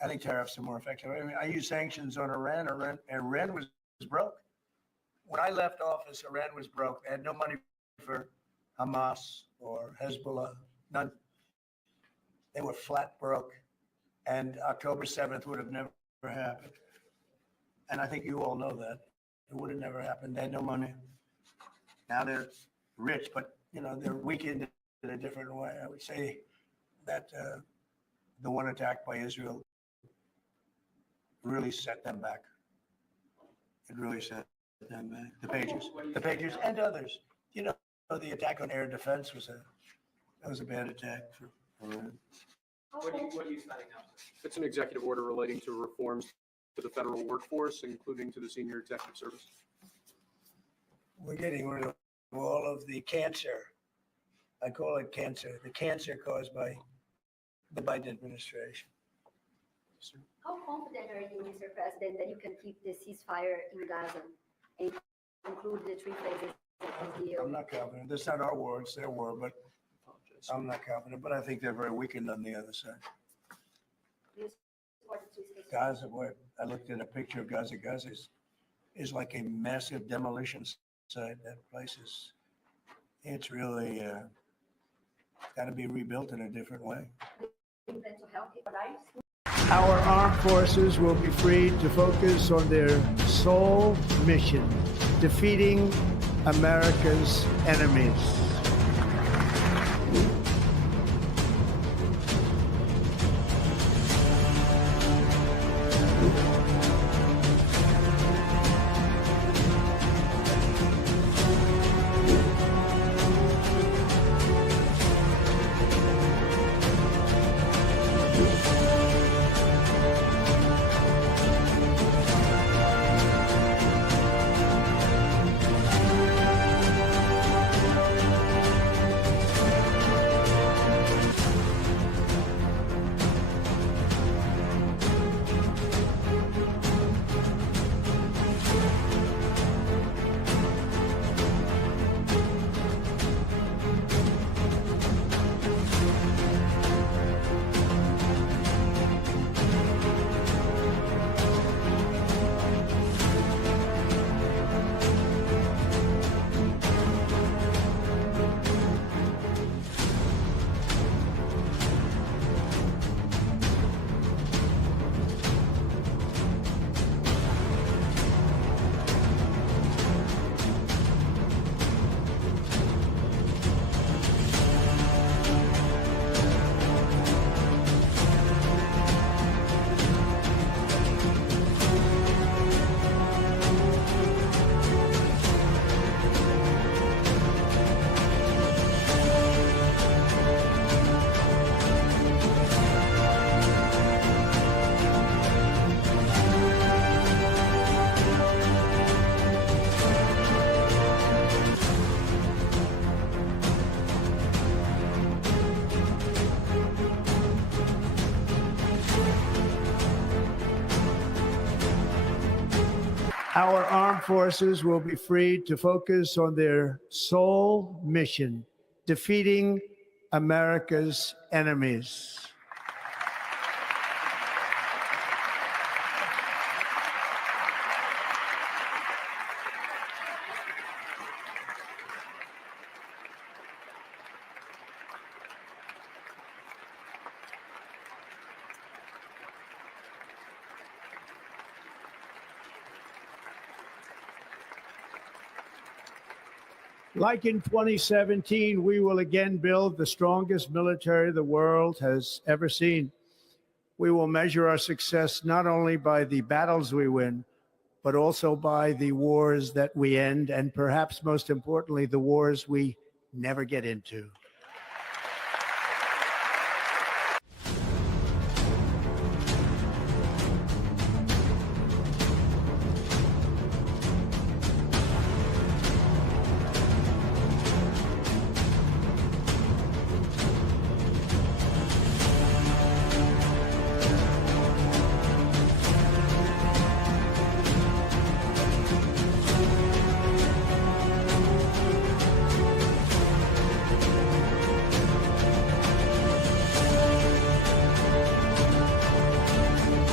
I think tariffs are more effective. I mean, I use sanctions on Iran. Iran was broke. When I left office, Iran was broke. They had no money for Hamas or Hezbollah, none. They were flat broke. And October 7th would have never happened. And I think you all know that. It would have never happened. They had no money. Now they're rich, but they're weakened in a different way. I would say that the one attack by Israel really set them back. It really set them back. The Patriots, and others. The attack on air defense was a bad attack for Iran. What are you signing now, sir? It's an executive order relating to reforms to the federal workforce, including to the senior executive service. We're getting rid of all of the cancer. I call it cancer, the cancer caused by the Biden administration. Sir. How confident are you, Mr. President, that you can keep the ceasefire in Gaza and conclude the three phases of the deal? I'm not confident. That's not our war, it's their war, but I'm not confident. But I think they're very weakened on the other side. Do you support the three phases? Gaza, boy, I looked at a picture of Gaza. Gaza is like a massive demolition site. That place it's really got to be rebuilt in a different way. Do you plan to help Israel? Our armed forces will be freed to focus on their sole mission, defeating America's enemies. Our armed forces will be freed to focus on their sole mission, defeating America's enemies. Like in 2017, we will again build the strongest military the world has ever seen. We will measure our success not only by the battles we win, but also by the wars that we end, and perhaps most importantly, the wars we never get into.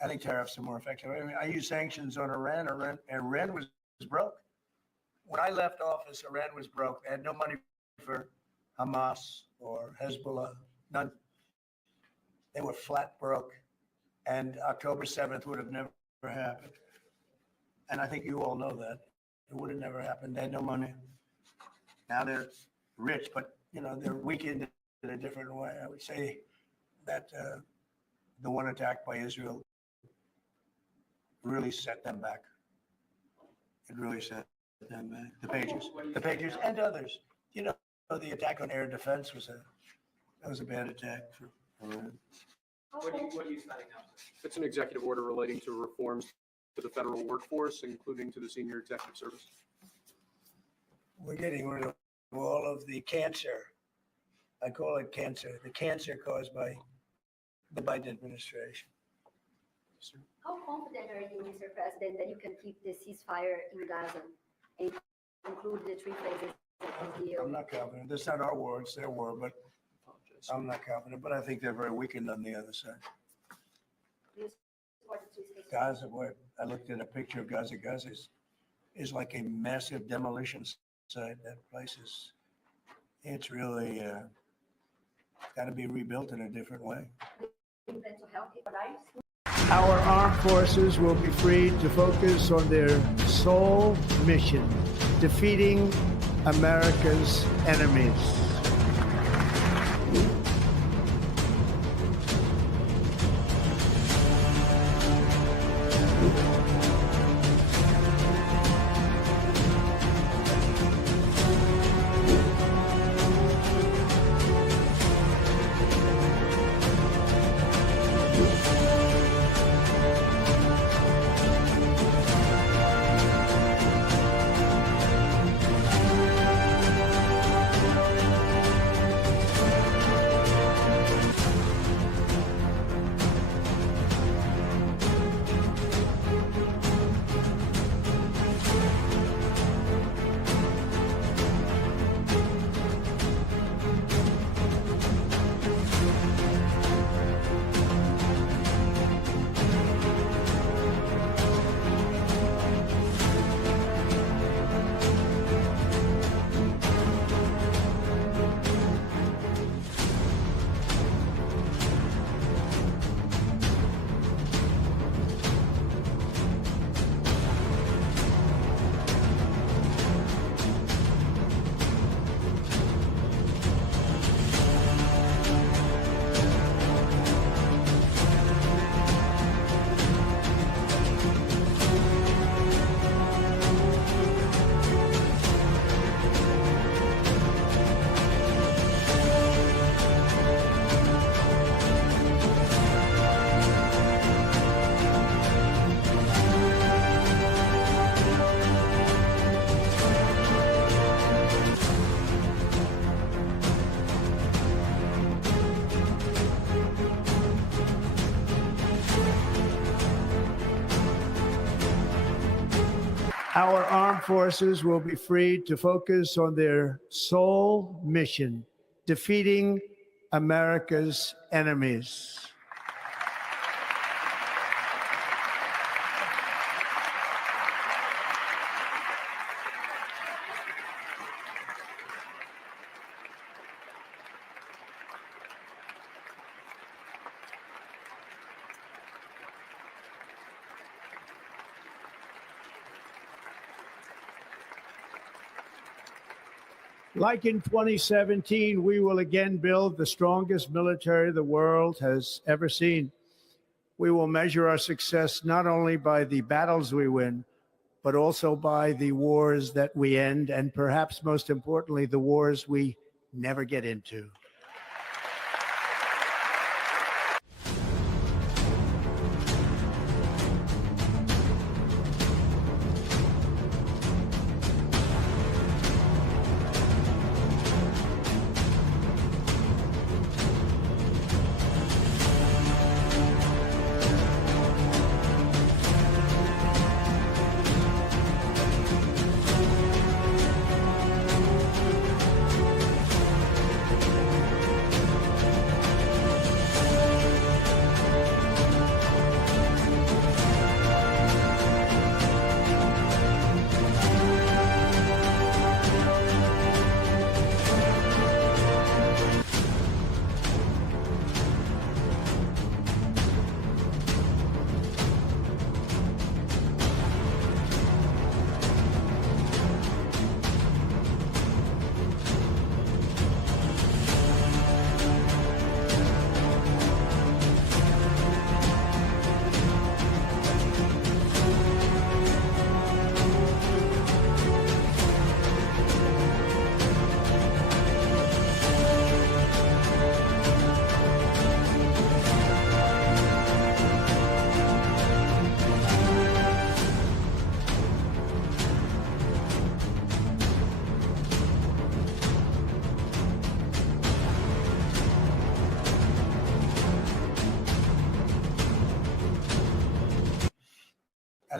I think tariffs are more effective. I mean, I use sanctions on Iran. Iran was broke. When I left office, Iran was broke. They had no money for Hamas or Hezbollah, none. They were flat broke. And October 7th would have never happened. And I think you all know that. It would have never happened. They had no money. Now they're rich, but they're weakened in a different way. I would say that the one attack by Israel really set them back. It really set them back. The Patriots, and others. The attack on air defense was a bad attack for Iran. What are you studying now, sir? It's an executive order relating to reforms to the federal workforce, including to the senior executive service. We're getting rid of all of the cancer. I call it cancer, the cancer caused by the Biden administration. Sir. How confident are you, Mr. President, that you can keep the ceasefire in Gaza and conclude the three phases of the deal? I'm not confident. That's not our war, it's their war, but Apologize. I'm not confident. But I think they're very weakened on the other side. Do you support the three phases? Gaza, boy, I looked at a picture of Gaza. Gaza is like a massive demolition site. That place it's really got to be rebuilt in a different way. Do you plan to help Israel? Our armed forces will be freed to focus on their sole mission, defeating America's enemies. Our armed forces will be freed to focus on their sole mission, defeating America's enemies. Like in 2017, we will again build the strongest military the world has ever seen. We will measure our success not only by the battles we win, but also by the wars that we end, and perhaps most importantly, the wars we never get into.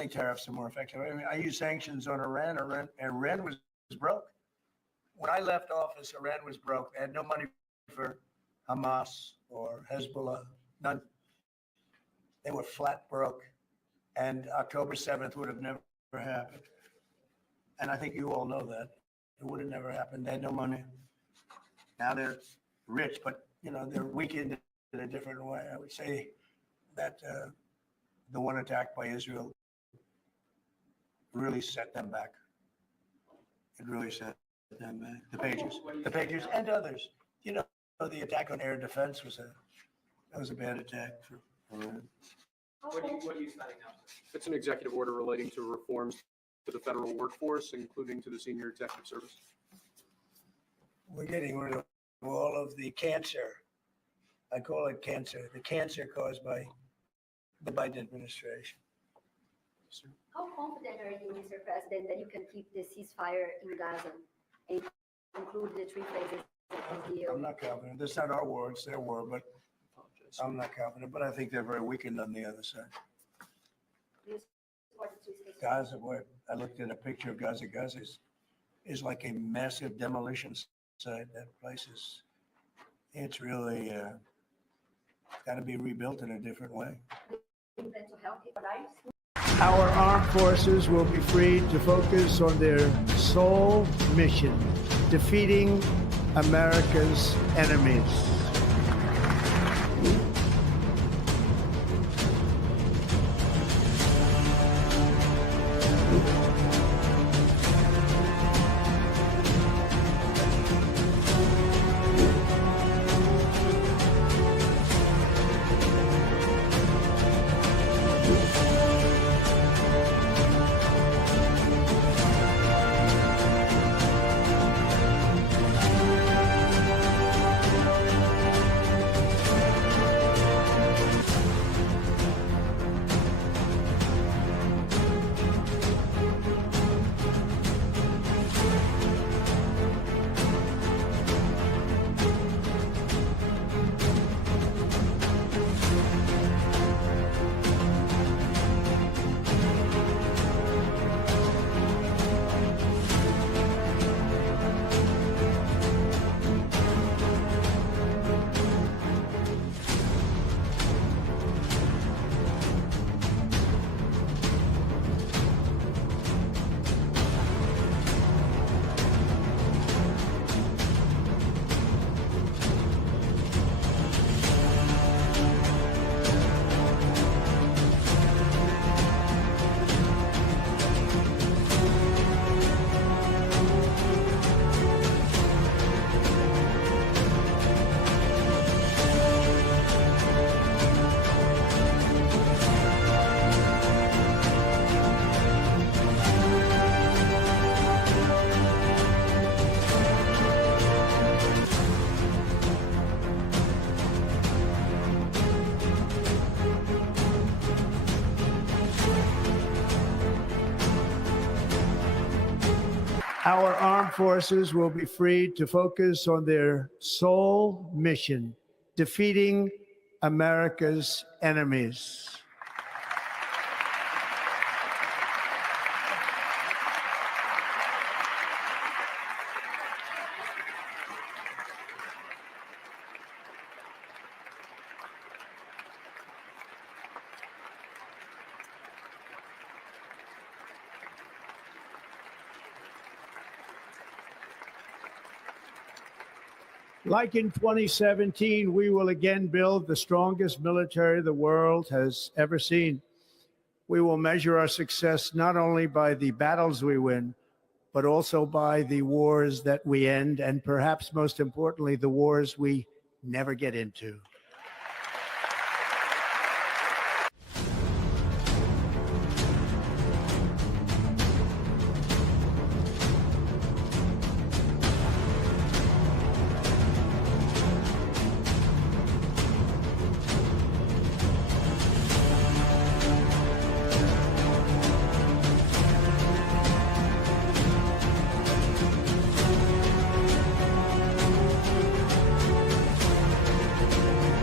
think tariffs are more effective. I mean, I use sanctions on Iran. Iran was broke. When I left office, Iran was broke. They had no money for Hamas or Hezbollah, none. They were flat broke. And October 7th would have never happened. And I think you all know that. It would have never happened. They had no money. Now they're rich, but they're weakened in a different way. I would say that the one attack by Israel really set them back. It really set them back. The Patriots and others. The attack on air defense was a bad attack for Iran. What are you signing now, sir? It's an executive order relating to reforms to the federal workforce, including to the senior executive service. We're getting rid of all of the cancer. I call it cancer, the cancer caused by the Biden administration. Sir. How confident are you, Mr. President, that you can keep the ceasefire in Gaza and conclude the three phases of the deal? I'm not confident. That's not our war, it's their war, but I'm not confident. But I think they're very weakened on the other side. Do you support the three phases? Gaza, boy, I looked at a picture of Gaza. Gaza is like a massive demolition site. That place it's really got to be rebuilt in a different way. Do you plan to help Israel? Our armed forces will be freed to focus on their sole mission, defeating America's enemies. Our armed forces will be freed to focus on their sole mission, defeating America's enemies. Like in 2017, we will again build the strongest military the world has ever seen. We will measure our success not only by the battles we win, but also by the wars that we end, and perhaps most importantly, the wars we never get into.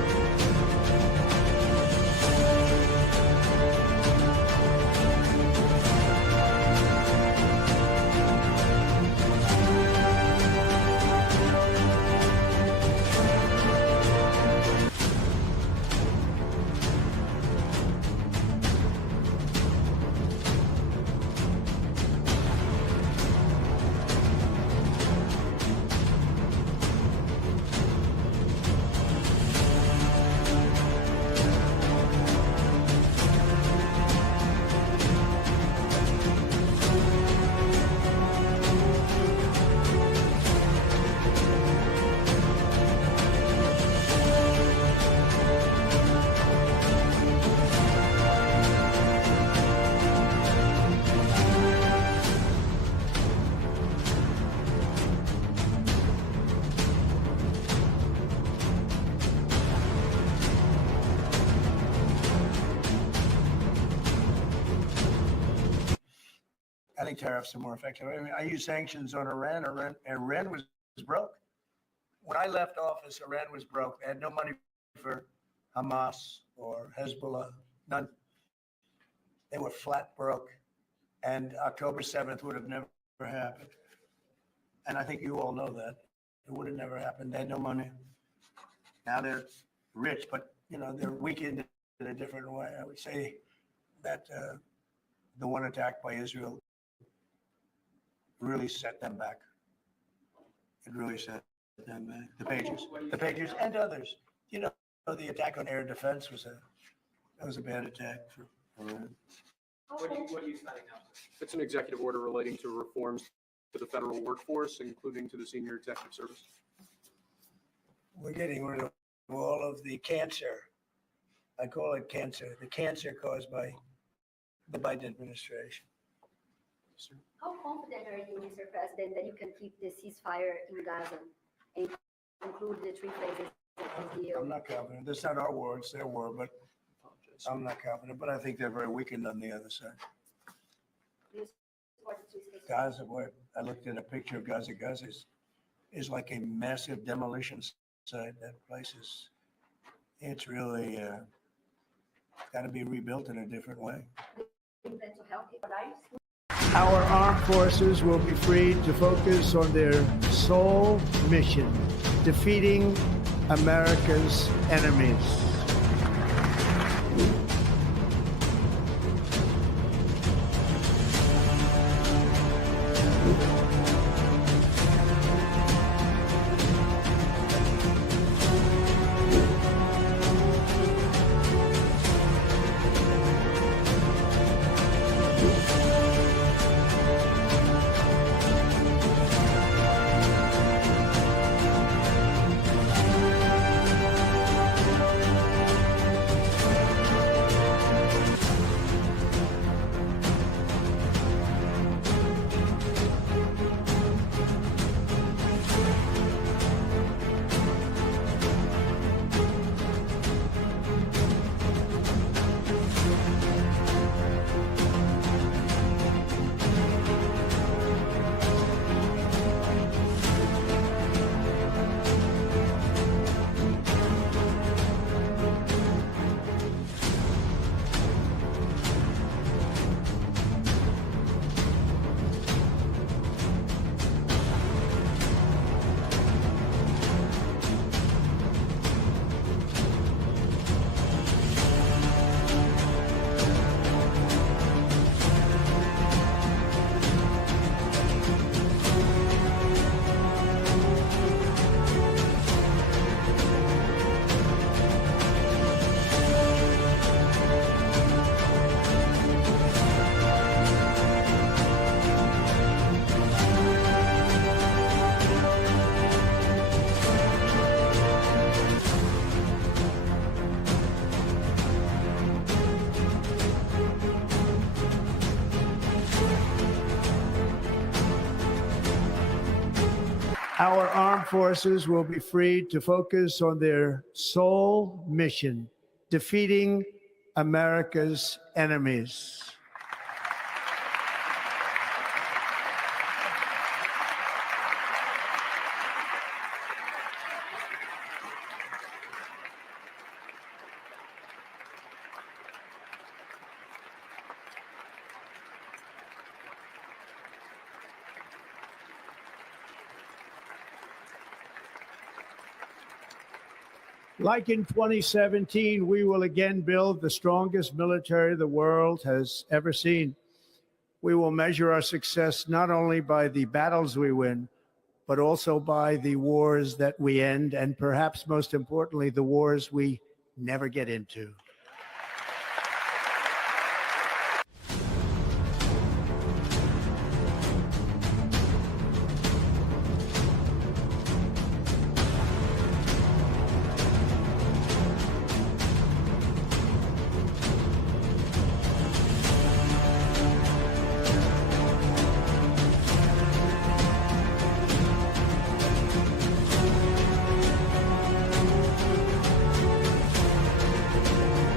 think tariffs are more effective. I mean, I use sanctions on Iran. Iran was broke. When I left office, Iran was broke. They had no money for Hamas or Hezbollah, none. They were flat broke. And October 7th would have never happened. And I think you all know that. It would have never happened. They had no money. Now they're rich, but they're weakened in a different way. I would say that the one attack by Israel really set them back. It really set them back. The Patriots, and others. The attack on air defense was a bad attack for Iran. What are you signing now, sir? It's an executive order relating to reforms to the federal workforce, including to the senior executive service. We're getting rid of all of the cancer. I call it cancer, the cancer caused by the Biden administration. Sir. How confident are you, Mr. President, that you can keep the ceasefire in Gaza and conclude the three phases of the deal? I'm not confident. That's not our war, it's their war, but I'm not confident. But I think they're very weakened on the other side. Do you support the three phases? Gaza, boy, I looked at a picture of Gaza. Gaza is like a massive demolition site. That place it's really got to be rebuilt in a different way. Do you plan to help Israel? Our armed forces will be freed to focus on their sole mission, defeating America's enemies. Our armed forces will be freed to focus on their sole mission, defeating America's enemies. Like in 2017, we will again build the strongest military the world has ever seen. We will measure our success not only by the battles we win, but also by the wars that we end, and perhaps most importantly, the wars we never get into.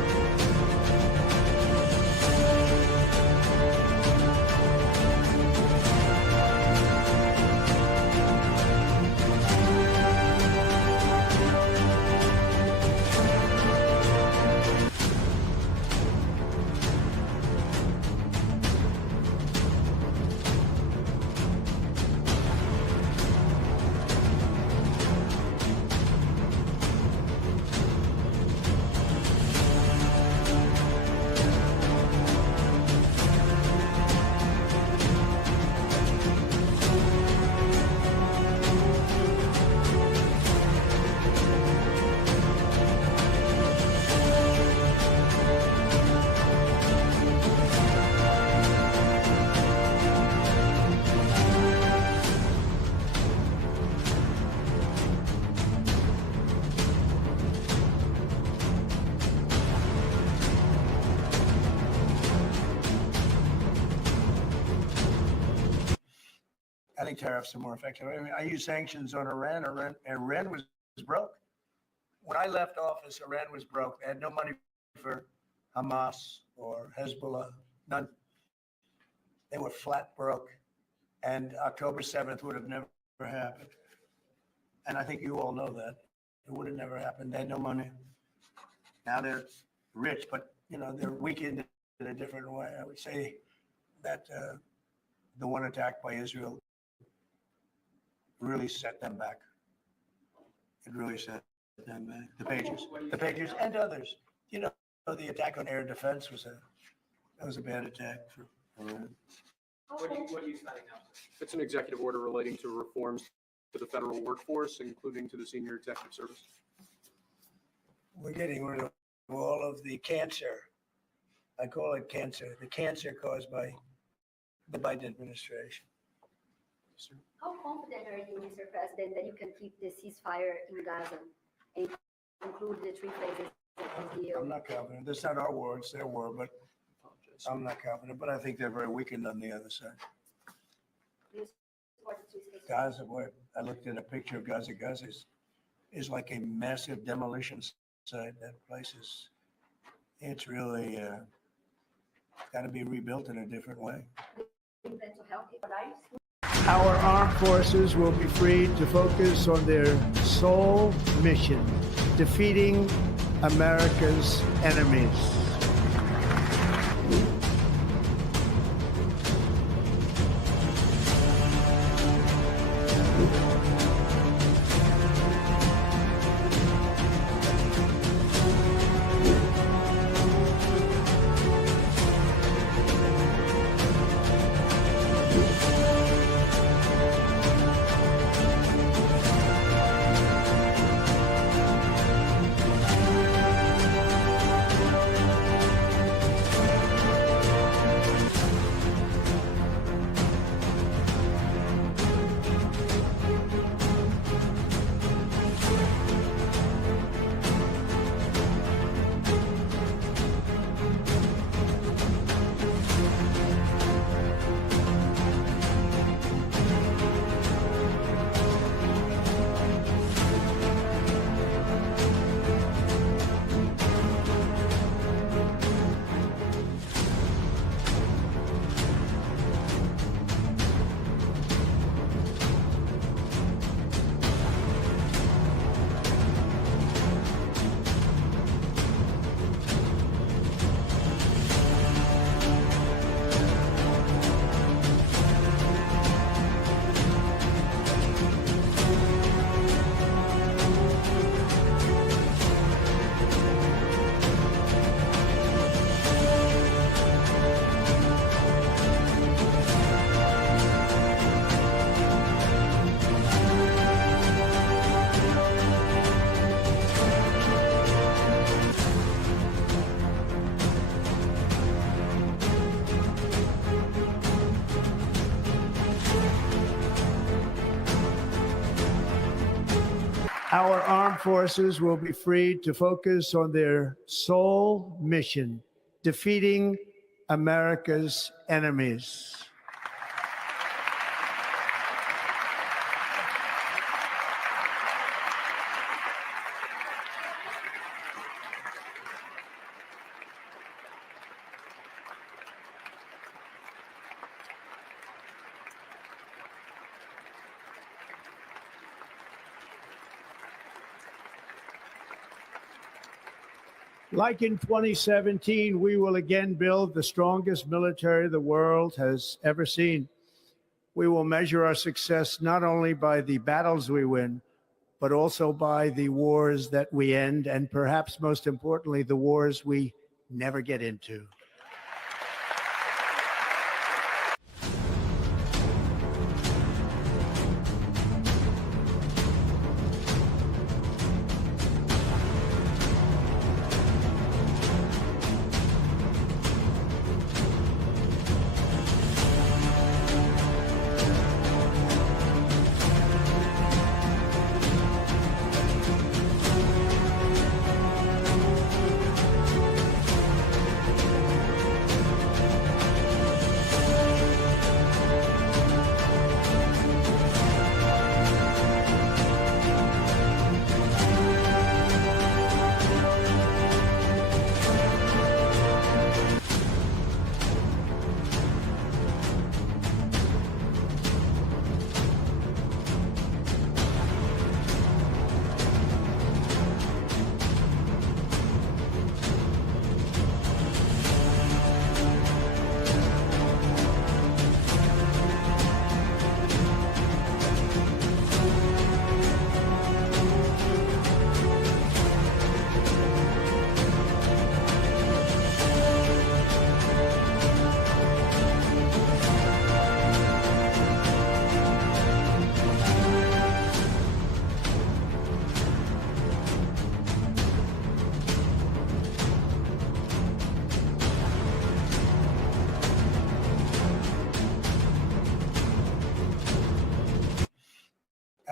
think tariffs are more effective. I mean, I use sanctions on Iran. Iran was broke. When I left office, Iran was broke. They had no money for Hamas or Hezbollah, none. They were flat broke. And October 7th would have never happened. And I think you all know that. It would have never happened. They had no money. Now they're rich, but they're weakened in a different way. I would say that the one attack by Israel really set them back. It really set them back. The Patriots, and others. The attack on air defense was a bad attack for Iran. What are you signing now? It's an executive order relating to reforms to the federal workforce, including to the senior executive service. We're getting rid of all of the cancer. I call it cancer. The cancer caused by the Biden administration. Sir. How confident are you, Mr. President, that you can keep the ceasefire in Gaza and conclude the three phases of the deal? I'm not confident. That's not our war, it's their war, but Apologize. I'm not confident. But I think they're very weakened on the other side. Do you support the three-state Gaza, boy, I looked at a picture of Gaza. Gaza is like a massive demolition site. That place it's really got to be rebuilt in a different way. plan to help the lives? Our armed forces will be freed to focus on their sole mission, defeating America's enemies. Our armed forces will be freed to focus on their sole mission, defeating America's enemies. Like in 2017, we will again build the strongest military the world has ever seen. We will measure our success not only by the battles we win, but also by the wars that we end, and perhaps most importantly, the wars we never get into.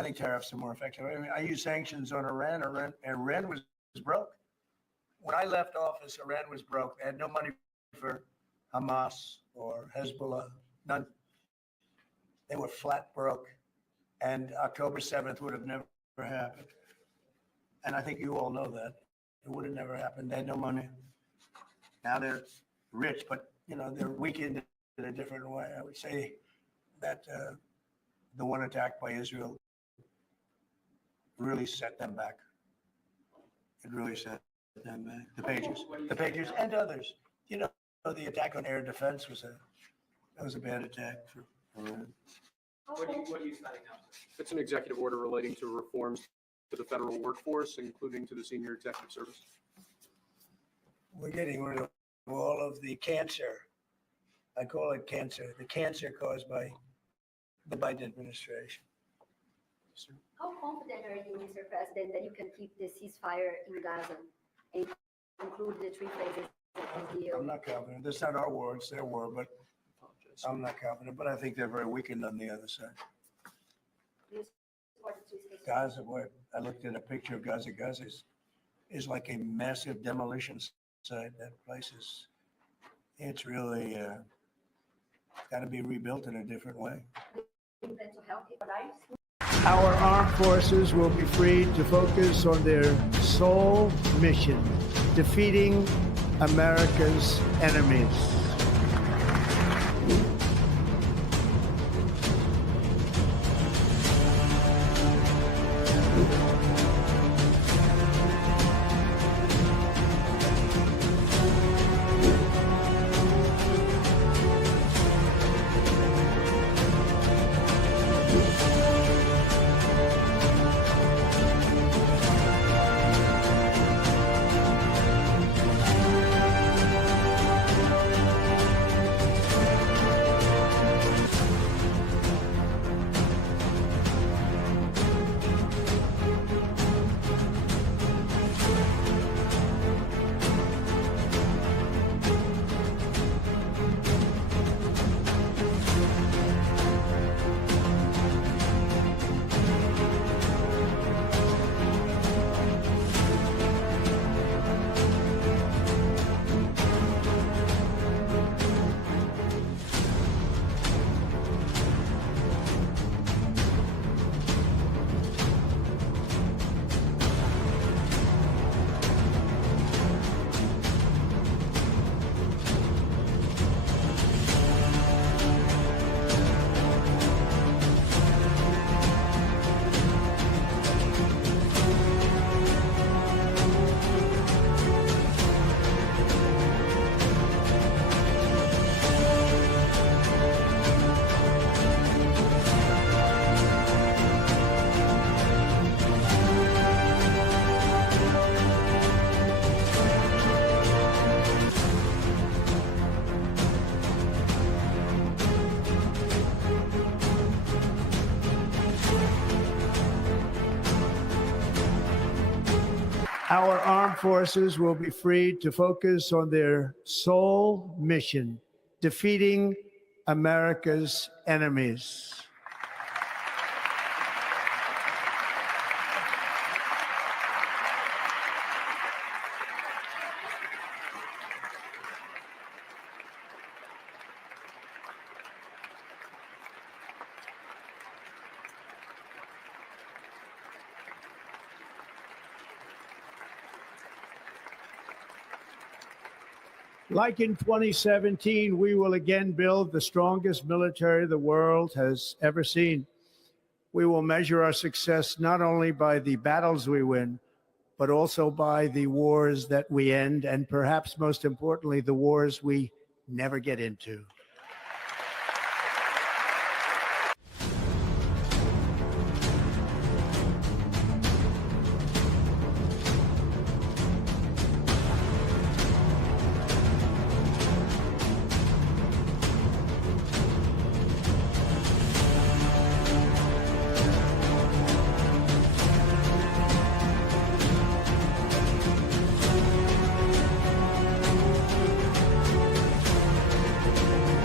think tariffs are more effective. I mean, I use sanctions on Iran. Iran was broke. When I left office, Iran was broke. They had no money for Hamas or Hezbollah, none. They were flat broke. And October 7th would have never happened. And I think you all know that. It would have never happened. They had no money. Now they're rich, but they're weakened in a different way. I would say that the one attack by Israel really set them back. It really set them back. The Patriots, and others. The attack on air defense was a bad attack for Iran. What are you signing now? It's an executive order relating to reforms to the federal workforce, including to the senior executive service. We're getting rid of all of the cancer. I call it cancer. The cancer caused by the Biden administration. Sir. How confident are you, Mr. President, that you can keep the ceasefire in Gaza and conclude the three phases of the deal? I'm not confident. That's not our war, it's their war, but Apologize. I'm not confident. But I think they're very weakened on the other side. Do you support the three-state Gaza, boy, I looked at a picture of Gaza. Gaza is like a massive demolition site. That place it's really got to be rebuilt in a different way. plan to help your lives? Our armed forces will be freed to focus on their sole mission, defeating America's enemies. Our armed forces will be freed to focus on their sole mission, defeating America's enemies. Like in 2017, we will again build the strongest military the world has ever seen. We will measure our success not only by the battles we win, but also by the wars that we end, and perhaps most importantly, the wars we never get into.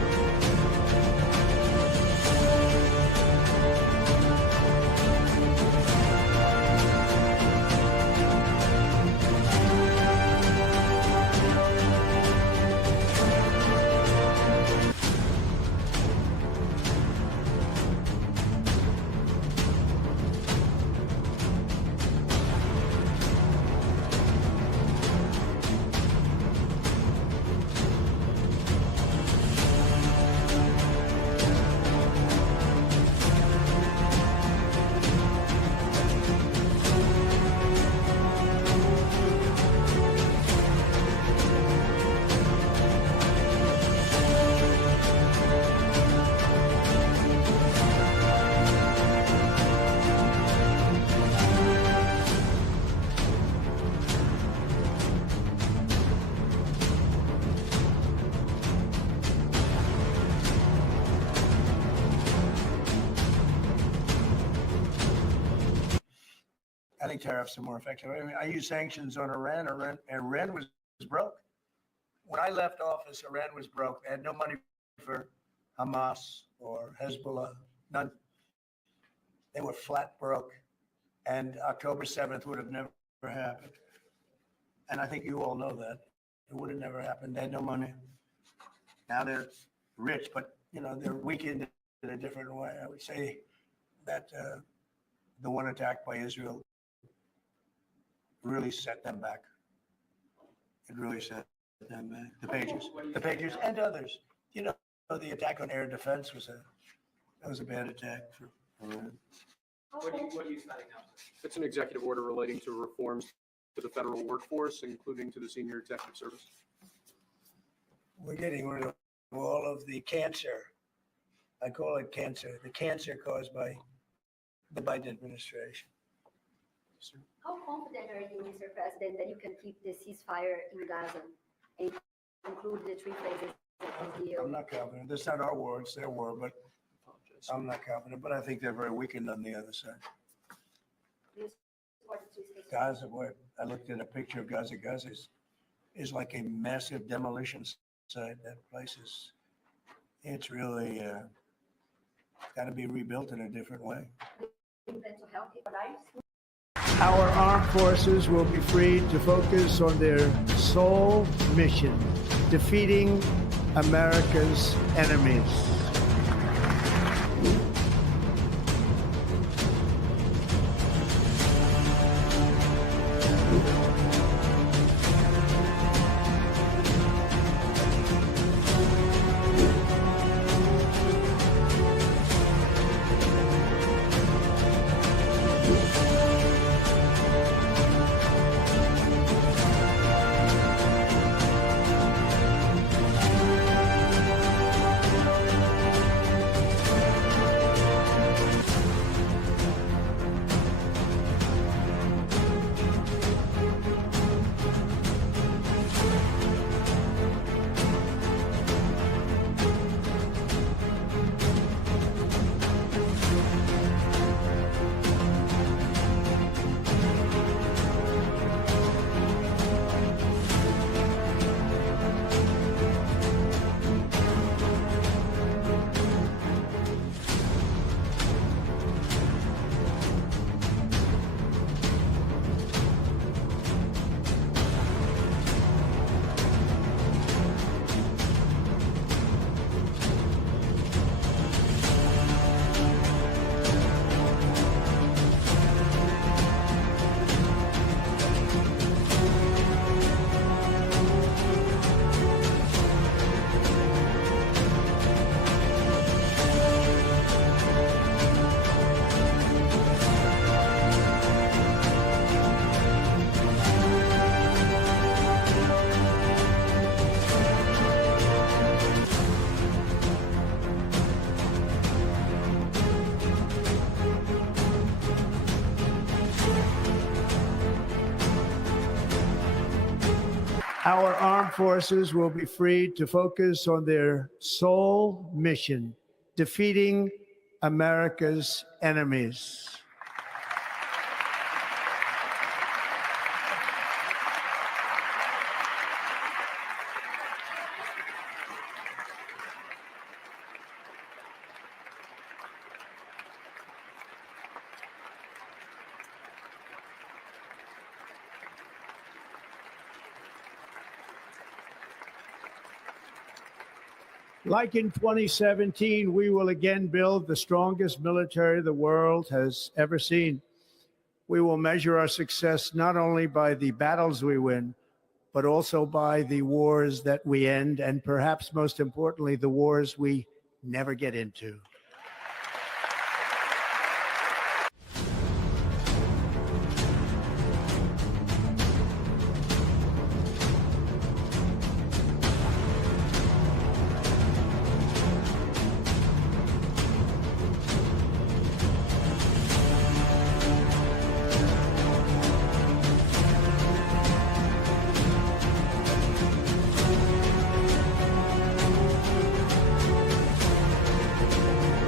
I think tariffs are more effective. I mean, I use sanctions on Iran. Iran was broke. When I left office, Iran was broke. They had no money for Hamas or Hezbollah, none. They were flat broke. And October 7th would have never happened. And I think you all know that. It would have never happened. They had no money. Now they're rich, but they're weakened in a different way. I would say that the one attack by Israel really set them back. It really set them back. The Patriots and others. The attack on air defense was a bad attack for Iran. What are you studying now? It's an executive order relating to reforms to the federal workforce, including to the senior executive service. We're getting rid of all of the cancer. I call it cancer. The cancer caused by the Biden administration. Sir. How confident are you, Mr. President, that you can keep the ceasefire in Gaza and conclude the three phases of the deal? I'm not confident. That's not our war, it's their war, but Apologize. I'm not confident. But I think they're very weakened on the other side. Do you support the three phases? Gaza, boy, I looked at a picture of Gaza. Gaza is like a massive demolition site. That place it's really got to be rebuilt in a different way. Do you plan to help the lives? Our armed forces will be freed to focus on their sole mission, defeating America's enemies. Our armed forces will be freed to focus on their sole mission, defeating America's enemies. Like in 2017, we will again build the strongest military the world has ever seen. We will measure our success not only by the battles we win, but also by the wars that we end, and perhaps most importantly, the wars we never get into.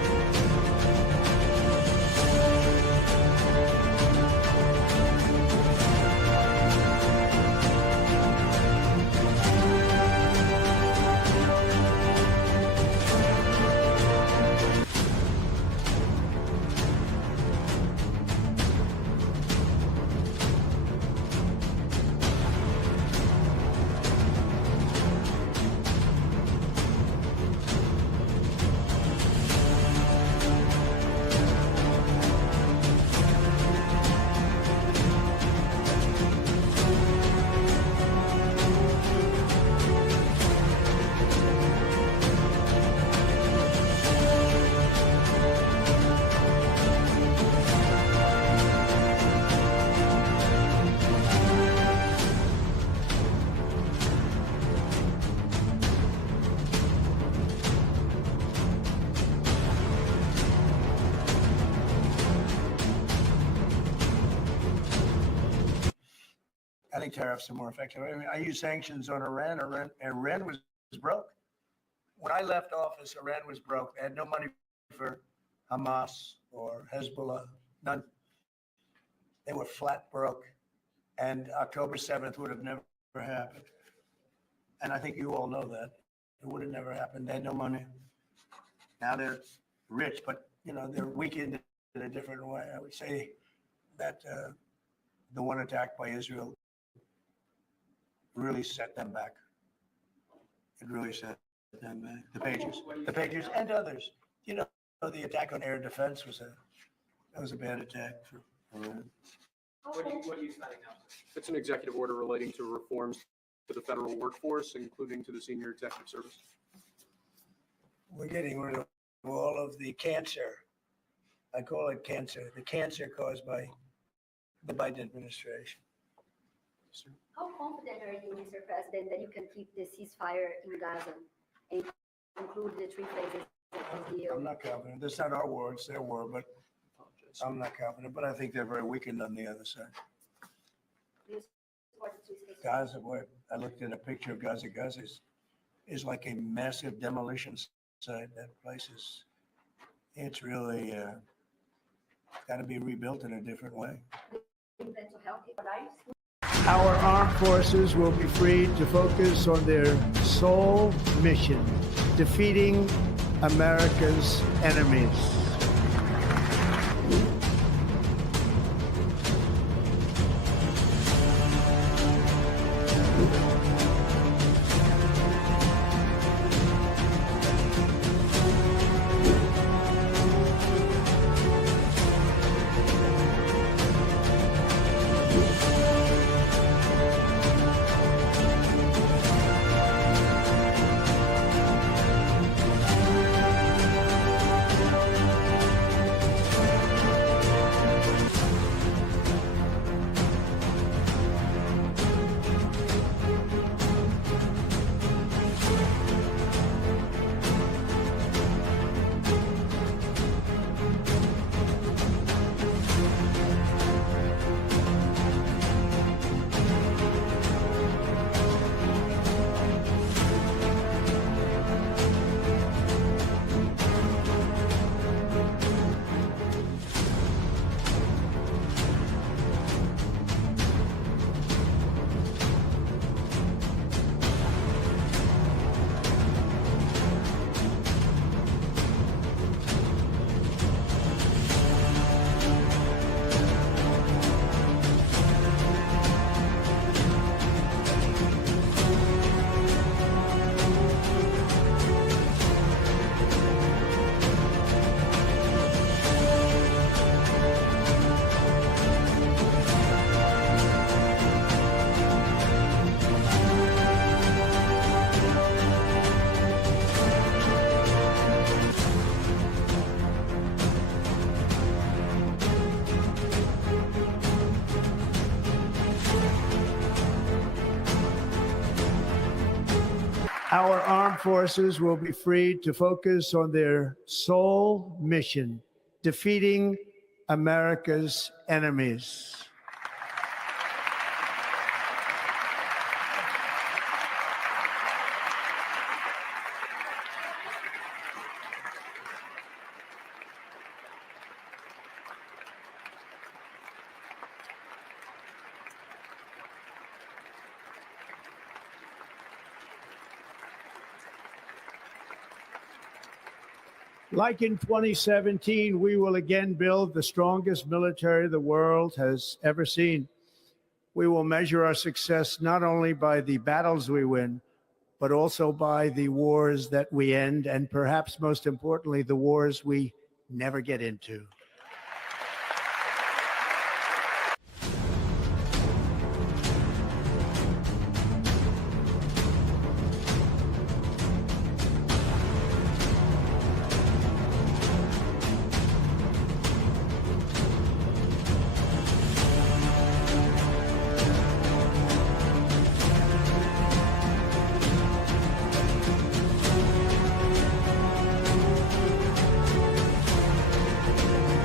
I think tariffs are more effective. I mean, I use sanctions on Iran. Iran was broke. When I left office, Iran was broke. They had no money for Hamas or Hezbollah, none. They were flat broke. And October 7th would have never happened. And I think you all know that. It would have never happened. They had no money. Now they're rich, but they're weakened in a different way. I would say that the one attack by Israel really set them back. It really set them back. The Patriots, and others. The attack on air defense was a bad attack for Iran. What are you signing now? It's an executive order relating to reforms to the federal workforce, including to the senior executive service. We're getting rid of all of the cancer. I call it cancer. The cancer caused by the Biden administration. Sir. How confident are you, Mr. President, that you can keep the ceasefire in Gaza and conclude the three phases of the deal? I'm not confident. That's not our war, it's their war, but Apologize. I'm not confident. But I think they're very weakened on the other side. Do you support the three-state Gaza, boy, I looked at a picture of Gaza. Gaza is like a massive demolition site. That place it's really got to be rebuilt in a different way. plan to help the lives? Our armed forces will be freed to focus on their sole mission, defeating America's enemies. Our armed forces will be freed to focus on their sole mission, defeating America's enemies. Like in 2017, we will again build the strongest military the world has ever seen. We will measure our success not only by the battles we win, but also by the wars that we end, and perhaps most importantly, the wars we never get into.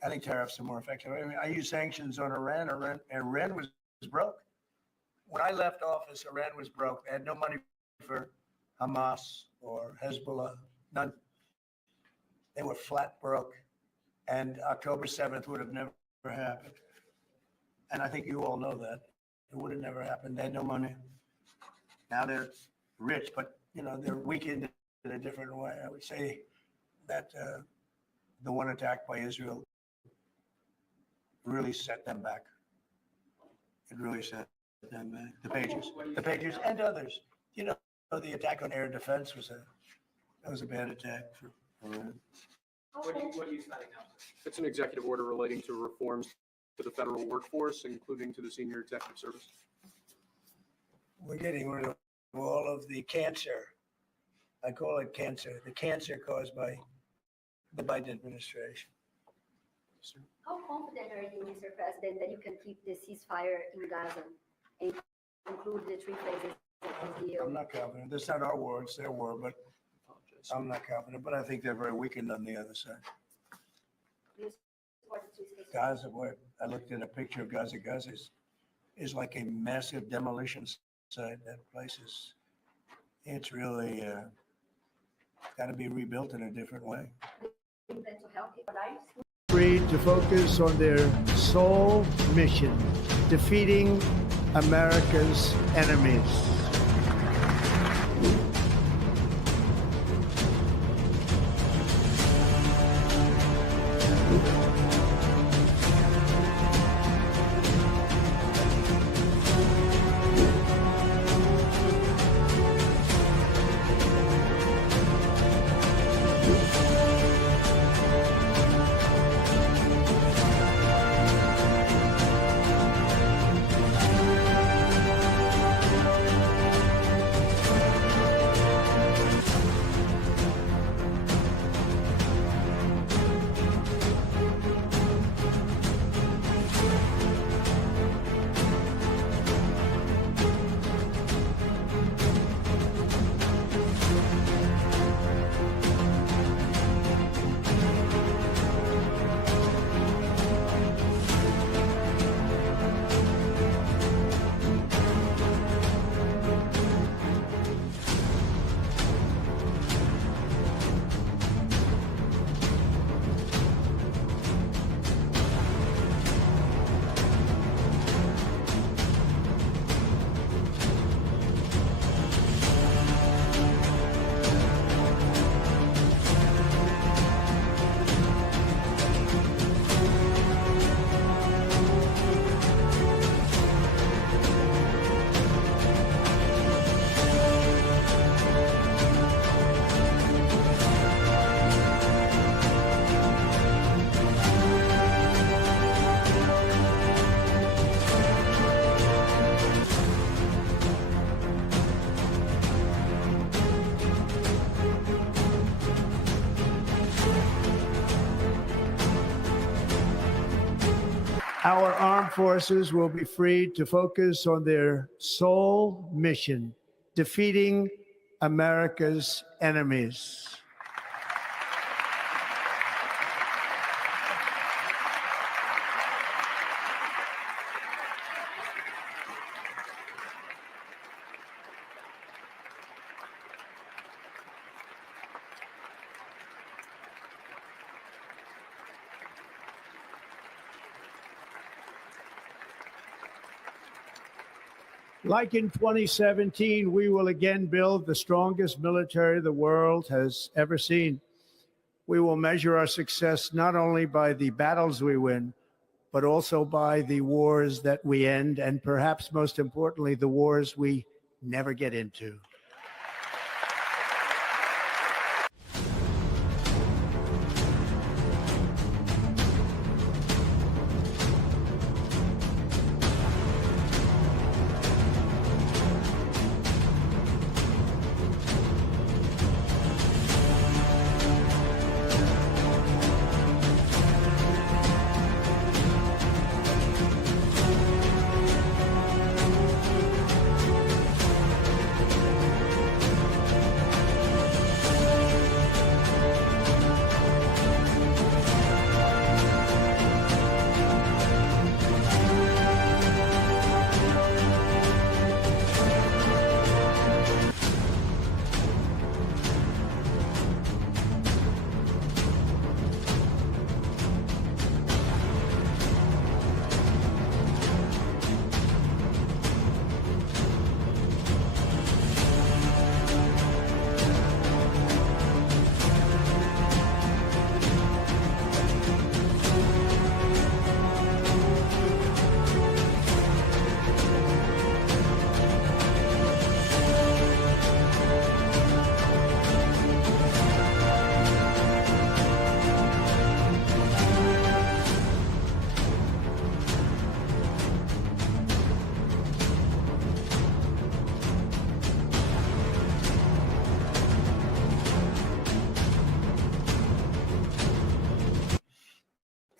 I think tariffs are more effective. I mean, I use sanctions on Iran. Iran was broke. When I left office, Iran was broke. They had no money for Hamas or Hezbollah, none. They were flat broke. And October 7th would have never happened. And I think you all know that. It would have never happened. They had no money. Now they're rich, but they're weakened in a different way. I would say that the one attack by Israel really set them back. It really set them back. The Patriots and others. The attack on air defense was a bad attack for Iran. What are you signing now? It's an executive order relating to reforms to the federal workforce, including to the senior executive service. We're getting rid of all of the cancer. I call it cancer, the cancer caused by the Biden administration. How confident are you, Mr. President, that you can keep the ceasefire in Gaza and conclude the three phases of the deal? I'm not confident. That's not our war, it's their war, but I'm not confident. But I think they're very weakened on the other side. Do you support the three phases? Gaza, what I looked at a picture of Gaza. Gaza is like a massive demolition site. That place it's really got to be rebuilt in a different way. Do you plan to help people lives? Free to focus on their sole mission, defeating America's enemies. Our armed forces will be freed to focus on their sole mission, defeating America's enemies. Like in 2017, we will again build the strongest military the world has ever seen. We will measure our success not only by the battles we win, but also by the wars that we end, and perhaps most importantly, the wars we never get into.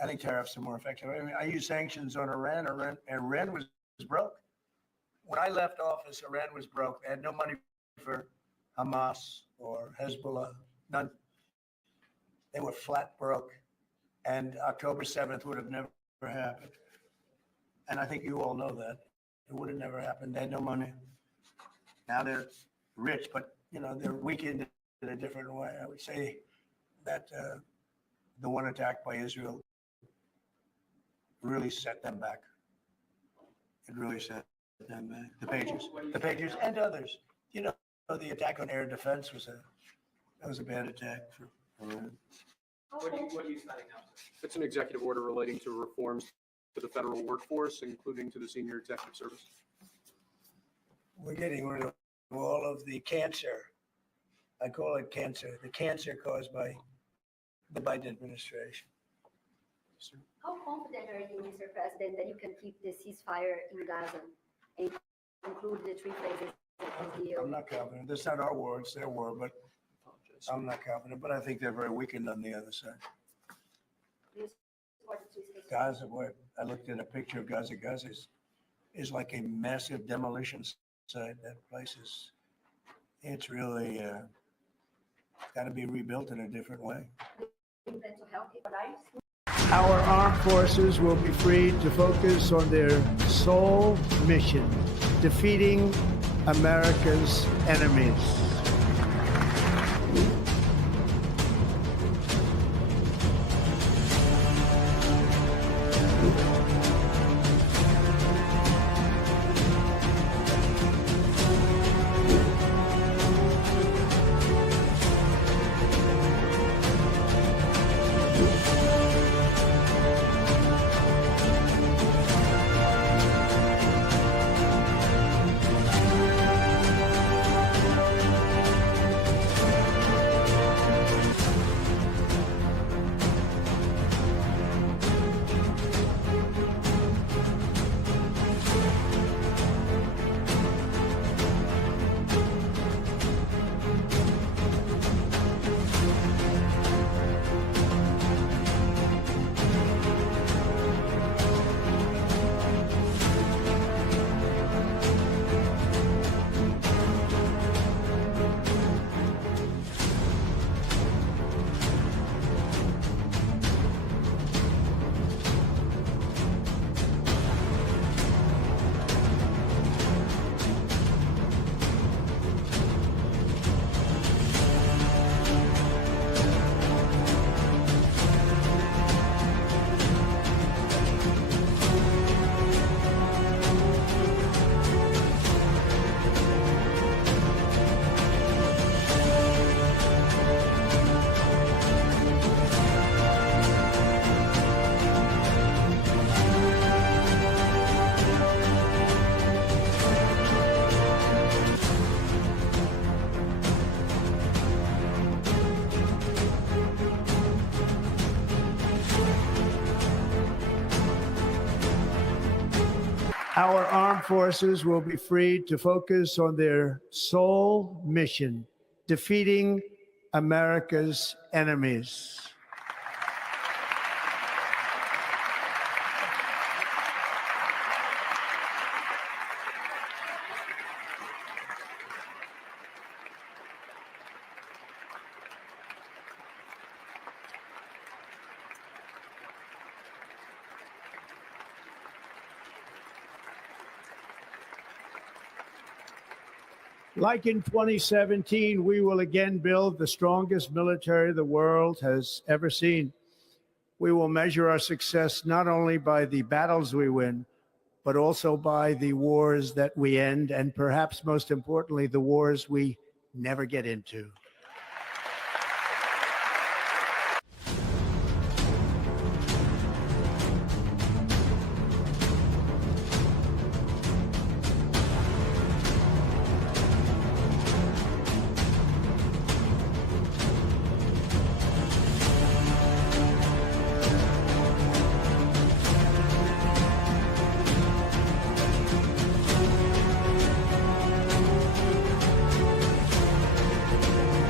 I think tariffs are more effective. I mean, I use sanctions on Iran. Iran was broke. When I left office, Iran was broke. They had no money for Hamas or Hezbollah, none. They were flat broke. And October 7th would have never happened. And I think you all know that. It would have never happened. They had no money. Now they're rich, but they're weakened in a different way. I would say that the one attack by Israel really set them back. It really set them back. The pages, and others. The attack on air defense was a bad attack for Iran. What are you signing now, sir? It's an executive order relating to reforms to the federal workforce, including to the senior executive service. We're getting rid of all of the cancer. I call it cancer, the cancer caused by the Biden administration. Sir. How confident are you, Mr. President, that you can keep the ceasefire in Gaza and include the three phases of the deal? I'm not confident. That's not our war, it's their war, but Apologize. I'm not confident. But I think they're very weakened on the other side. Do you support the three phases? Gaza, boy, I looked at a picture of Gaza. Gaza is like a massive demolition site. That place it's really got to be rebuilt in a different way. Do you plan to help the lives? Our armed forces will be freed to focus on their sole mission, defeating America's enemies. Our armed forces will be freed to focus on their sole mission, defeating America's enemies. Like in 2017, we will again build the strongest military the world has ever seen. We will measure our success not only by the battles we win, but also by the wars that we end, and perhaps most importantly, the wars we never get into.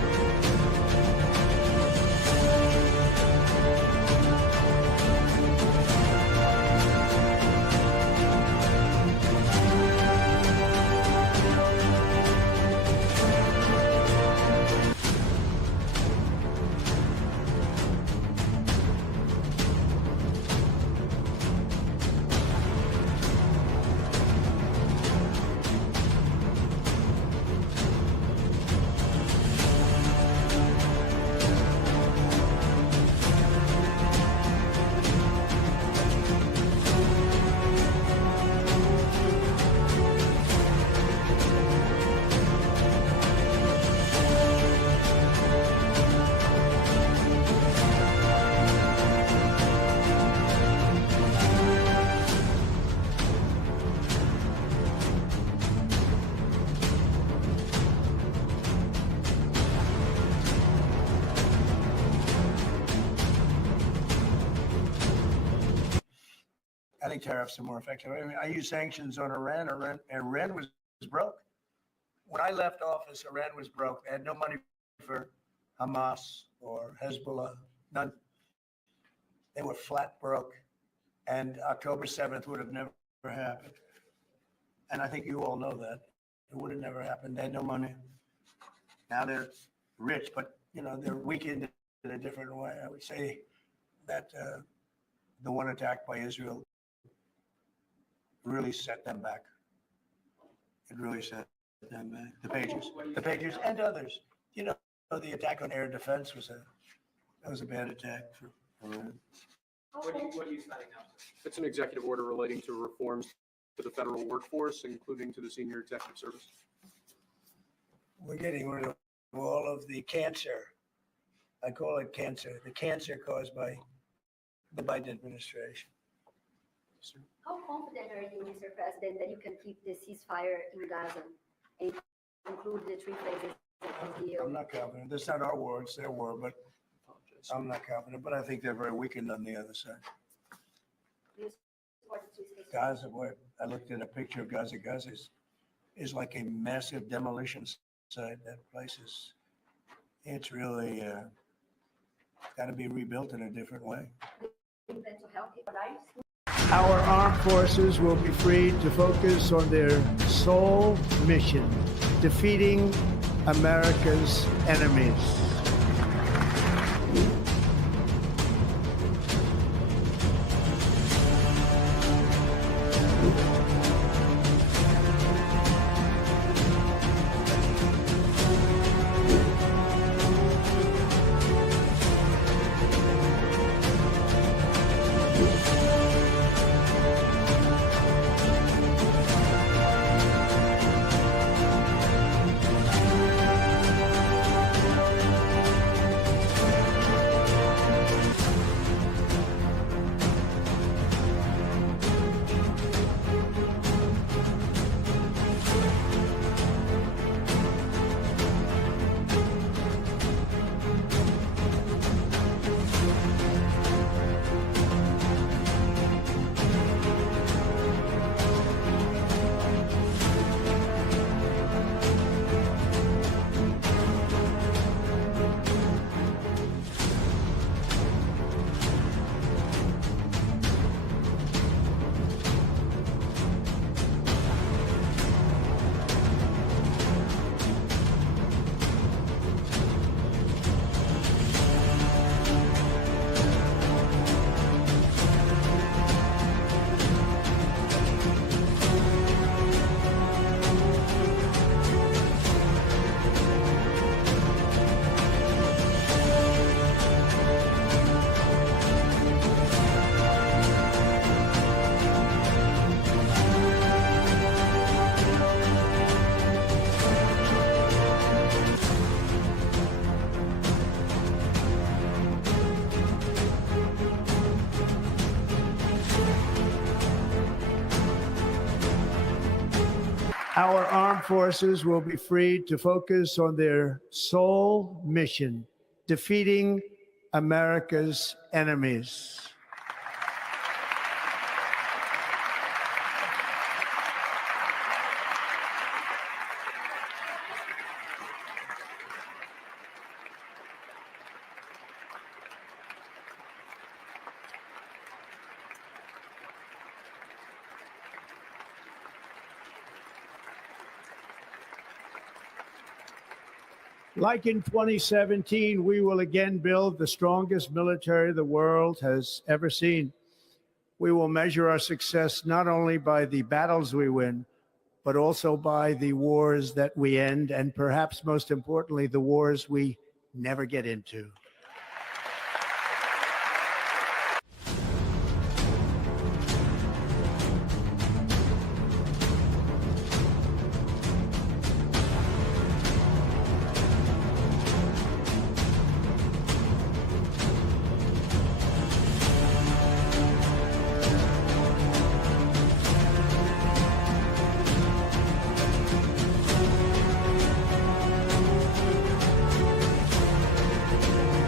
I think tariffs are more effective. I mean, I use sanctions on Iran. Iran was broke. When I left office, Iran was broke. They had no money for Hamas or Hezbollah, none. They were flat broke. And October 7th would have never happened. And I think you all know that. It would have never happened. They had no money. Now they're rich, but they're weakened in a different way. I would say that the one attack by Israel really set them back. It really set them back. The Patriots, and others. The attack on air defense was a bad attack for Iran. What are you signing now, sir? It's an executive order relating to reforms to the federal workforce, including to the senior executive service. We're getting rid of all of the cancer. I call it cancer. The cancer caused by the Biden administration. How confident are you, Mr. President, that you can keep the ceasefire in Gaza and conclude the three phases of the deal? I'm not confident. That's not our war, it's their war, but I'm not confident. But I think they're very weakened on the other side. Do you support the ceasefire? Gaza, what I looked at a picture of Gaza. Gaza is like a massive demolition site. That place it's really got to be rebuilt in a different way. Do you plan to help people lives? Our armed forces will be freed to focus on their sole mission, defeating America's enemies. Our armed forces will be freed to focus on their sole mission, defeating America's enemies. Like in 2017, we will again build the strongest military the world has ever seen. We will measure our success not only by the battles we win, but also by the wars that we end, and perhaps most importantly, the wars we never get into.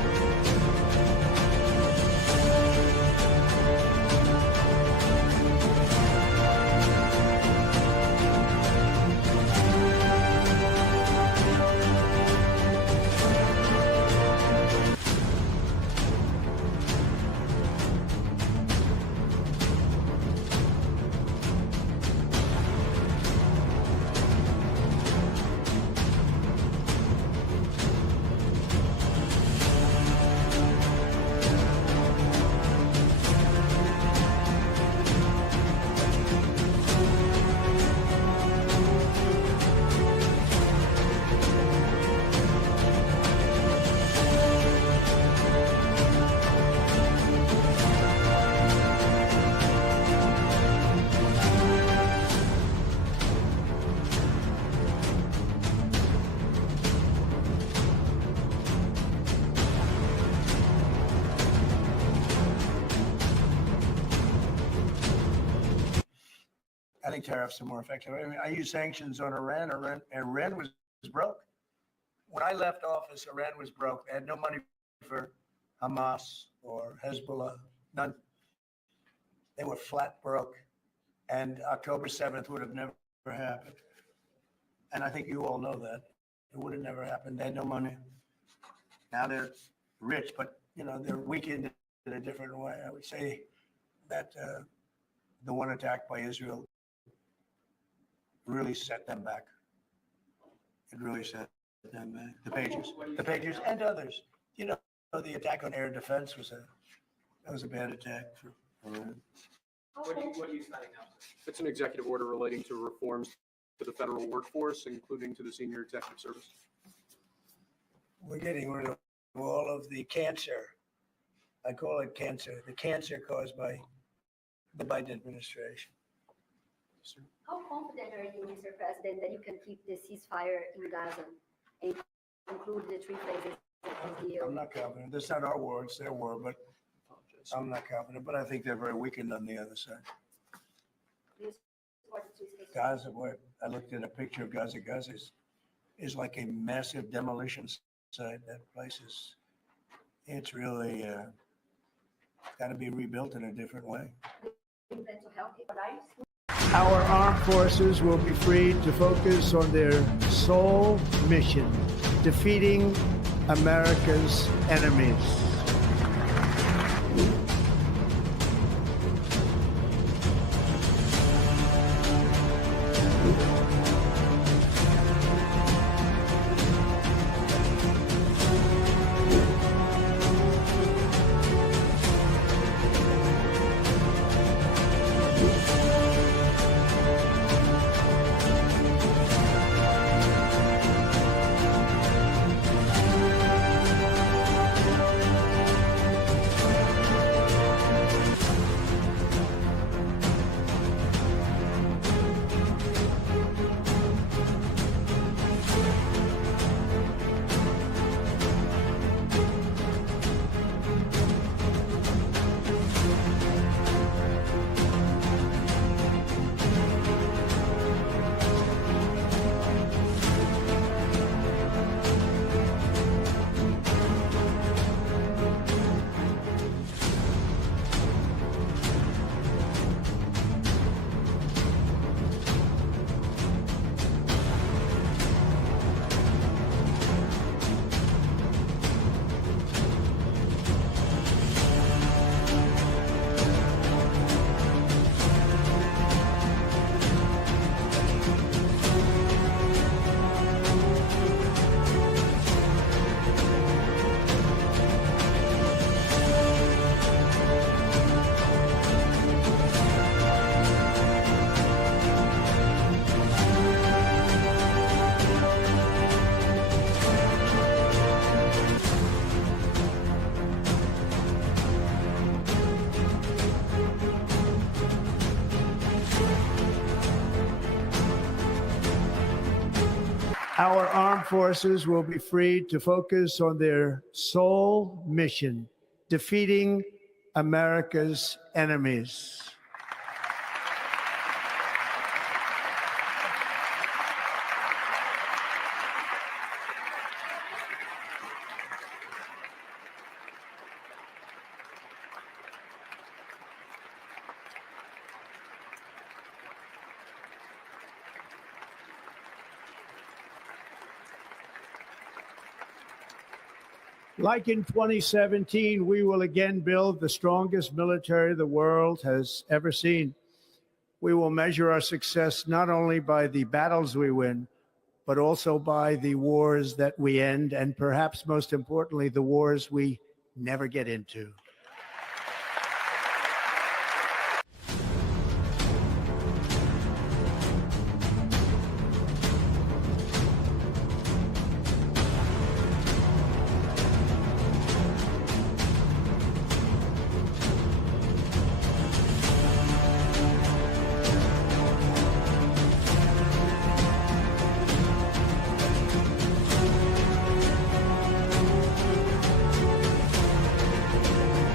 I think tariffs are more effective. I mean, I use sanctions on Iran. Iran was broke. When I left office, Iran was broke. They had no money for Hamas or Hezbollah, none. They were flat broke. And October 7th would have never happened. And I think you all know that. It would have never happened. They had no money. Now they're rich, but they're weakened in a different way. I would say that the one attack by Israel really set them back. It really set them back. The Patriots and others. The attack on air defense was a bad attack for Iran. What are you signing now? It's an executive order relating to reforms to the federal workforce, including to the senior executive service. We're getting rid of all of the cancer. I call it cancer, the cancer caused by the Biden administration. How confident are you, Mr. President, that you can keep the ceasefire in Gaza and conclude the three phases of the deal? I'm not confident. That's not our war, it's their war, but I'm not confident. But I think they're very weakened on the other side. Do you support the three phases? Gaza, what I looked at a picture of Gaza. Gaza is like a massive demolition site. That place it's really got to be rebuilt in a different way. Do you plan to help the lives? Our armed forces will be freed to focus on their sole mission, defeating America's enemies. Our armed forces will be freed to focus on their sole mission, defeating America's enemies. Like in 2017, we will again build the strongest military the world has ever seen. We will measure our success not only by the battles we win, but also by the wars that we end, and perhaps most importantly, the wars we never get into.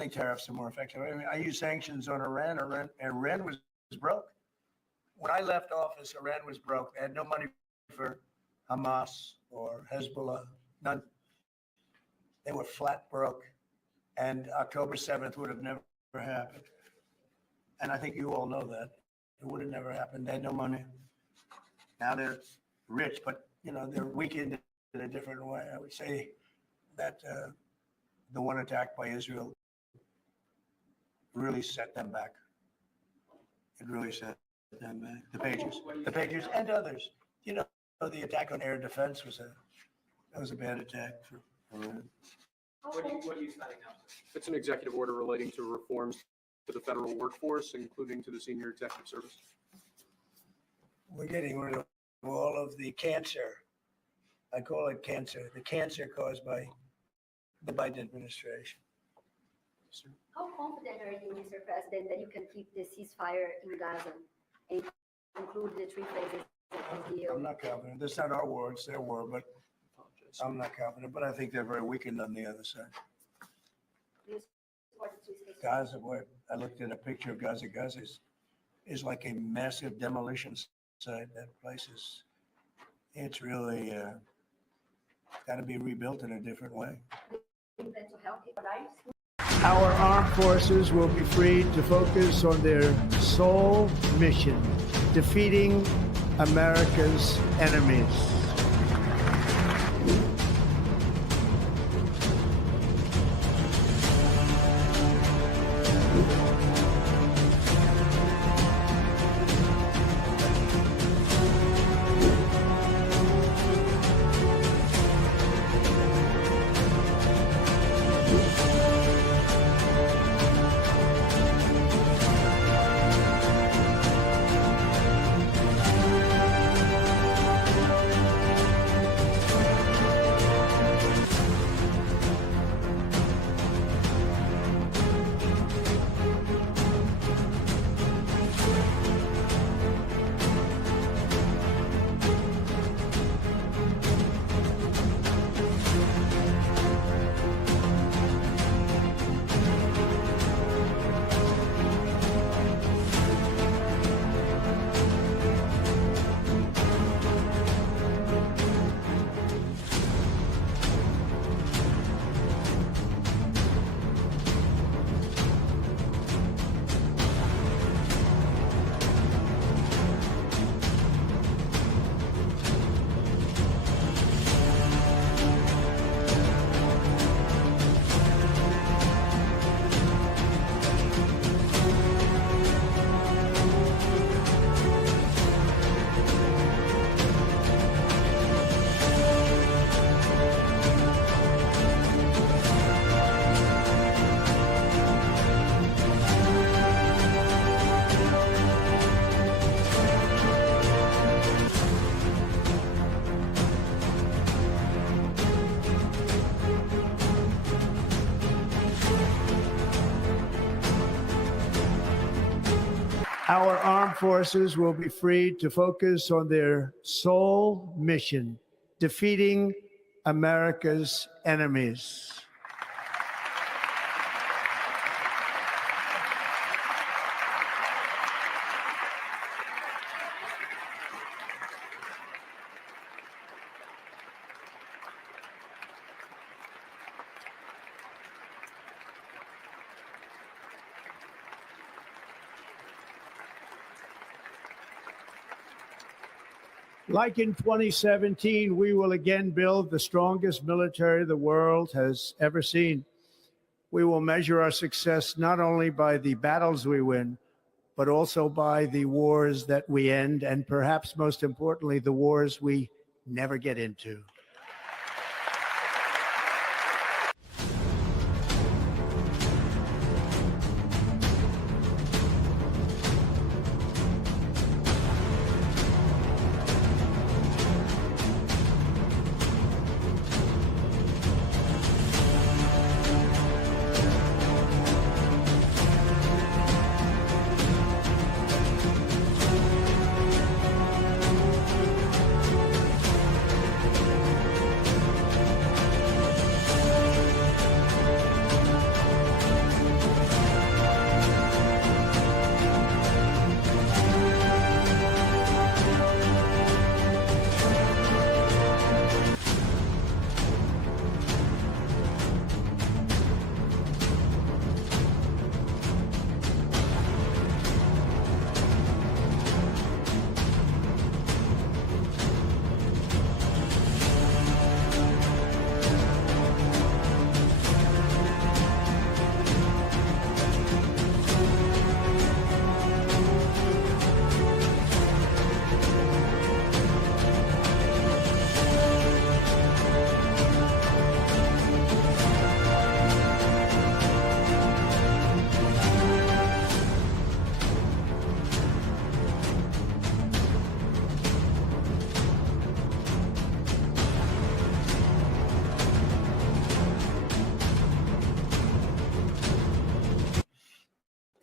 think tariffs are more effective. I mean, I use sanctions on Iran. Iran was broke. When I left office, Iran was broke. They had no money for Hamas or Hezbollah, none. They were flat broke. And October 7th would have never happened. And I think you all know that. It would have never happened. They had no money. Now they're rich, but they're weakened in a different way. I would say that the one attack by Israel really set them back. It really set them back. The Patriots and others. The attack on air defense was a bad attack for Iran. What are you signing now, sir? It's an executive order relating to reforms to the federal workforce, including to the senior executive service. We're getting rid of all of the cancer. I call it cancer, the cancer caused by the Biden administration. Sir. How confident are you, Mr. President, that you can keep the ceasefire in Gaza and conclude the three phases of the deal? I'm not confident. That's not our war, it's their war, but I'm not confident. But I think they're very weakened on the other side. Do you support the three phases? Gaza, boy, I looked at a picture of Gaza. Gaza is like a massive demolition site. That place it's really got to be rebuilt in a different way. Do you plan to help the lives? Our armed forces will be freed to focus on their sole mission, defeating America's enemies. Our armed forces will be freed to focus on their sole mission, defeating America's enemies. Like in 2017, we will again build the strongest military the world has ever seen. We will measure our success not only by the battles we win, but also by the wars that we end, and perhaps most importantly, the wars we never get into.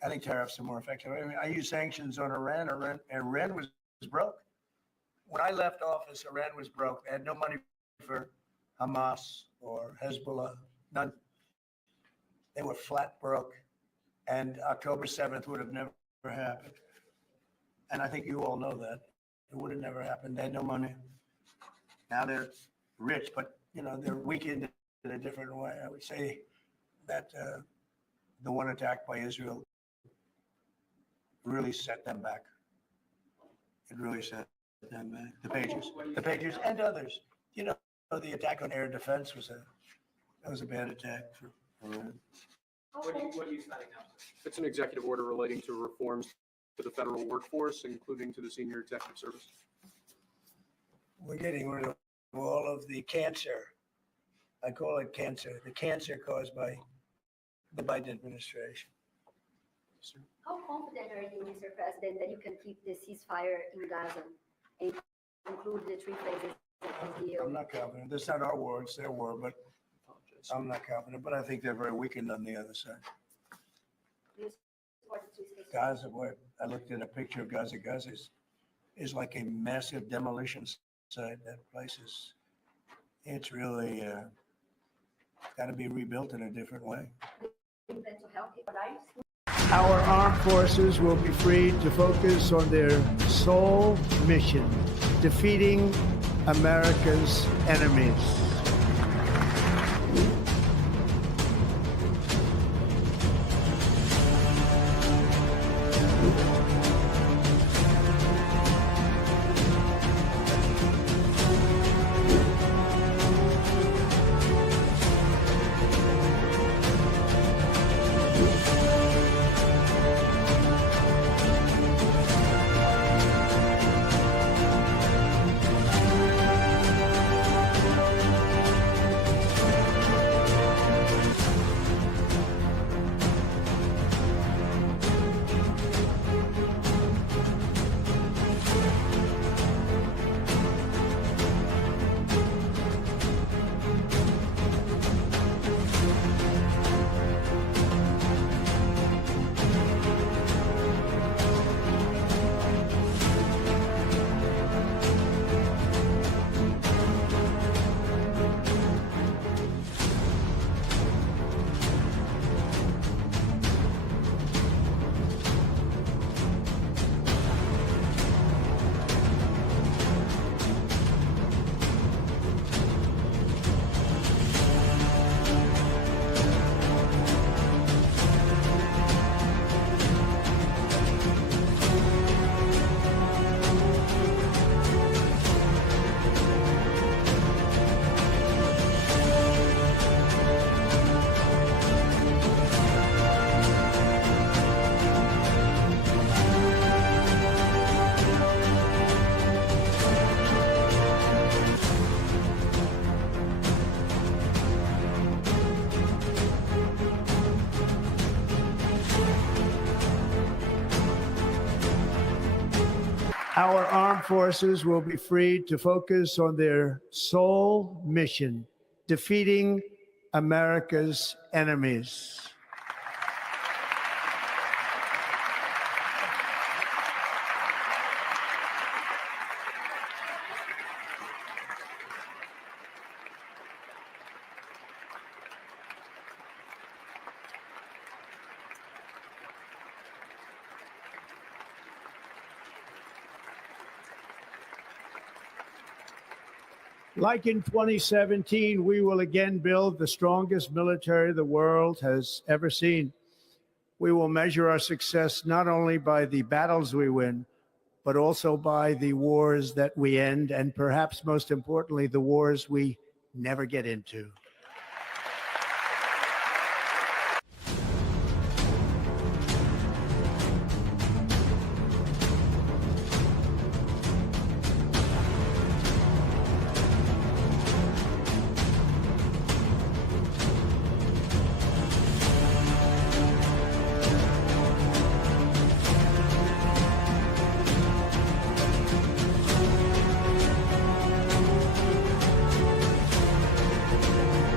think tariffs are more effective. I mean, I use sanctions on Iran. Iran was broke. When I left office, Iran was broke. They had no money for Hamas or Hezbollah, none. They were flat broke. And October 7th would have never happened. And I think you all know that. It would have never happened. They had no money. Now they're rich, but they're weakened in a different way. I would say that the one attack by Israel really set them back. It really set them back. The Patriots and others. The attack on air defense was a bad attack for Iran. What are you signing now? It's an executive order relating to reforms to the federal workforce, including to the senior executive service. We're getting rid of all of the cancer. I call it cancer. The cancer caused by the Biden administration. How confident are you, Mr. President, that you can keep the ceasefire in Gaza and conclude the three phases of the deal? I'm not confident. That's not our war, it's their war, but I'm not confident. But I think they're very weakened on the other side. Do you support the three phases? Gaza, what I looked at a picture of Gaza. Gaza is like a massive demolition site. That place it's really got to be rebuilt in a different way. Do you plan to help people lives? Our armed forces will be freed to focus on their sole mission, defeating America's enemies. Our armed forces will be freed to focus on their sole mission, defeating America's enemies. Like in 2017, we will again build the strongest military the world has ever seen. We will measure our success not only by the battles we win, but also by the wars that we end, and perhaps most importantly, the wars we never get into.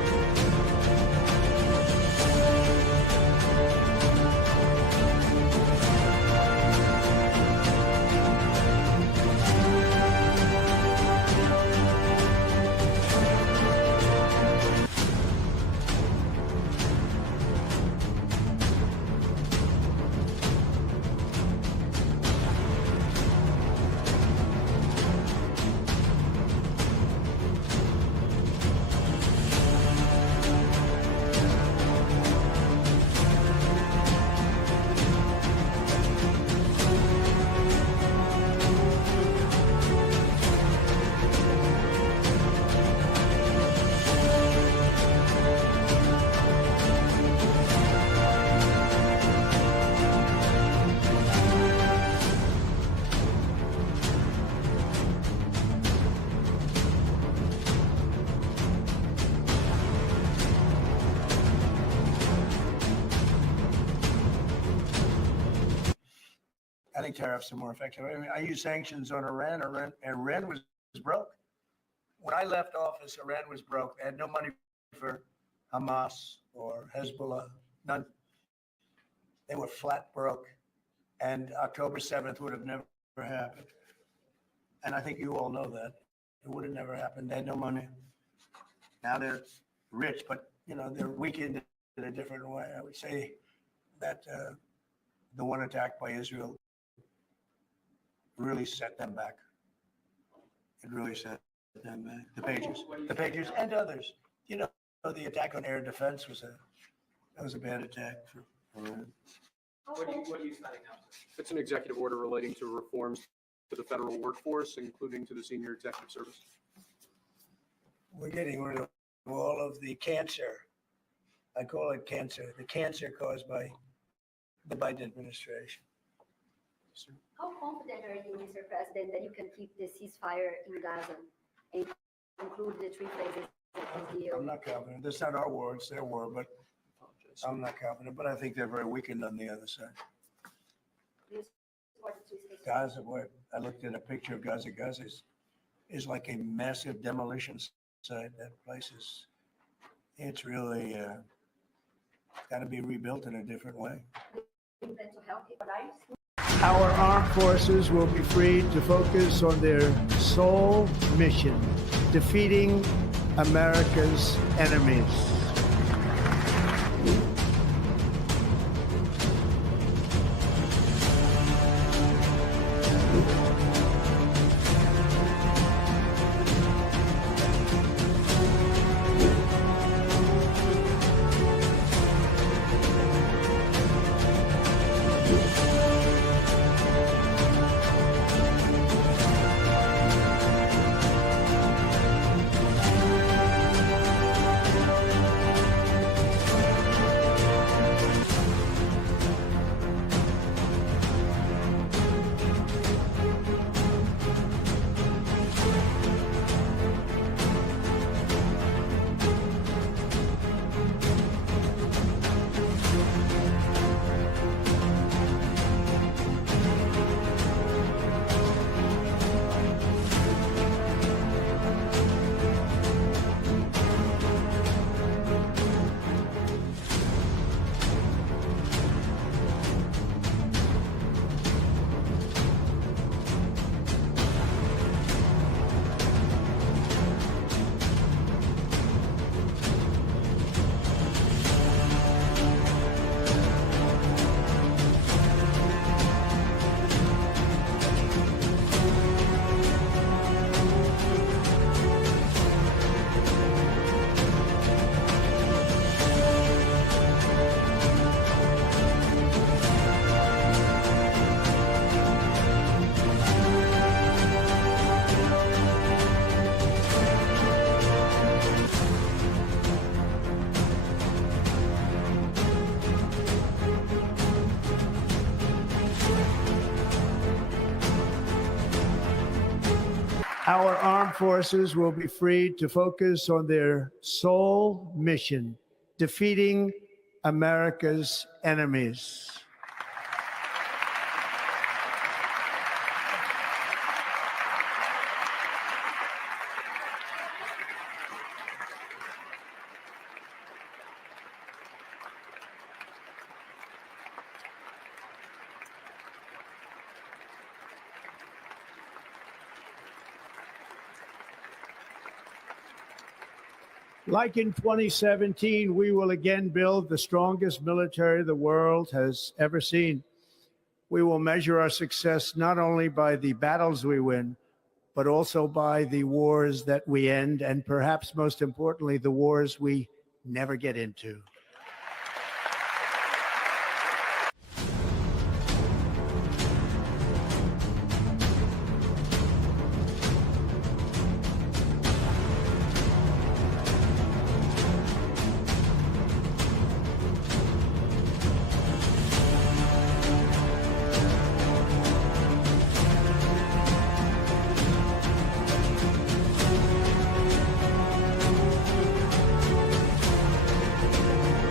think tariffs are more effective. I mean, I use sanctions on Iran. Iran was broke. When I left office, Iran was broke. They had no money for Hamas or Hezbollah, none. They were flat broke. And October 7th would have never happened. And I think you all know that. It would have never happened. They had no money. Now they're rich, but they're weakened in a different way. I would say that the one attack by Israel really set them back. It really set them back. The Patriots and others. The attack on air defense was a bad attack for Iran. What are you signing now? It's an executive order relating to reforms to the federal workforce, including to the senior executive service. We're getting rid of all of the cancer. I call it cancer, the cancer caused by the Biden administration. How confident are you, Mr. President, that you can keep the ceasefire in Gaza and conclude the three phases of the deal? I'm not confident. That's not our war, it's their war, but I'm not confident. But I think they're very weakened on the other side. Do you support the three phases? Gaza, what I looked at a picture of Gaza. Gaza is like a massive demolition site. That place it's really got to be rebuilt in a different way. Do you plan to help people? Our armed forces will be freed to focus on their sole mission, defeating America's enemies. Our armed forces will be freed to focus on their sole mission, defeating America's enemies. Like in 2017, we will again build the strongest military the world has ever seen. We will measure our success not only by the battles we win, but also by the wars that we end, and perhaps most importantly, the wars we never get into.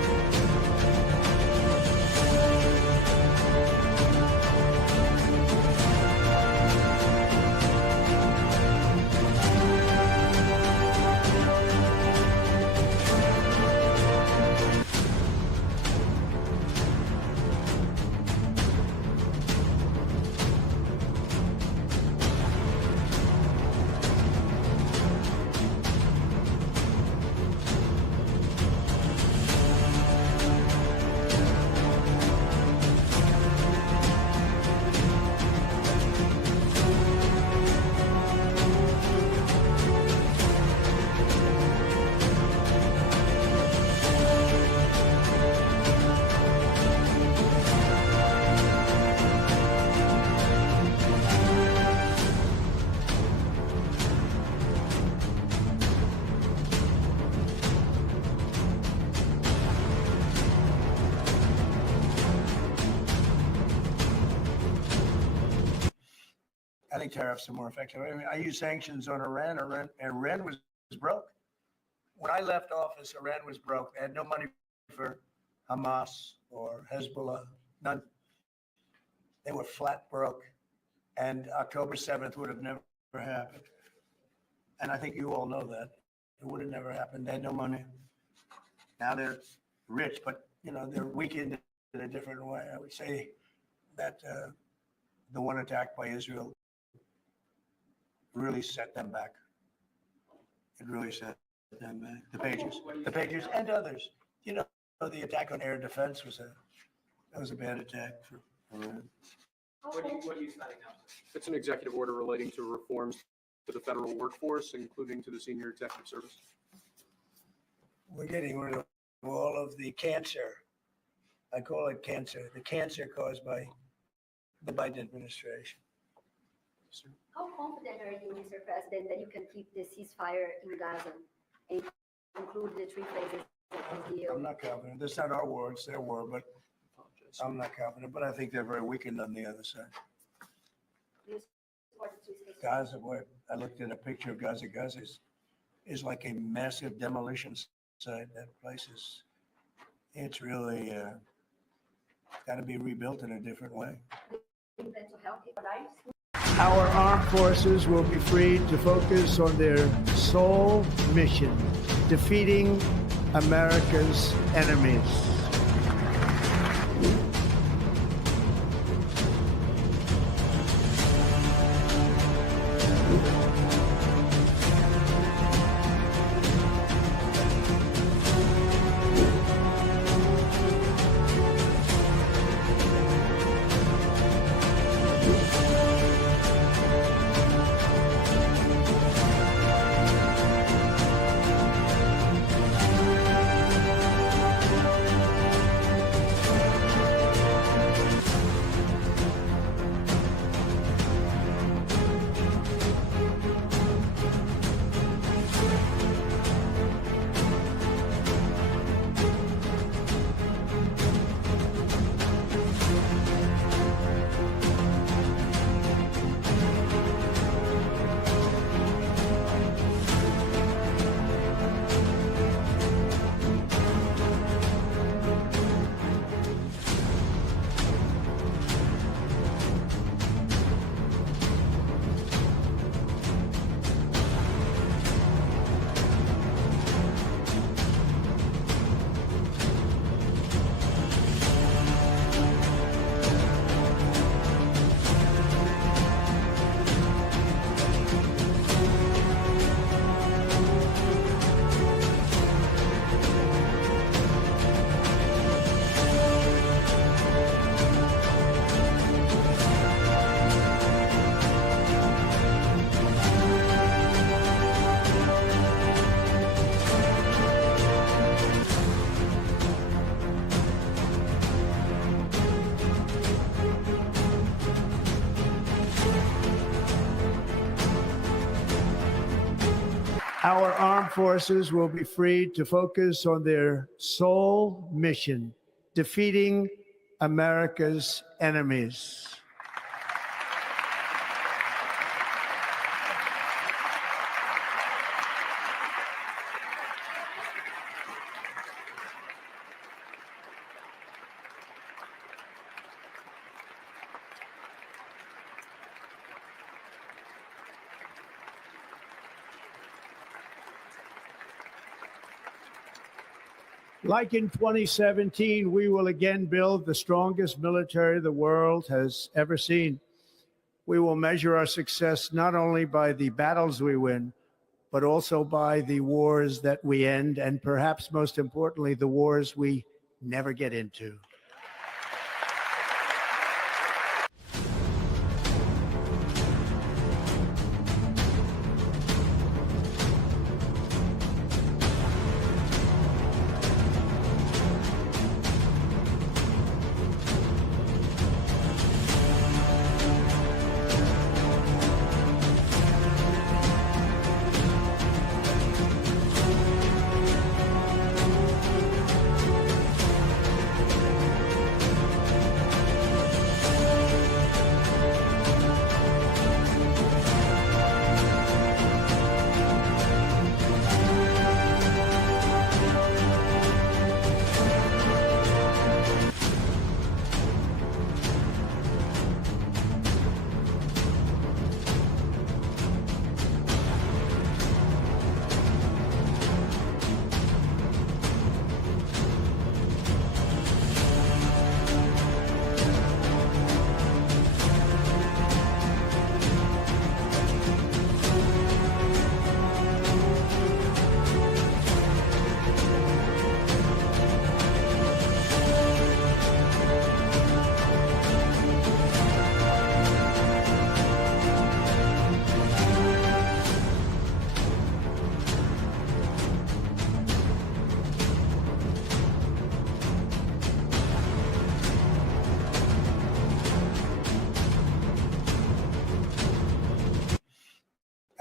think tariffs are more effective. I mean, I use sanctions on Iran. Iran was broke. When I left office, Iran was broke. They had no money for Hamas or Hezbollah, none. They were flat broke. And October 7th would have never happened. And I think you all know that. It would have never happened. They had no money. Now they're rich, but they're weakened in a different way. I would say that the one attack by Israel really set them back. It really set them back. The Patriots, and others. The attack on air defense was a bad attack for Iran. What are you signing now? It's an executive order relating to reforms to the federal workforce, including to the senior executive service. We're getting rid of all of the cancer. I call it cancer. The cancer caused by the Biden administration. How confident are you, Mr. President, that you can keep the ceasefire in Gaza and conclude the three phases of the deal? I'm not confident. That's not our war, it's their war, but I'm not confident. But I think they're very weakened on the other side. Do you support the three phases? Gaza, boy, I looked at a picture of Gaza. Gaza is like a massive demolition site. That place it's really got to be rebuilt in a different way. Do you plan to help the lives? Our armed forces will be freed to focus on their sole mission, defeating America's enemies. Our armed forces will be freed to focus on their sole mission, defeating America's enemies. Like in 2017, we will again build the strongest military the world has ever seen. We will measure our success not only by the battles we win, but also by the wars that we end, and perhaps most importantly, the wars we never get into.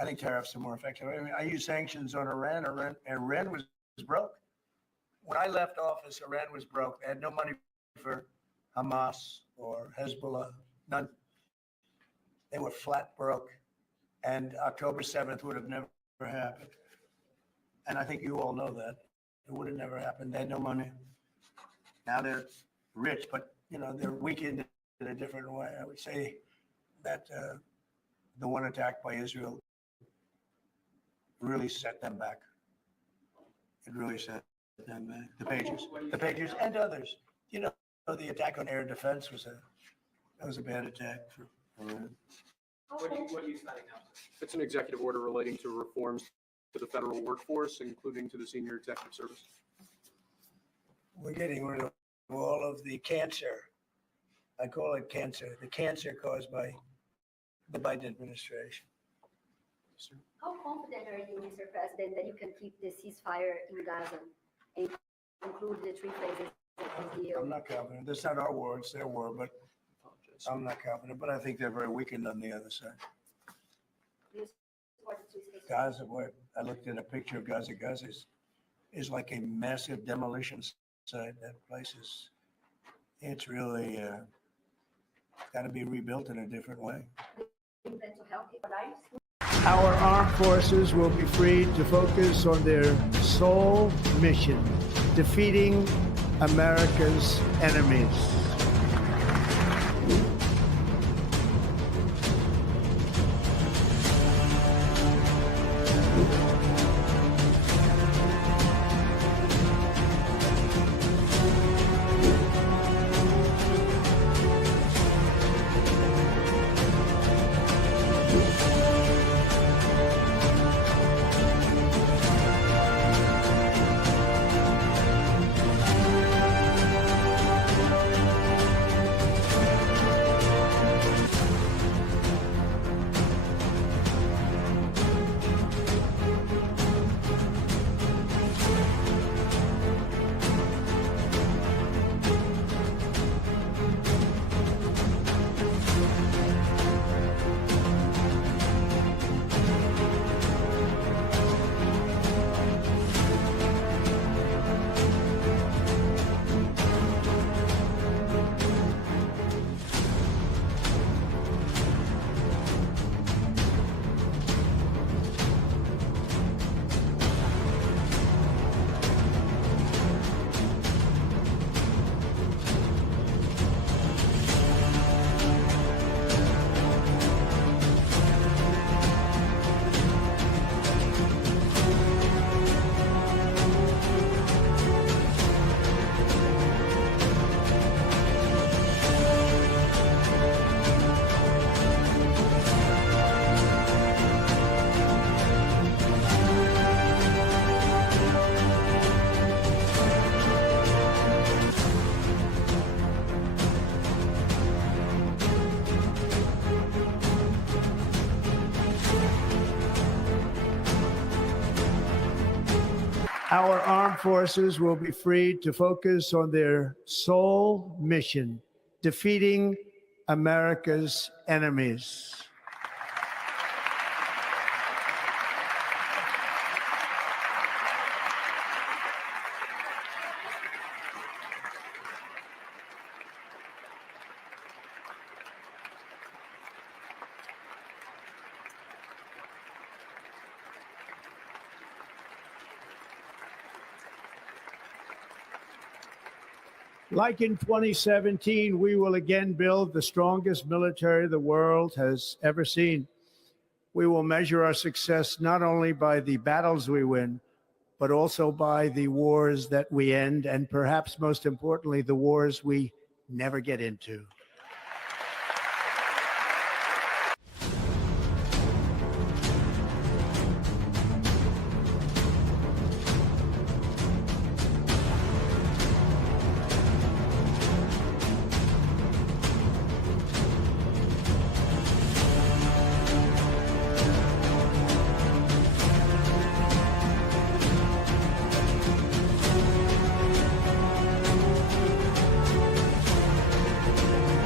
think tariffs are more effective. I mean, I use sanctions on Iran. Iran was broke. When I left office, Iran was broke. They had no money for Hamas or Hezbollah, none. They were flat broke. And October 7th would have never happened. And I think you all know that. It would have never happened. They had no money. Now they're rich, but they're weakened in a different way. I would say that the one attack by Israel really set them back. It really set them back. The pages, and others. The attack on air defense was a bad attack for Iran. What are you studying now? It's an executive order relating to reforms to the federal workforce, including to the senior executive service. We're getting rid of all of the cancer. I call it cancer, the cancer caused by the Biden administration. How confident are you, Mr. President, that you can keep the ceasefire in Gaza and conclude the three phases of the deal? I'm not confident. That's not our war, it's their war, but I'm not confident. But I think they're very weakened on the other side. Do you support the three phases? Gaza, boy, I looked at a picture of Gaza. Gaza is like a massive demolition site. That place it's really got to be rebuilt in a different way. Do you plan to help the lives? Our armed forces will be freed to focus on their sole mission, defeating America's enemies. Our armed forces will be freed to focus on their sole mission, defeating America's enemies. Like in 2017, we will again build the strongest military the world has ever seen. We will measure our success not only by the battles we win, but also by the wars that we end, and perhaps most importantly, the wars we never get into.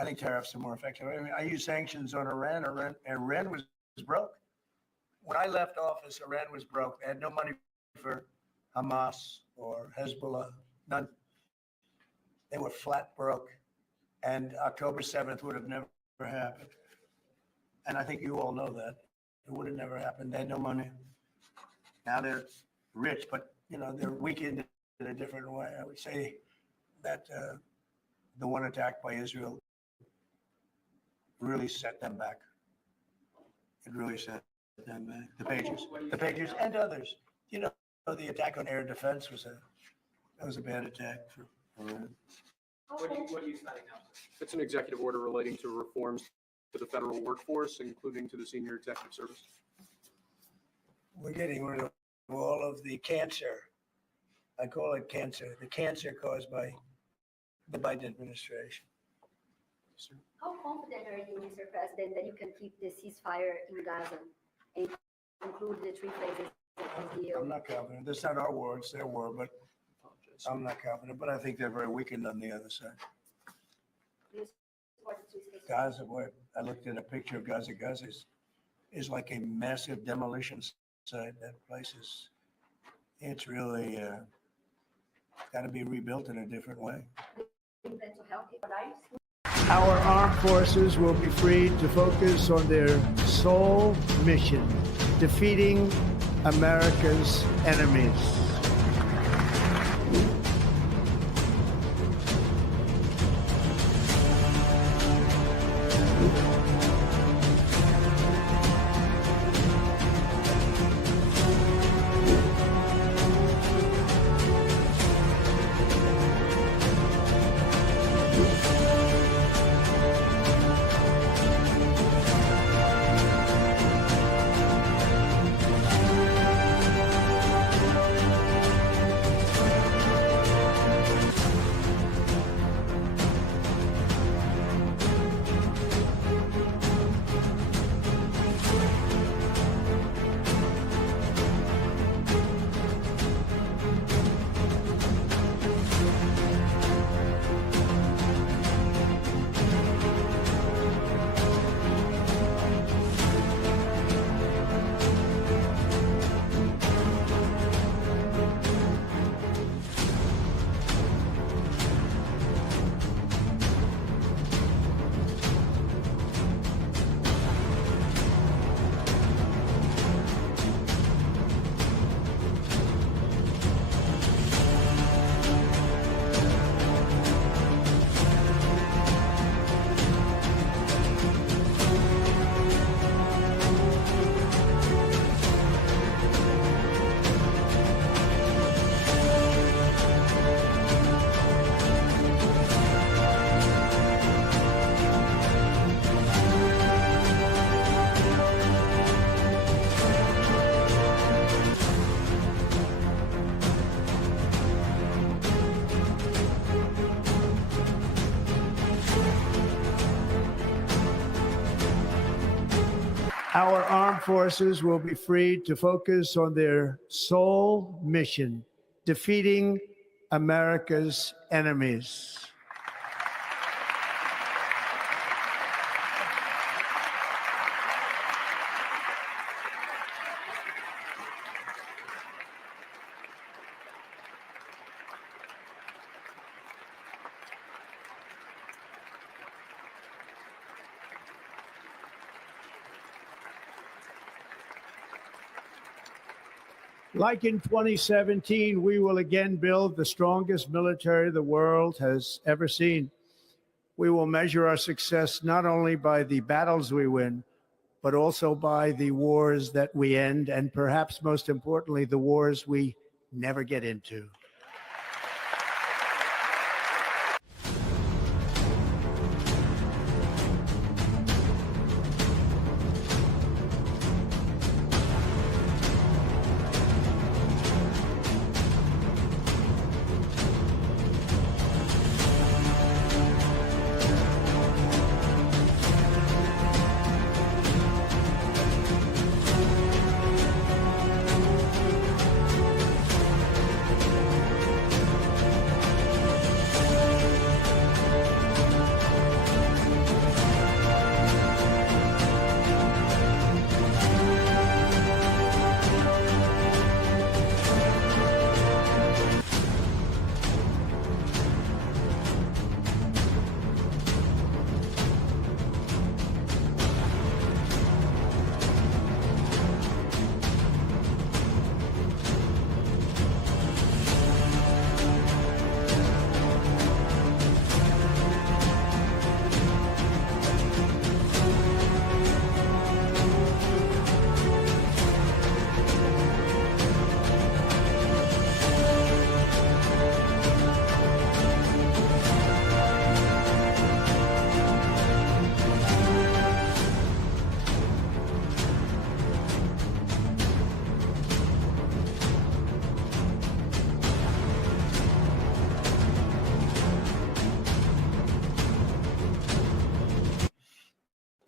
I think tariffs are more effective. I mean, I use sanctions on Iran. Iran was broke. When I left office, Iran was broke. They had no money for Hamas or Hezbollah, none. They were flat broke. And October 7th would have never happened. And I think you all know that. It would have never happened. They had no money. Now they're rich, but they're weakened in a different way. I would say that the one attack by Israel really set them back. It really set them back. The Patriots, and others. The attack on air defense was a bad attack for Iran. What are you signing now? It's an executive order relating to reforms to the federal workforce, including to the senior executive service. We're getting rid of all of the cancer. I call it cancer. The cancer caused by the Biden administration. Sir. How confident are you, Mr. President, that you can keep the ceasefire in Gaza and conclude the three phases of the deal? I'm not confident. That's not our war, it's their war, but Apologize. I'm not confident. But I think they're very weakened on the other side. Do you support the three-state Gaza, boy, I looked at a picture of Gaza. Gaza is like a massive demolition site. That place it's really got to be rebuilt in a different way. plan to help the lives? Our armed forces will be freed to focus on their sole mission, defeating America's enemies. Our armed forces will be freed to focus on their sole mission, defeating America's enemies. Like in 2017, we will again build the strongest military the world has ever seen. We will measure our success not only by the battles we win, but also by the wars that we end, and perhaps most importantly, the wars we never get into.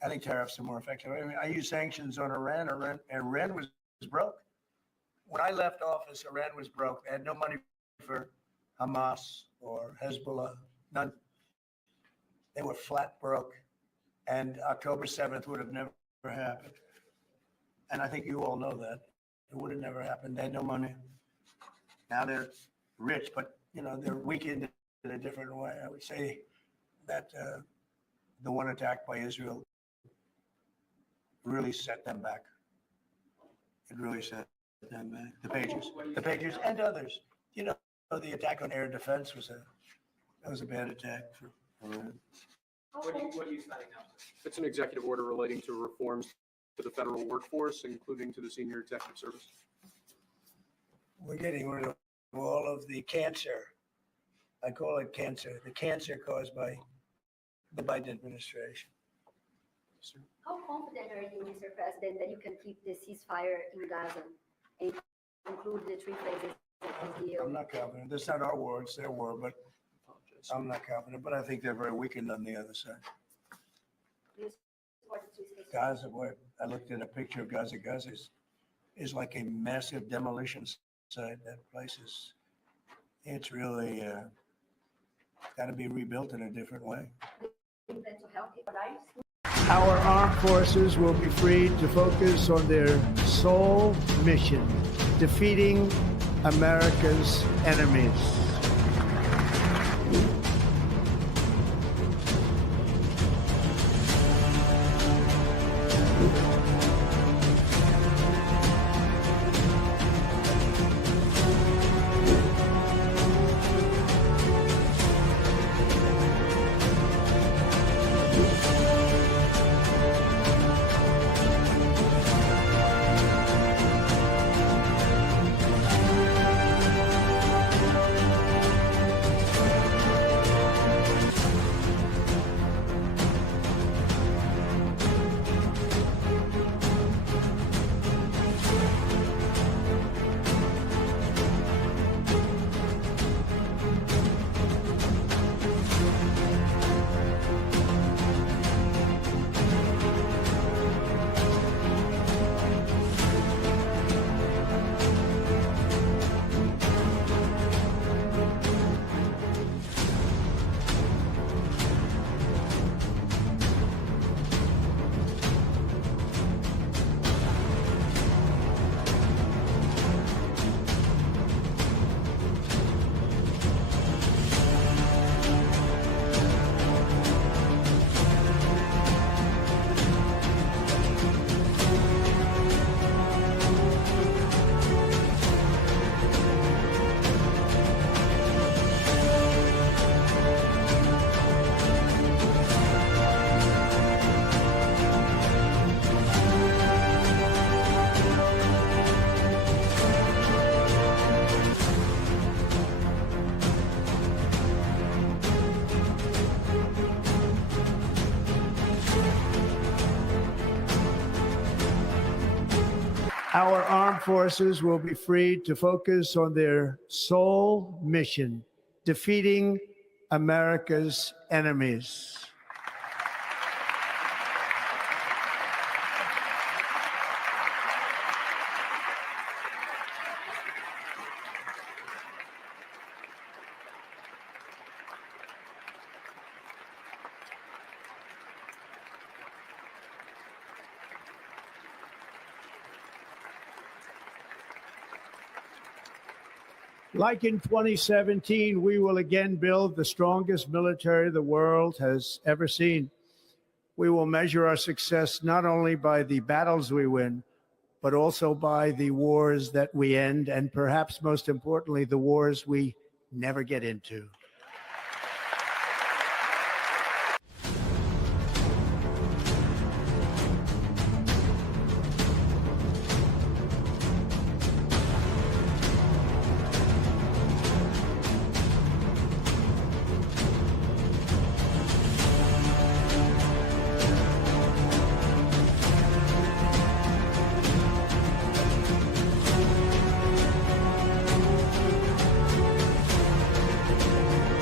I think tariffs are more effective. I mean, I use sanctions on Iran. Iran was broke. When I left office, Iran was broke. They had no money for Hamas or Hezbollah, none. They were flat broke. And October 7th would have never happened. And I think you all know that. It would have never happened. They had no money. Now they're rich, but they're weakened in a different way. I would say that the one attack by Israel really set them back. It really set them back. The Patriots, and others. The attack on air defense was a bad attack for Iran. What are you signing now, sir? It's an executive order relating to reforms to the federal workforce, including to the senior executive service. We're getting rid of all of the cancer. I call it cancer, the cancer caused by the Biden administration. Sir? How confident are you, Mr. President, that you can keep the ceasefire in Gaza and include the three phases of the deal? I'm not confident. That's not our war, it's their war, but Apologize. I'm not confident. But I think they're very weakened on the other side. Do you support the three phases? Gaza, boy, I looked at a picture of Gaza. Gaza is like a massive demolition site. That place it's really got to be rebuilt in a different way. Do you plan to help the lives? Our armed forces will be freed to focus on their sole mission, defeating America's enemies. Our armed forces will be freed to focus on their sole mission, defeating America's enemies. Like in 2017, we will again build the strongest military the world has ever seen. We will measure our success not only by the battles we win, but also by the wars that we end, and perhaps most importantly, the wars we never get into.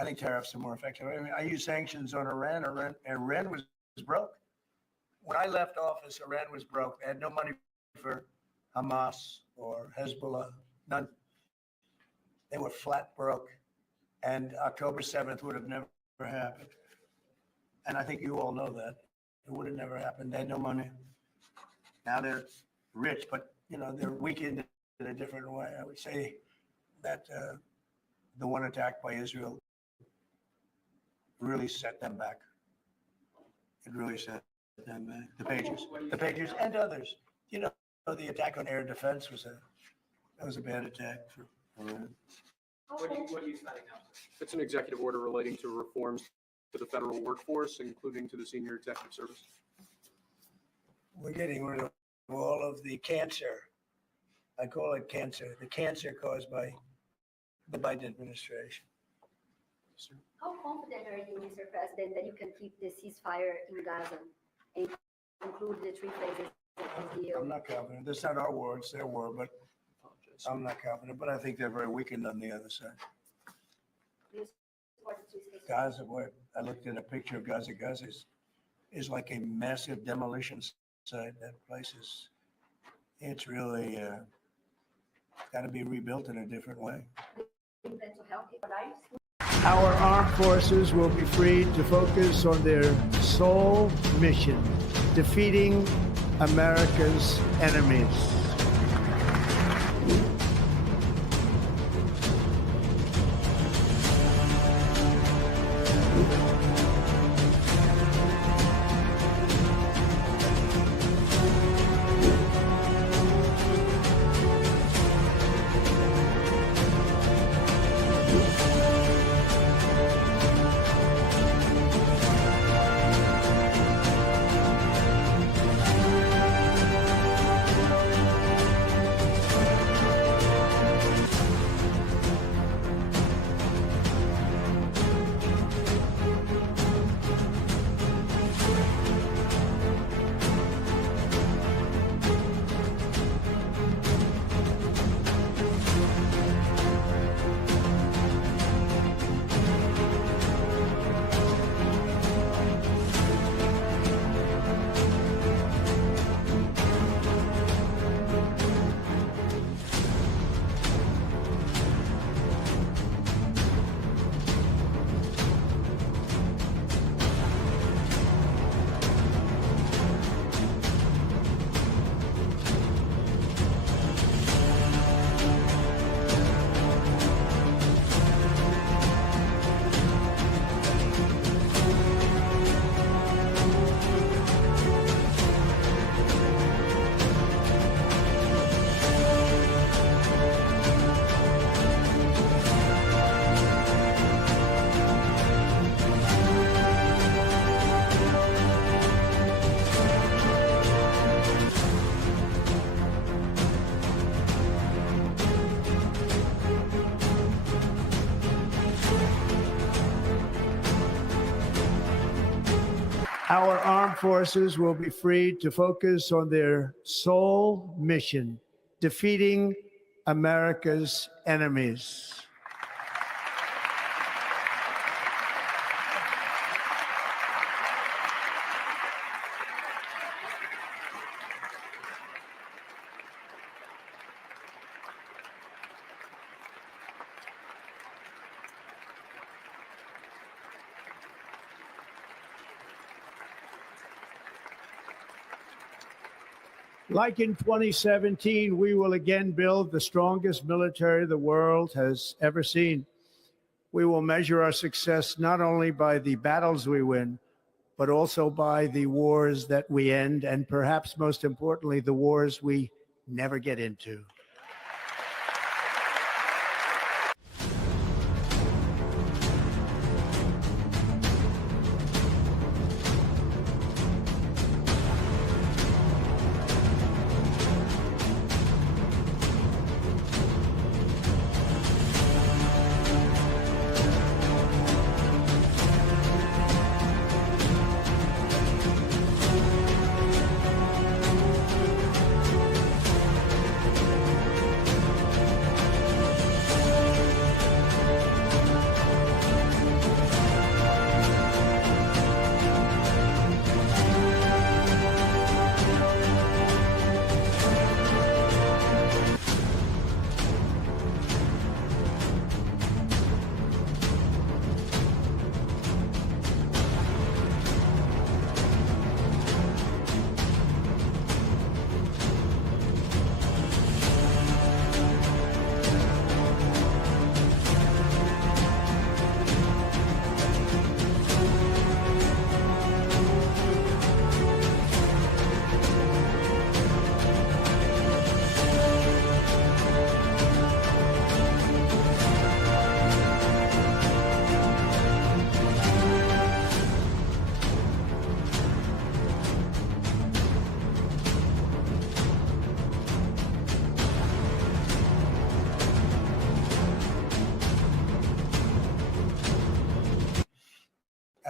I think tariffs are more effective. I mean, I use sanctions on Iran. Iran was broke. When I left office, Iran was broke. They had no money for Hamas or Hezbollah, none. They were flat broke. And October 7th would have never happened. And I think you all know that. It would have never happened. They had no money. Now they're rich, but they're weakened in a different way. I would say that the one attack by Israel really set them back. It really set them back. The Patriots and others. The attack on air defense was a bad attack for Iran. What are you studying now? It's an executive order relating to reforms to the federal workforce, including to the senior executive service. We're getting rid of all of the cancer. I call it cancer, the cancer caused by the Biden administration. Sir. How confident are you, Mr. President, that you can keep the ceasefire in Gaza and conclude the three phases of the deal? I'm not confident. That's not our war, it's their war, but Apologize. I'm not confident. But I think they're very weakened on the other side. Do you support the three phases? Gaza, boy, I looked at a picture of Gaza. Gaza is like a massive demolition site. That place it's really got to be rebuilt in a different way. Do you plan to help the lives? Our armed forces will be freed to focus on their sole mission, defeating America's enemies. Our armed forces will be freed to focus on their sole mission, defeating America's enemies. Like in 2017, we will again build the strongest military the world has ever seen. We will measure our success not only by the battles we win, but also by the wars that we end, and perhaps most importantly, the wars we never get into.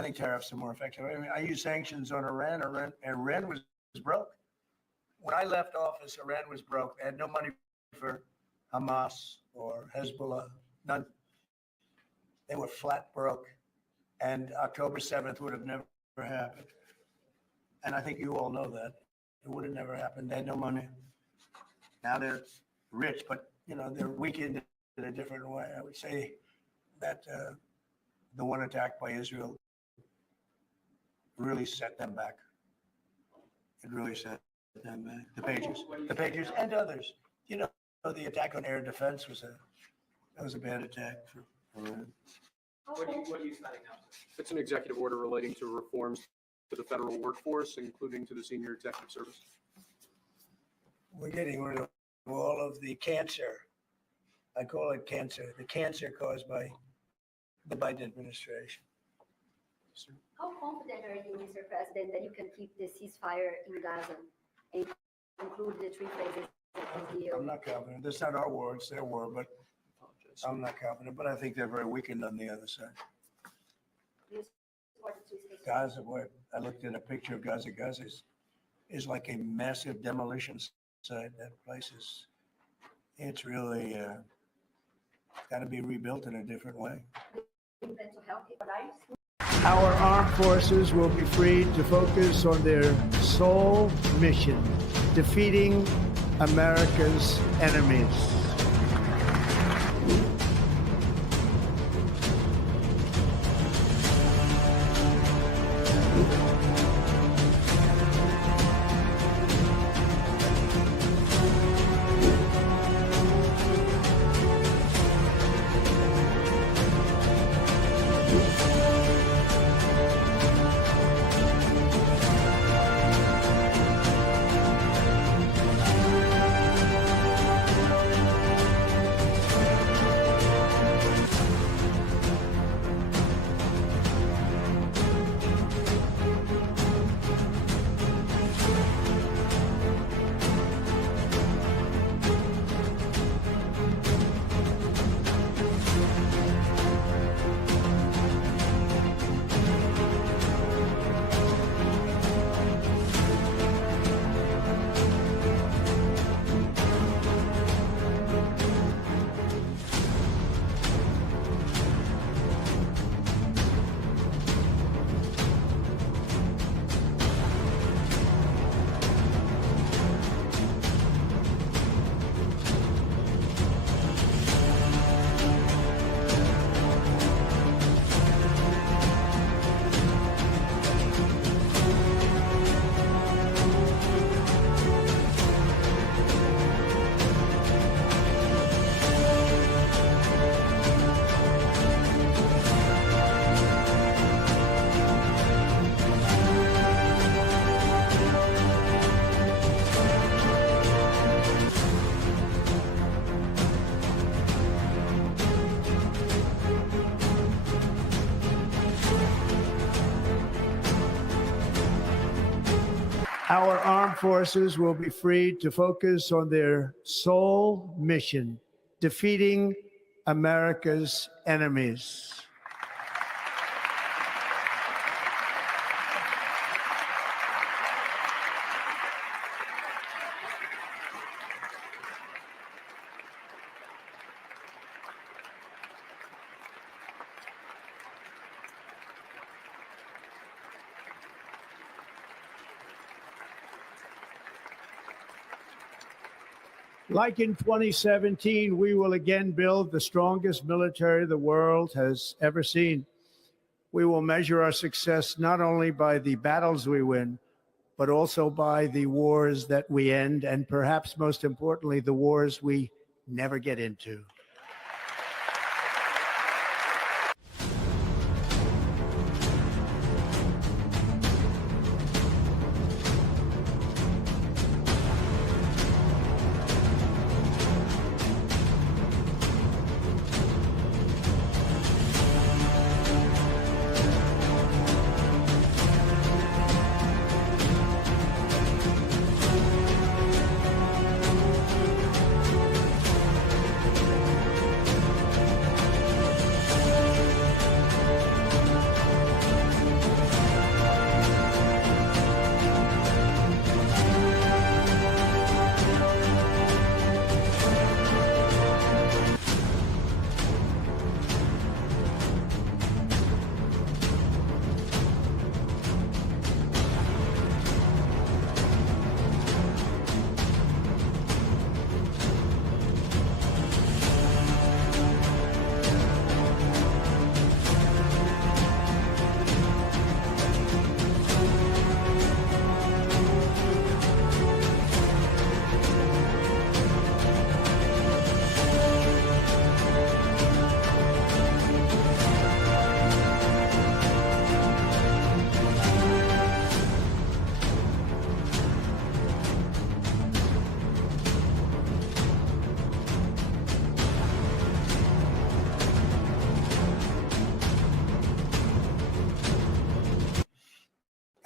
I think tariffs are more effective. I mean, I use sanctions on Iran. Iran was broke. When I left office, Iran was broke. They had no money for Hamas or Hezbollah, none. They were flat broke. And October 7th would have never happened. And I think you all know that. It would have never happened. They had no money. Now they're rich, but they're weakened in a different way. I would say that the one attack by Israel really set them back. It really set them back. The pages, and others. The attack on air defense was a bad attack for Iran. What are you signing now? It's an executive order relating to reforms to the federal workforce, including to the senior executive service. We're getting rid of all of the cancer. I call it cancer. The cancer caused by the Biden administration. How confident are you, Mr. President, that you can keep the ceasefire in Gaza and conclude the three phases of the deal? I'm not confident. That's not our war, it's their war, but I'm not confident. But I think they're very weakened on the other side. Do you support the three phases? Gaza, what I looked at a picture of Gaza. Gaza is like a massive demolition site. That place it's really got to be rebuilt in a different way. Do you plan to help people lives? Our armed forces will be freed to focus on their sole mission, defeating America's enemies. Our armed forces will be freed to focus on their sole mission, defeating America's enemies. Like in 2017, we will again build the strongest military the world has ever seen. We will measure our success not only by the battles we win, but also by the wars that we end, and perhaps most importantly, the wars we never get into.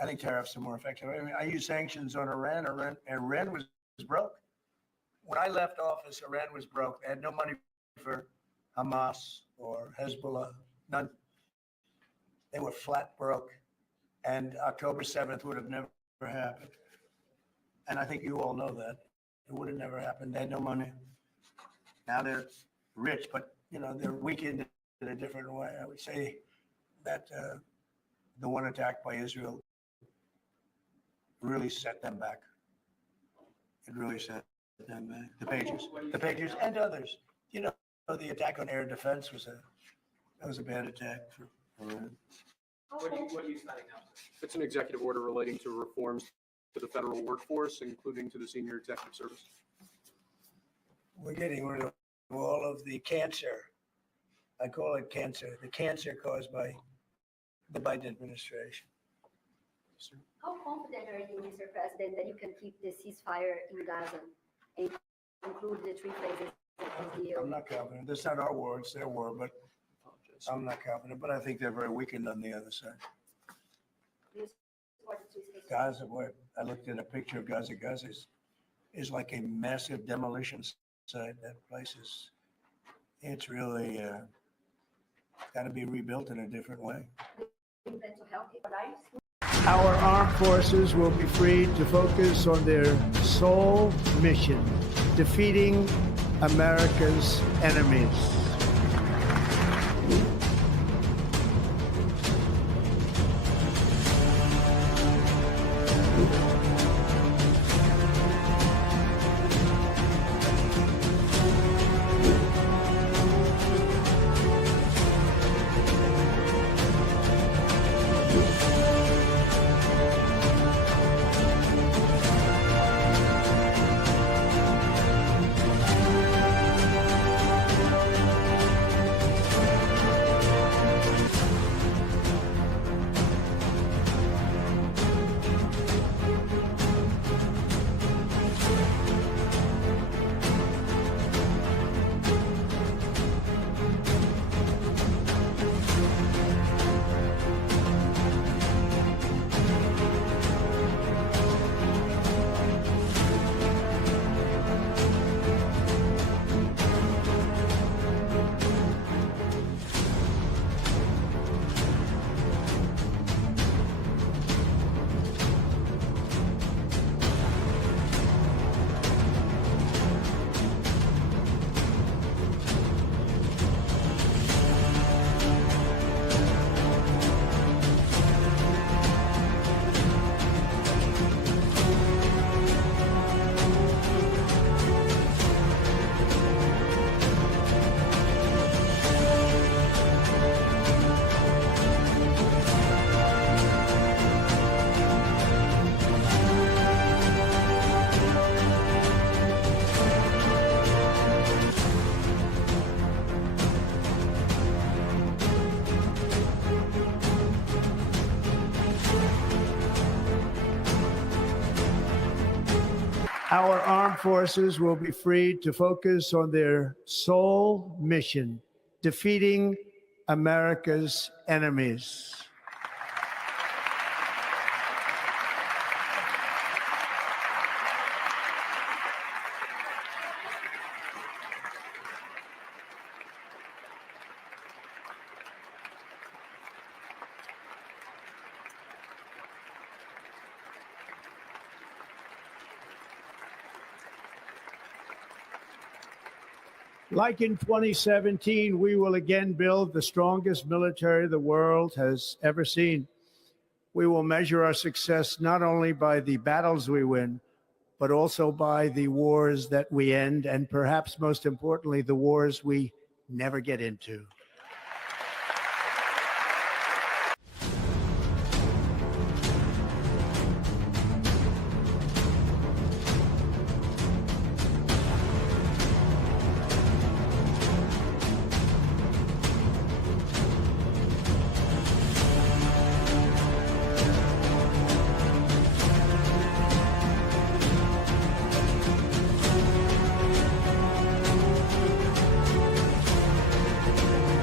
I think tariffs are more effective. I mean, I use sanctions on Iran. Iran was broke. When I left office, Iran was broke. They had no money for Hamas or Hezbollah, none. They were flat broke. And October 7th would have never happened. And I think you all know that. It would have never happened. They had no money. Now they're rich, but they're weakened in a different way. I would say that the one attack by Israel really set them back. It really set them back. The pages, and others. The attack on air defense was a bad attack for Iran. What are you signing now? It's an executive order relating to reforms to the federal workforce, including to the senior executive service. We're getting rid of all of the cancer. I call it cancer. The cancer caused by the Biden administration. How confident are you, Mr. President, that you can keep the ceasefire in Gaza and conclude the three phases of the deal? I'm not confident. That's not our war, it's their war, but I'm not confident. But I think they're very weakened on the other side. Do you support the three phases? Gaza, what I looked at a picture of Gaza. Gaza is like a massive demolition site. That place it's really got to be rebuilt in a different way. Do you plan to help people lives? Our armed forces will be freed to focus on their sole mission, defeating America's enemies. Our armed forces will be freed to focus on their sole mission, defeating America's enemies. Like in 2017, we will again build the strongest military the world has ever seen. We will measure our success not only by the battles we win, but also by the wars that we end, and perhaps most importantly, the wars we never get into.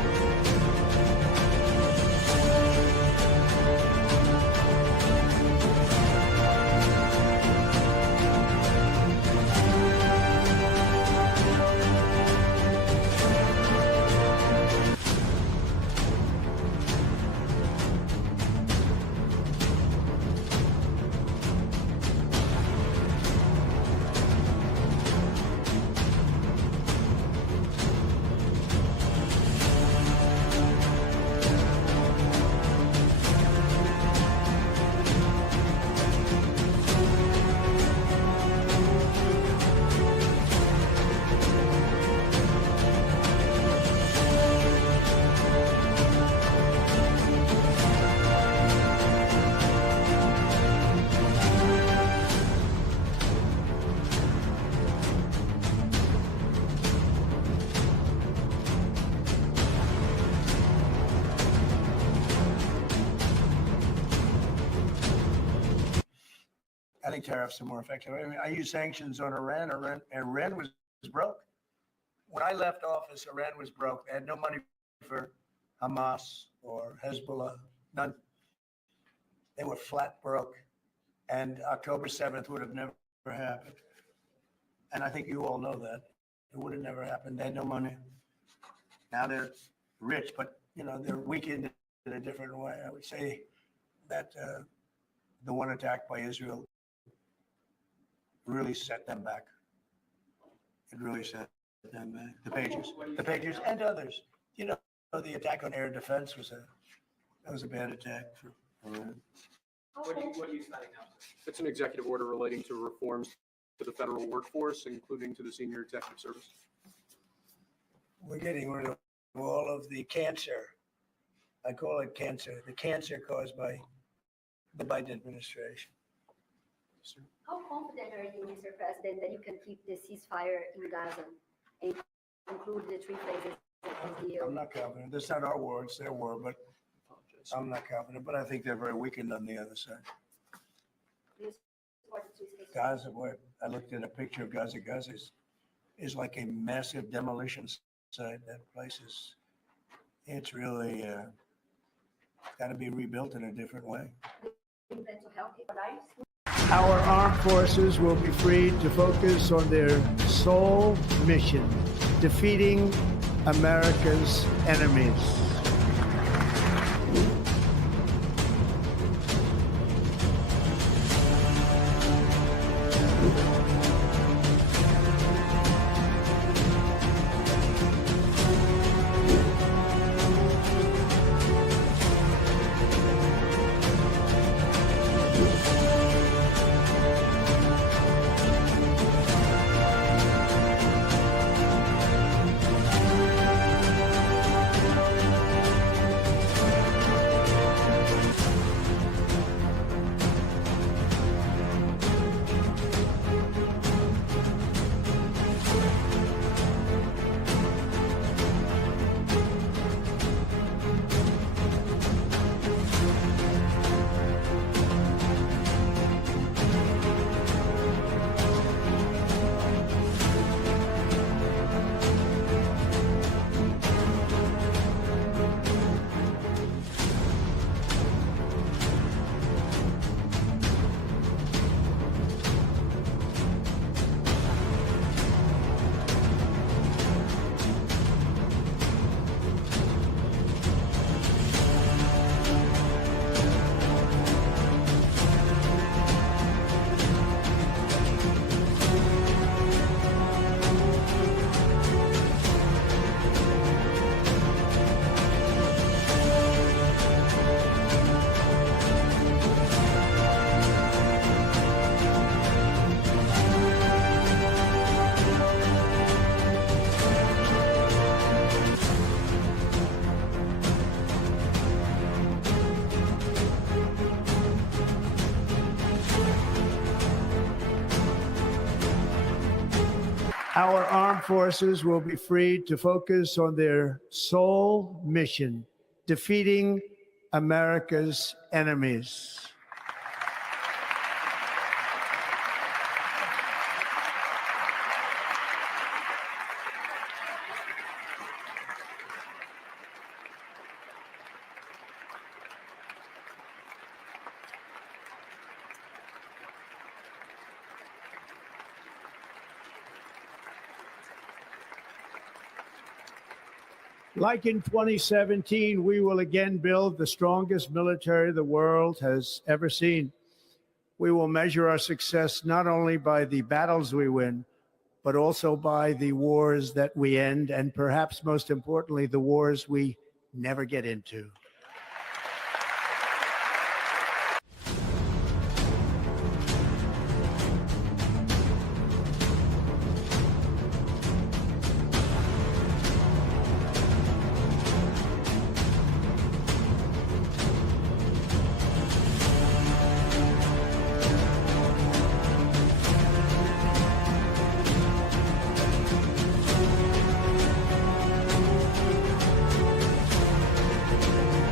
think tariffs are more effective. I mean, I use sanctions on Iran. Iran was broke. When I left office, Iran was broke. They had no money for Hamas or Hezbollah, none. They were flat broke. And October 7th would have never happened. And I think you all know that. It would have never happened. They had no money. Now they're rich, but they're weakened in a different way. I would say that the one attack by Israel really set them back. It really set them back. The Patriots and others. The attack on air defense was a bad attack for Iran. What are you signing now? It's an executive order relating to reforms to the federal workforce, including to the senior executive service. We're getting rid of all of the cancer. I call it cancer, the cancer caused by the Biden administration. How confident are you, Mr. President, that you can keep the ceasefire in Gaza and conclude the three phases of the deal? I'm not confident. That's not our war, it's their war, but I'm not confident. But I think they're very weakened on the other side. Do you support the three phases? Gaza, boy, I looked at a picture of Gaza. Gaza is like a massive demolition site. That place it's really got to be rebuilt in a different way. Do you plan to help people lives? Our armed forces will be freed to focus on their sole mission, defeating America's enemies. Our armed forces will be freed to focus on their sole mission, defeating America's enemies. Like in 2017, we will again build the strongest military the world has ever seen. We will measure our success not only by the battles we win, but also by the wars that we end, and perhaps most importantly, the wars we never get into.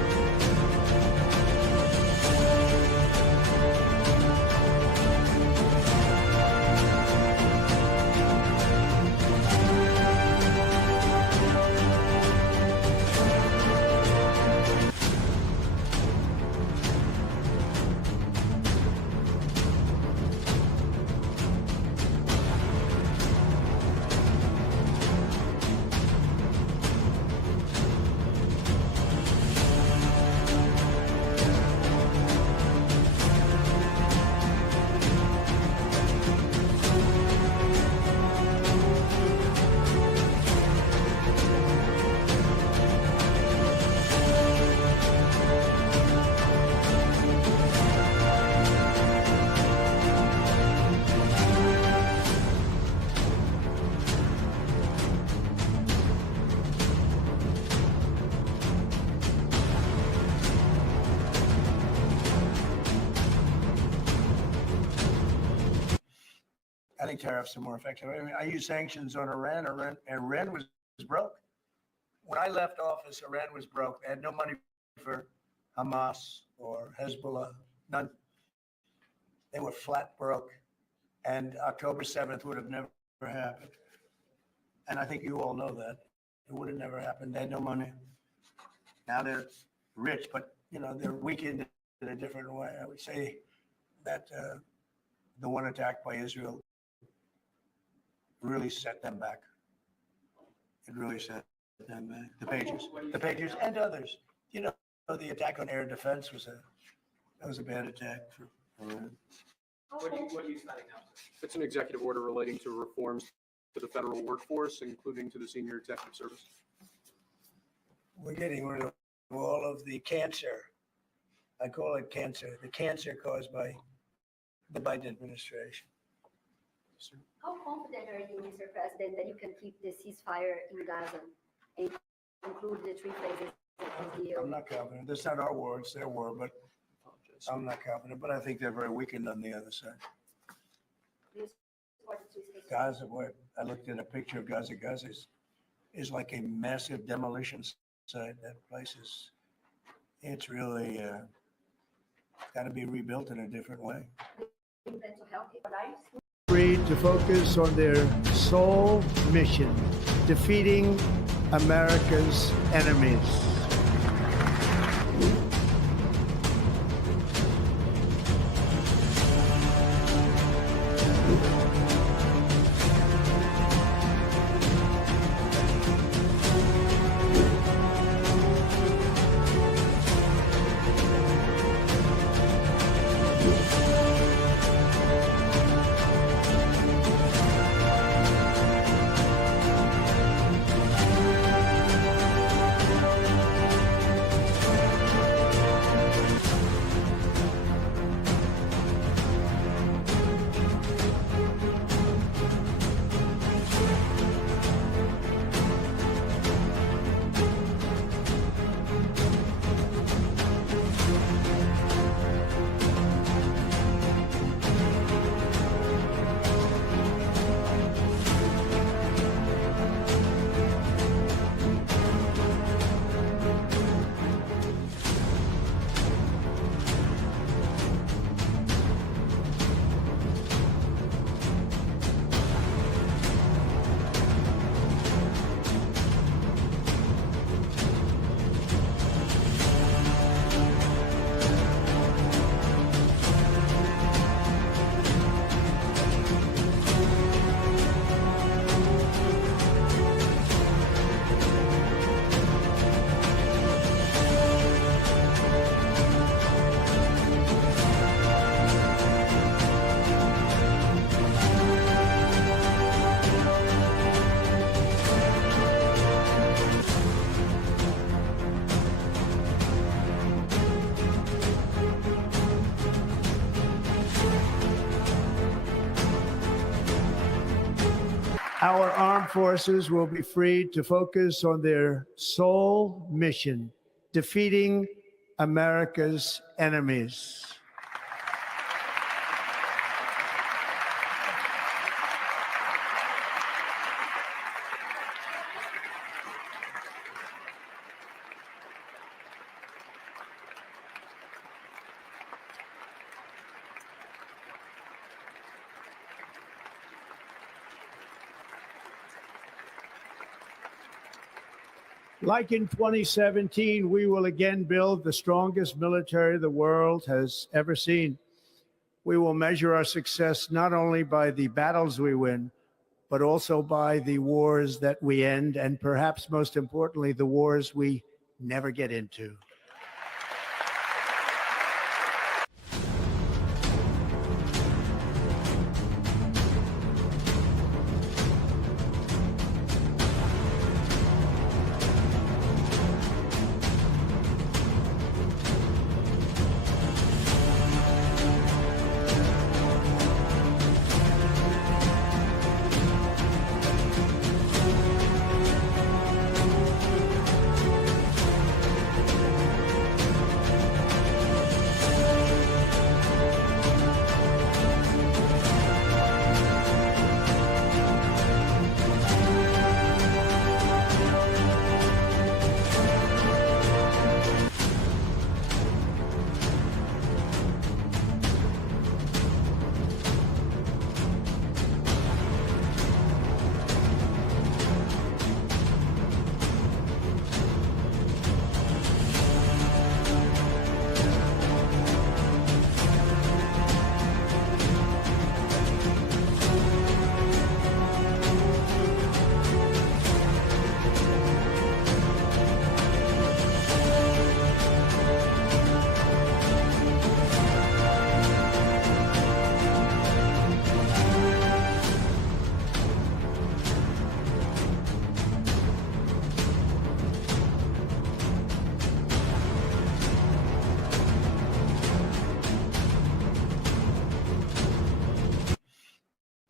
think tariffs are more effective. I mean, I use sanctions on Iran. Iran was broke. When I left office, Iran was broke. They had no money for Hamas or Hezbollah, none. They were flat broke. And October 7th would have never happened. And I think you all know that. It would have never happened. They had no money. Now they're rich, but they're weakened in a different way. I would say that the one attack by Israel really set them back. It really set them back. The Patriots, and others. The attack on air defense was a bad attack for Iran. What are you studying now, sir? It's an executive order relating to reforms to the federal workforce, including to the senior executive service. We're getting rid of all of the cancer. I call it cancer, the cancer caused by the Biden administration. Sir. How confident are you, Mr. President, that you can keep the ceasefire in Gaza and include the three phases of the deal? I'm not confident. That's not our war, it's their war, but I'm not confident. But I think they're very weakened on the other side. Do you support the three phases? Gaza, what I looked at a picture of Gaza. Gaza is like a massive demolition site. That place it's really got to be rebuilt in a different way. Do you plan to help the lives? Free to focus on their sole mission, defeating America's enemies. Our armed forces will be freed to focus on their sole mission, defeating America's enemies. Like in 2017, we will again build the strongest military the world has ever seen. We will measure our success not only by the battles we win, but also by the wars that we end, and perhaps most importantly, the wars we never get into.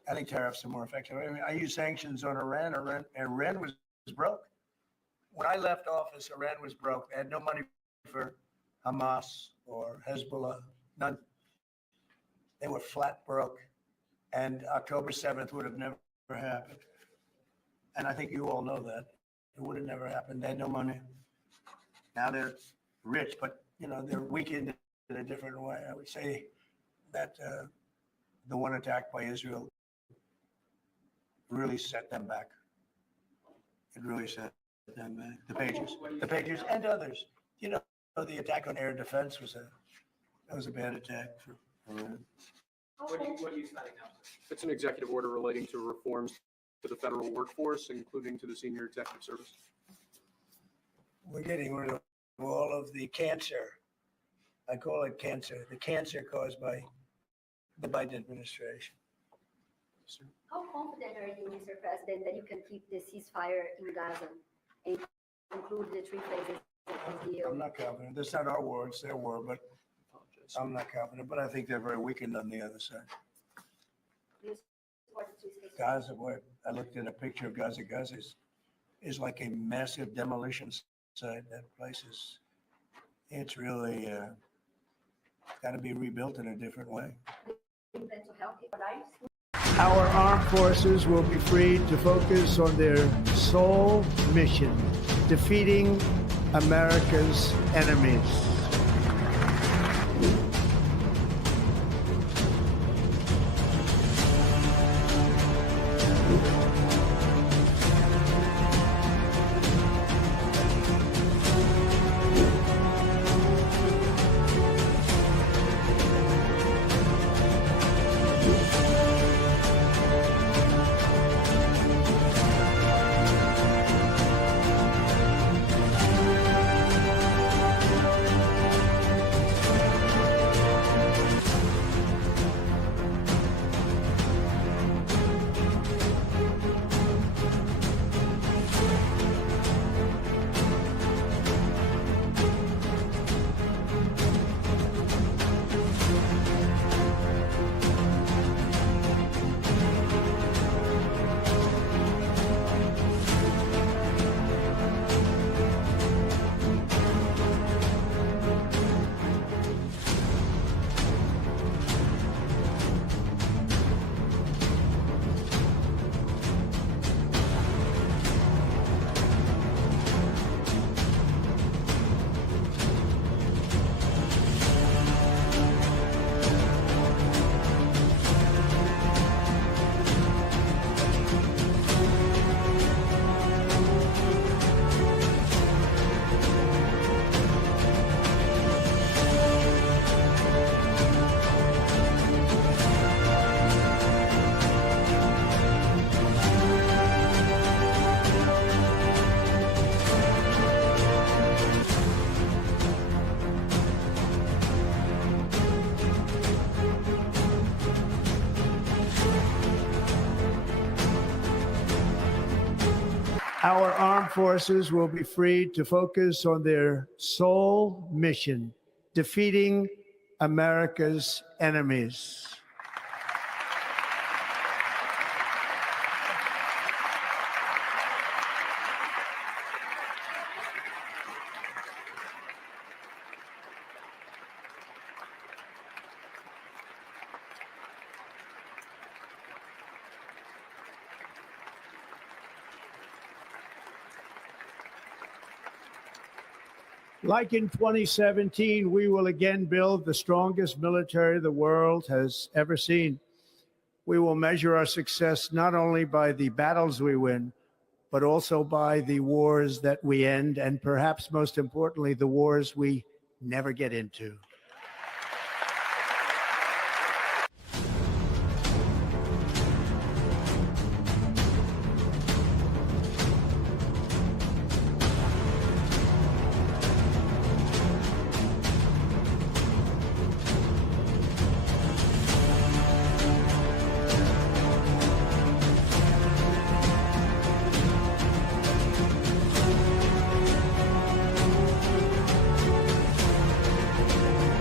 I think tariffs are more effective. I mean, I use sanctions on Iran. Iran was broke. When I left office, Iran was broke. They had no money for Hamas or Hezbollah, none. They were flat broke. And October 7th would have never happened. And I think you all know that. It would have never happened. They had no money. Now they're rich, but they're weakened in a different way. I would say that the one attack by Israel really set them back. It really set them back. The Patriots, and others. The attack on air defense was a bad attack for Iran. What are you studying now? It's an executive order relating to reforms to the federal workforce, including to the senior executive service. We're getting rid of all of the cancer. I call it cancer, the cancer caused by the Biden administration. How confident are you, Mr. President, that you can keep the ceasefire in Gaza and conclude the three phases of the deal? I'm not confident. That's not our war, it's their war, but I'm not confident. But I think they're very weakened on the other side. Do you support the three-state Gaza, boy, I looked at a picture of Gaza. Gaza is like a massive demolition site. That place it's really got to be rebuilt in a different way. plan to help your lives? Our armed forces will be freed to focus on their sole mission, defeating America's enemies. Our armed forces will be freed to focus on their sole mission, defeating America's enemies. Like in 2017, we will again build the strongest military the world has ever seen. We will measure our success not only by the battles we win, but also by the wars that we end, and perhaps most importantly, the wars we never get into.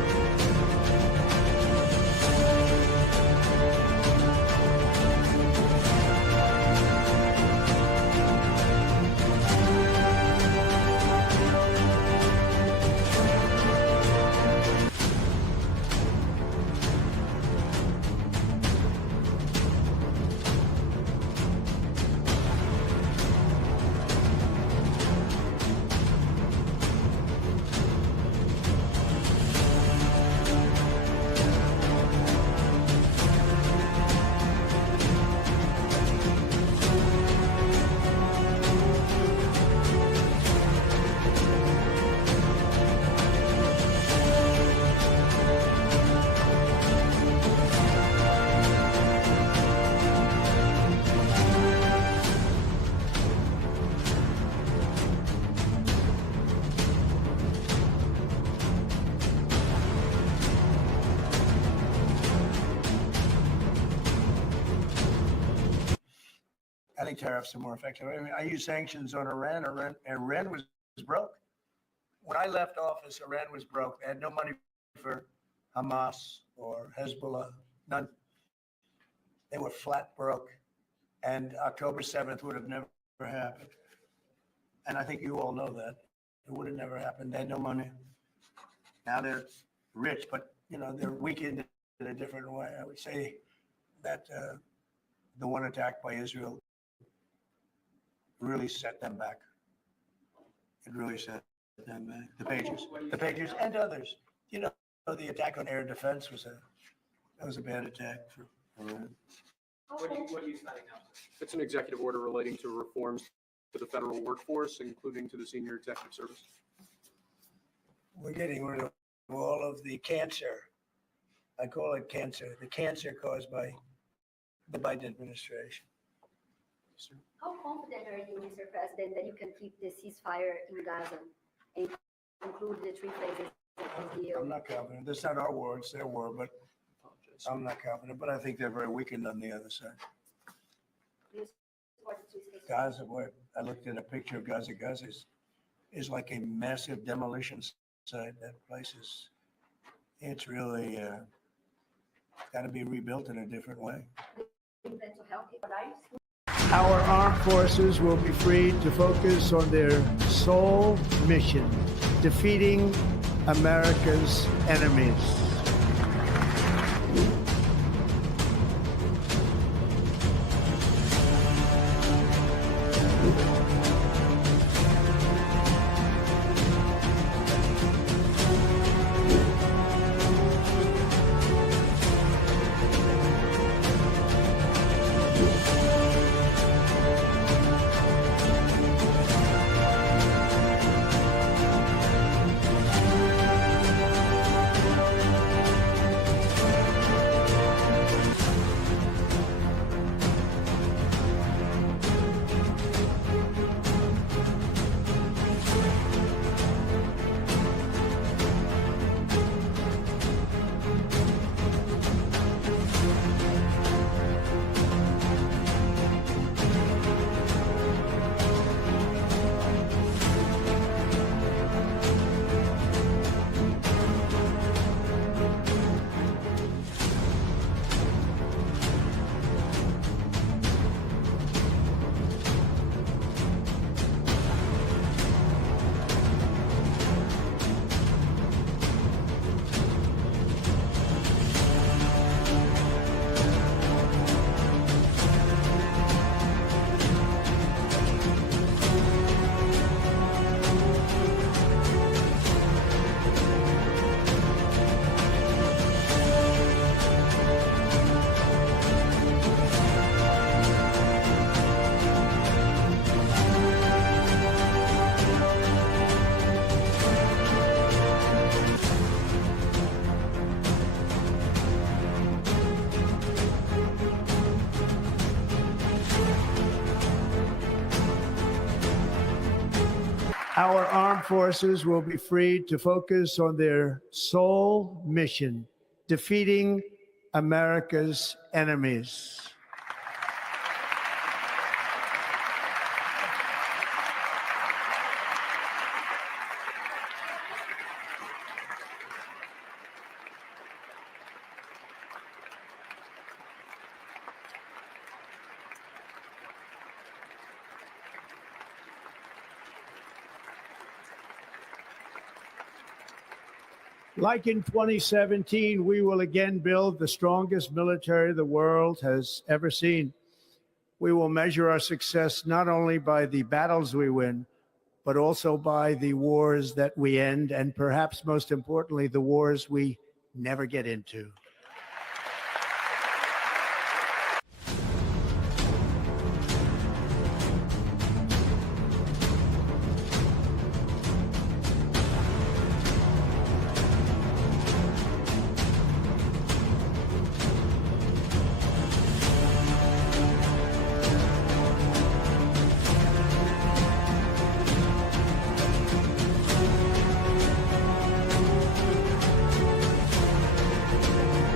I think tariffs are more effective. I mean, I use sanctions on Iran. Iran was broke. When I left office, Iran was broke. They had no money for Hamas or Hezbollah, none. They were flat broke. And October 7th would have never happened. And I think you all know that. It would have never happened. They had no money. Now they're rich, but they're weakened in a different way. I would say that the one attack by Israel really set them back. It really set them back. The Patriots, and others. The attack on air defense was a bad attack for Iran. What are you signing now, sir? It's an executive order relating to reforms to the federal workforce, including to the senior executive service. We're getting rid of all of the cancer. I call it cancer, the cancer caused by the Biden administration. Sir. How confident are you, Mr. President, that you can keep the ceasefire in Gaza and conclude the three phases of the deal? I'm not confident. That's not our war, it's their war, but Apologize. I'm not confident. But I think they're very weakened on the other side. Do you support the three phases? Gaza, boy, I looked at a picture of Gaza. Gaza is like a massive demolition site. That place it's really got to be rebuilt in a different way. Do you plan to help the lives? Our armed forces will be freed to focus on their sole mission, defeating America's enemies. Our armed forces will be freed to focus on their sole mission, defeating America's enemies. Like in 2017, we will again build the strongest military the world has ever seen. We will measure our success not only by the battles we win, but also by the wars that we end, and perhaps most importantly, the wars we never get into.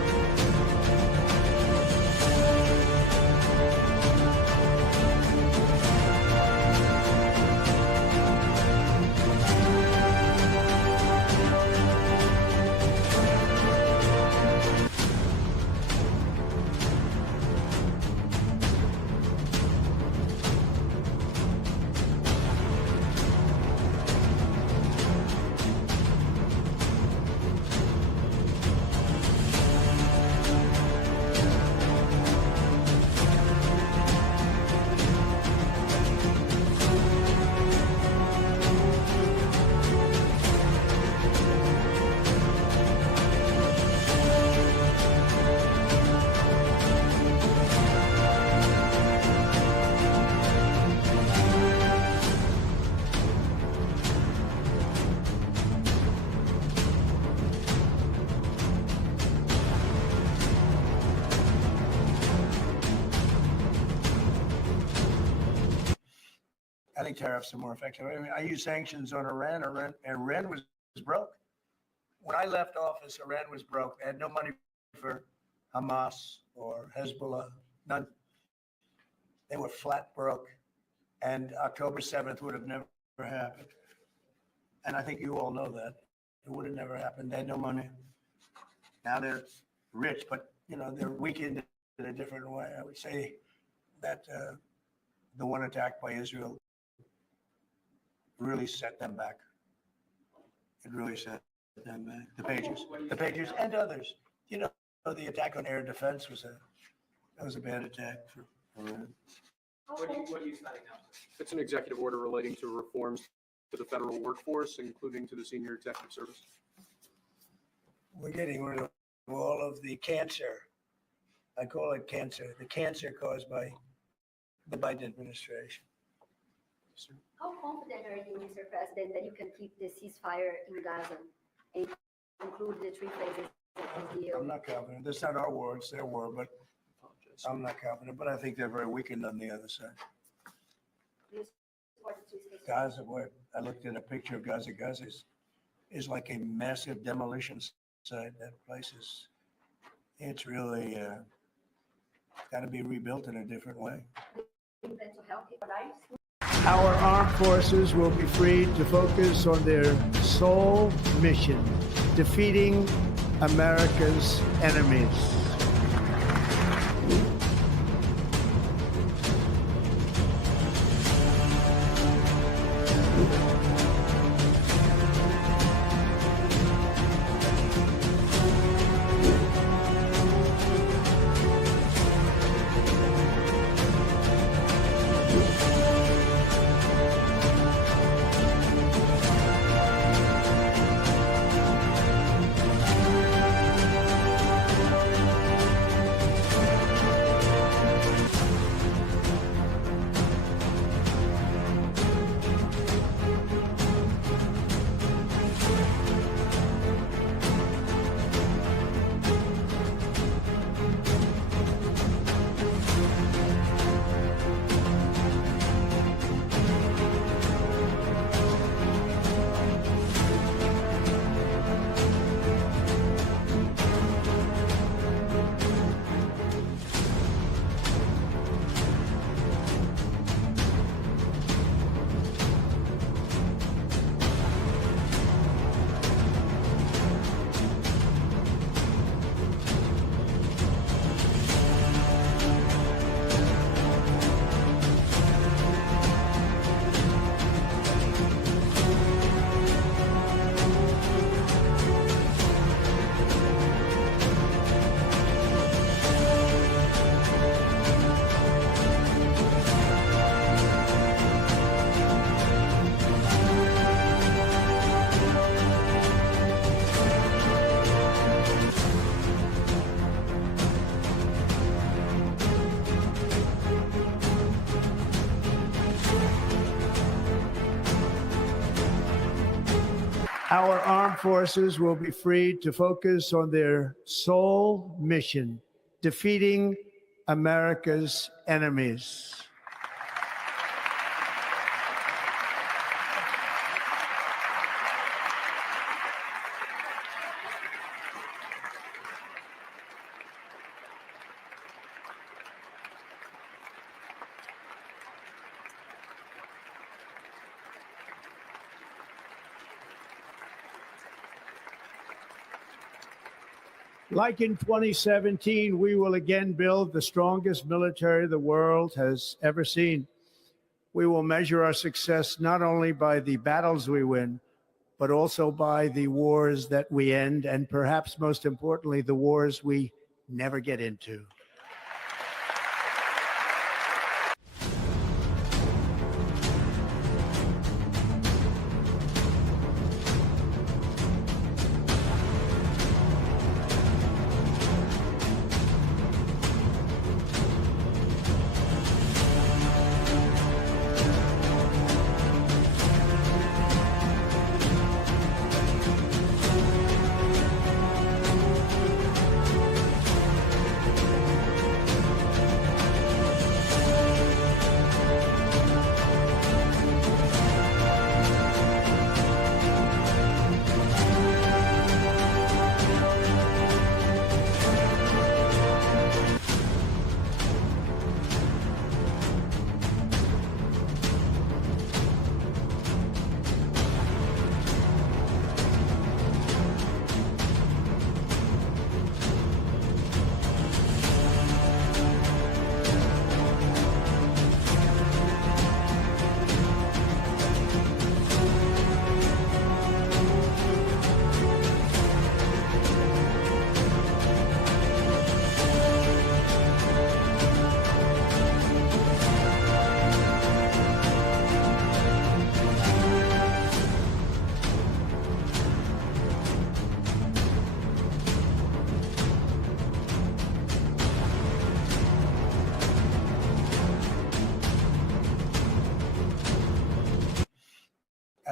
I think tariffs are more effective. I mean, I use sanctions on Iran. Iran was broke. When I left office, Iran was broke. They had no money for Hamas or Hezbollah, none. They were flat broke. And October 7th would have never happened. And I think you all know that. It would have never happened. They had no money. Now they're rich, but they're weakened in a different way. I would say that the one attack by Israel really set them back. It really set them back. The Patriots and others. The attack on air defense was a bad attack for Iran. What are you studying now? It's an executive order relating to reforms to the federal workforce, including to the senior executive service. We're getting rid of all of the cancer. I call it cancer. The cancer caused by the Biden administration. How confident are you, Mr. President, that you can keep the ceasefire in Gaza and conclude the three phases of the deal? I'm not confident. That's not our war, it's their war, but I'm not confident. But I think they're very weakened on the other side. Do you support the three phases? Gaza, what I looked at a picture of Gaza. Gaza is like a massive demolition site. That place it's really got to be rebuilt in a different way. Do you plan to help people lives? Our armed forces will be freed to focus on their sole mission, defeating America's enemies. Our armed forces will be freed to focus on their sole mission, defeating America's enemies. Like in 2017, we will again build the strongest military the world has ever seen. We will measure our success not only by the battles we win, but also by the wars that we end, and perhaps most importantly, the wars we never get into.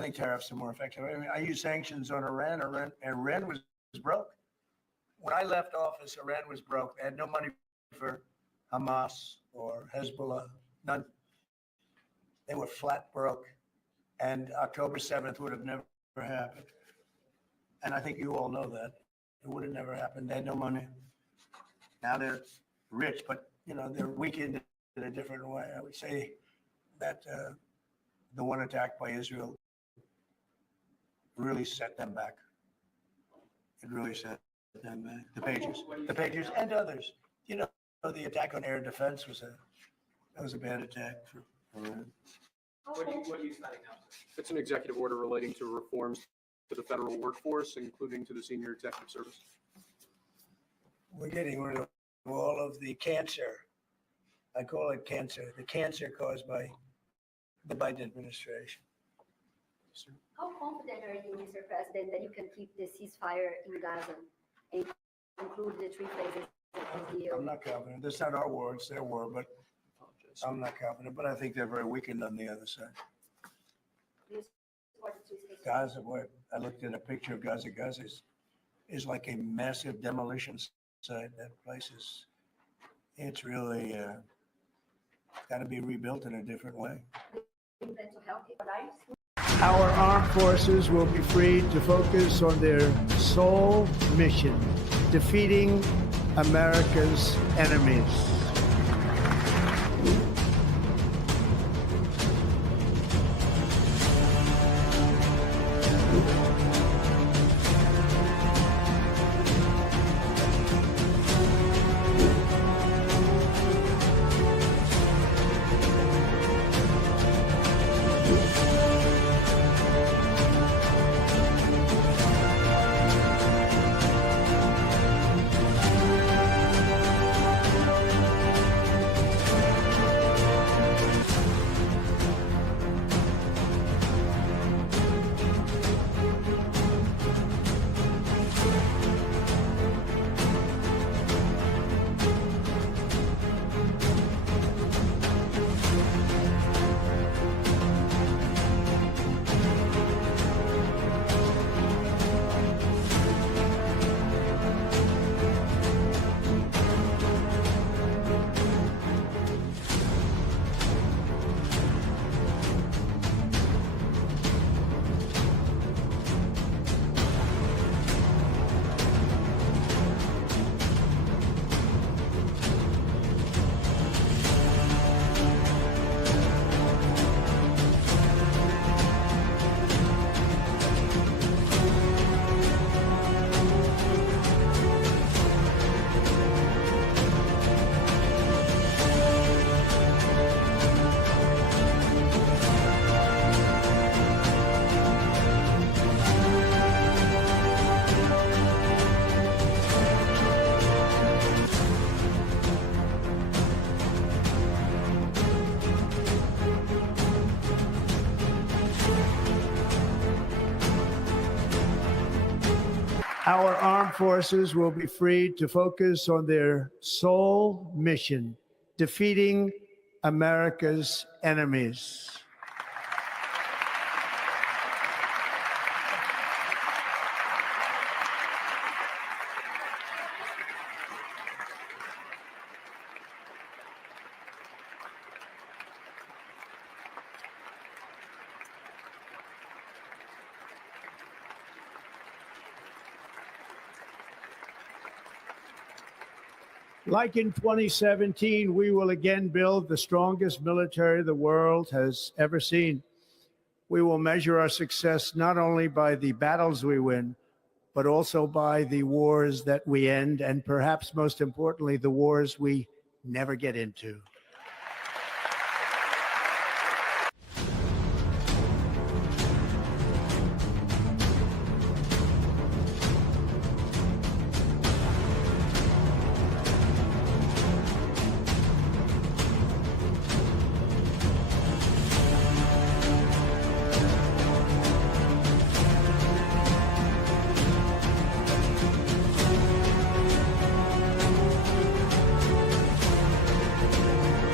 I think tariffs are more effective. I mean, I use sanctions on Iran. Iran was broke. When I left office, Iran was broke. They had no money for Hamas or Hezbollah, none. They were flat broke. And October 7th would have never happened. And I think you all know that. It would have never happened. They had no money. Now they're rich, but they're weakened in a different way. I would say that the one attack by Israel really set them back. It really set them back. The Patriots, and others. The attack on air defense was a bad attack for Iran. What are you studying now? It's an executive order relating to reforms to the federal workforce, including to the senior executive service. We're getting rid of all of the cancer. I call it cancer. The cancer caused by the Biden administration. How confident are you, Mr. President, that you can keep the ceasefire in Gaza and conclude the three phases of the deal? I'm not confident. That's not our war, it's their war, but I'm not confident. But I think they're very weakened on the other side. Do you support the three-stage Gaza, what I looked at a picture of Gaza. Gaza is like a massive demolition site. That place it's really got to be rebuilt in a different way. Do you plan to help people lives? Our armed forces will be freed to focus on their sole mission, defeating America's enemies. Our armed forces will be freed to focus on their sole mission, defeating America's enemies. Like in 2017, we will again build the strongest military the world has ever seen. We will measure our success not only by the battles we win, but also by the wars that we end, and perhaps most importantly, the wars we never get into.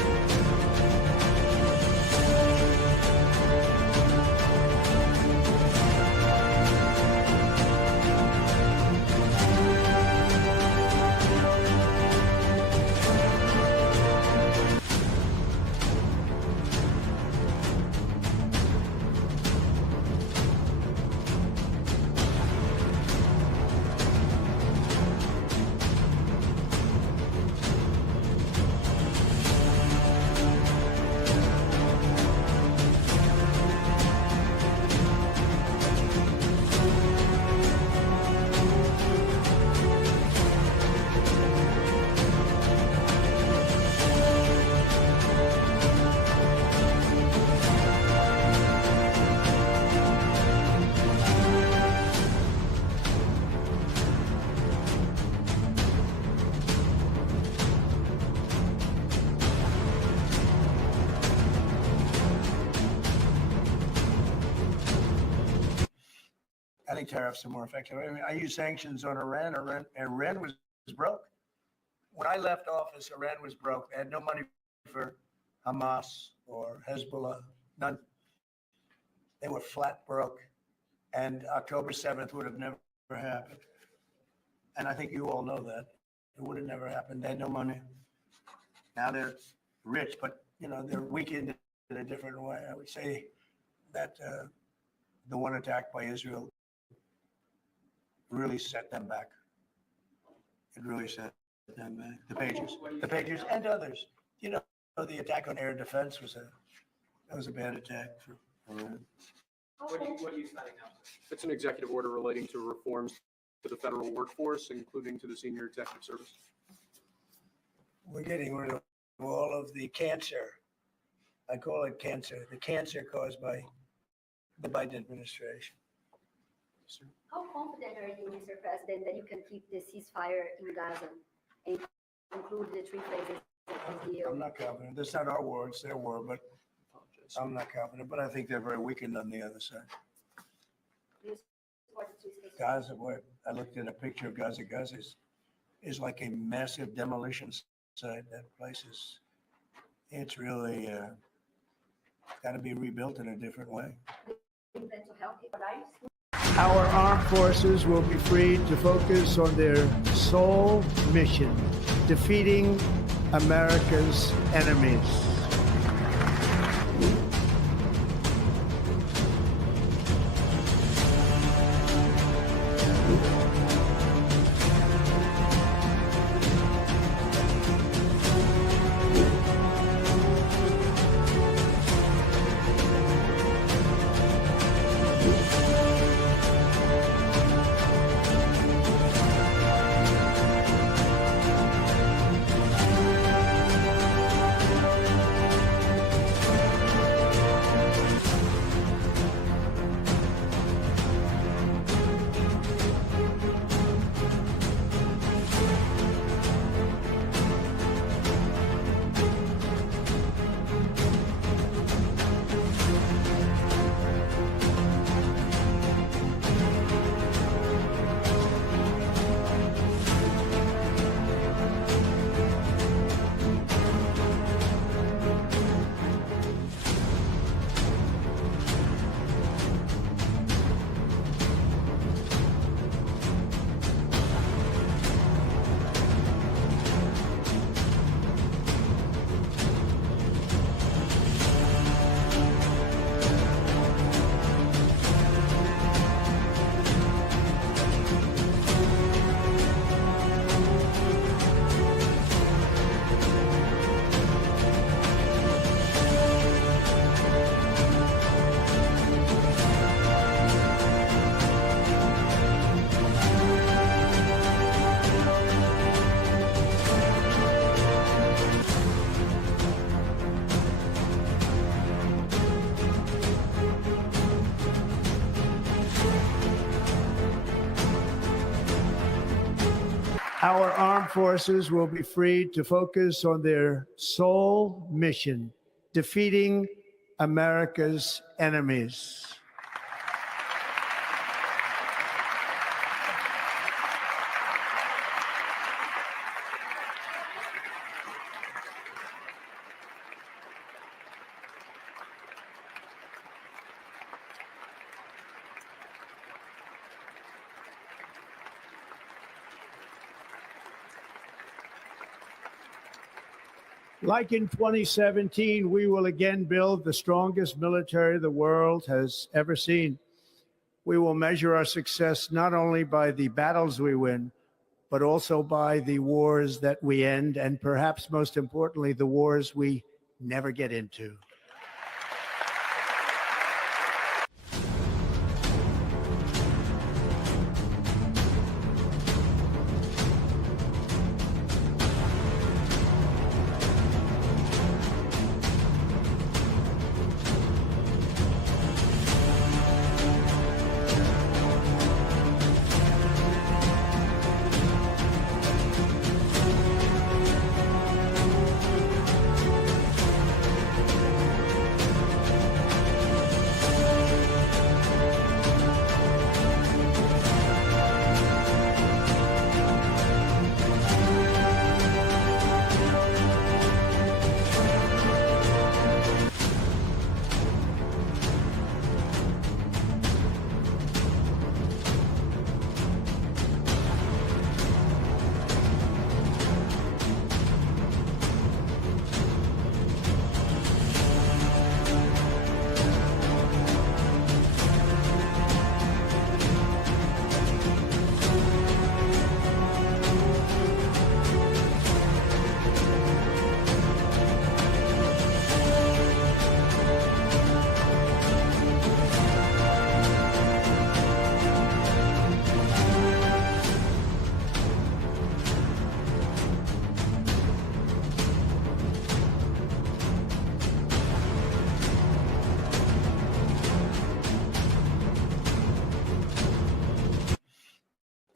think tariffs are more effective. I mean, I use sanctions on Iran. Iran was broke. When I left office, Iran was broke. They had no money for Hamas or Hezbollah, none. They were flat broke. And October 7th would have never happened. And I think you all know that. It would have never happened. They had no money. Now they're rich, but they're weakened in a different way. I would say that the one attack by Israel really set them back. It really set them back. The Patriots and others. The attack on air defense was a bad attack for Iran. What are you signing now? It's an executive order relating to reforms to the federal workforce, including to the senior executive service. We're getting rid of all of the cancer. I call it cancer, the cancer caused by the Biden administration. How confident are you, Mr. President, that you can keep the ceasefire in Gaza and conclude the three phases of the deal? I'm not confident. That's not our war, it's their war, but I'm not confident. But I think they're very weakened on the other side. Do you support the three phases? Gaza, what I looked at a picture of Gaza. Gaza is like a massive demolition site. That place it's really got to be rebuilt in a different way. Do you plan to help the lives? Our armed forces will be freed to focus on their sole mission, defeating America's enemies. Our armed forces will be freed to focus on their sole mission, defeating America's enemies. Like in 2017, we will again build the strongest military the world has ever seen. We will measure our success not only by the battles we win, but also by the wars that we end, and perhaps most importantly, the wars we never get into.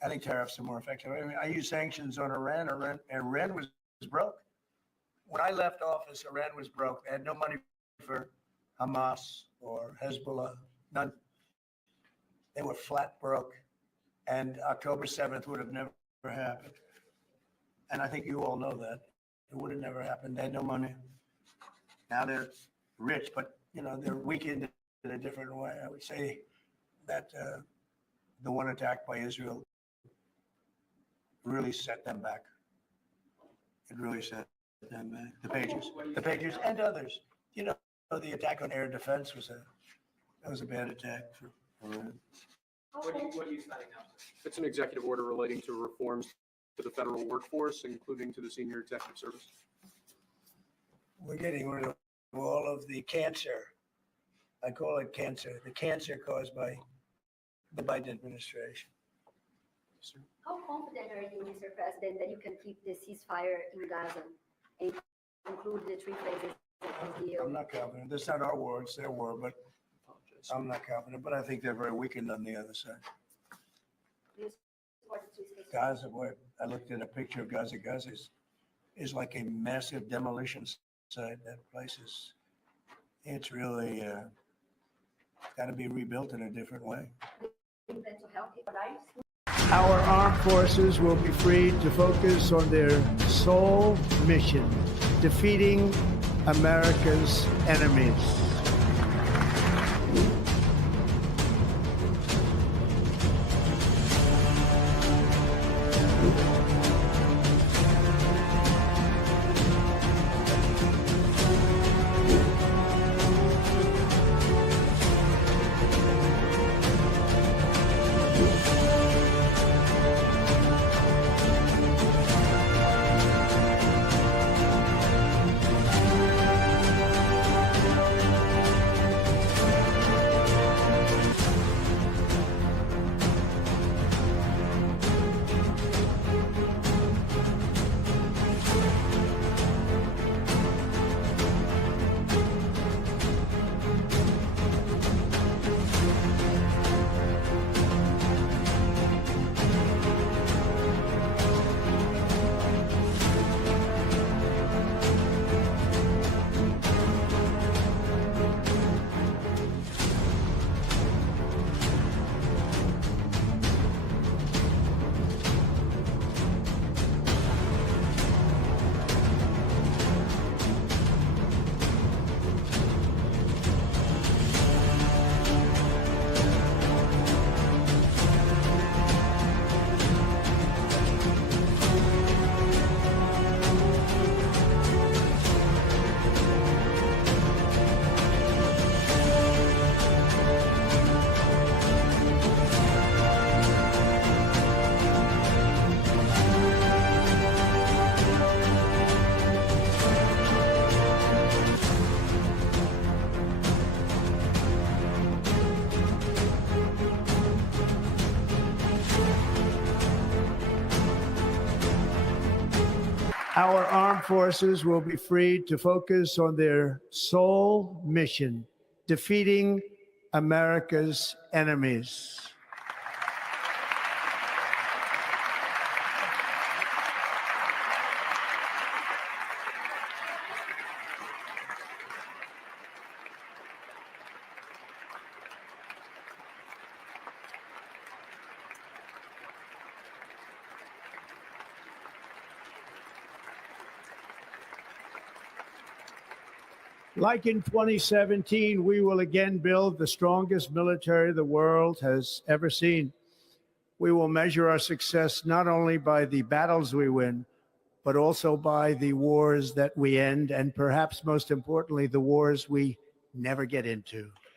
I think tariffs are more effective. I mean, I use sanctions on Iran. Iran was broke. When I left office, Iran was broke. They had no money for Hamas or Hezbollah, none. They were flat broke. And October 7th would have never happened. And I think you all know that. It would have never happened. They had no money. Now they're rich, but they're weakened in a different way. I would say that the one attack by Israel really set them back. It really set them back. The Patriots, and others. The attack on air defense was a bad attack for Iran. What are you signing now, sir? It's an executive order relating to reforms to the federal workforce, including to the senior executive service. We're getting rid of all of the cancer. I call it cancer. The cancer caused by the Biden administration. Sir. How confident are you, Mr. President, that you can keep the ceasefire in Gaza and conclude the three phases of the deal? I'm not confident. That's not our war, it's their war, but I'm not confident. But I think they're very weakened on the other side. Do you support the three phases? Gaza, boy, I looked at a picture of Gaza. Gaza is like a massive demolition site. That place it's really got to be rebuilt in a different way. Do you plan to help the lives? Our armed forces will be freed to focus on their sole mission, defeating America's enemies. Our armed forces will be freed to focus on their sole mission, defeating America's enemies. Like in 2017, we will again build the strongest military the world has ever seen. We will measure our success not only by the battles we win, but also by the wars that we end, and perhaps most importantly, the wars we never get into.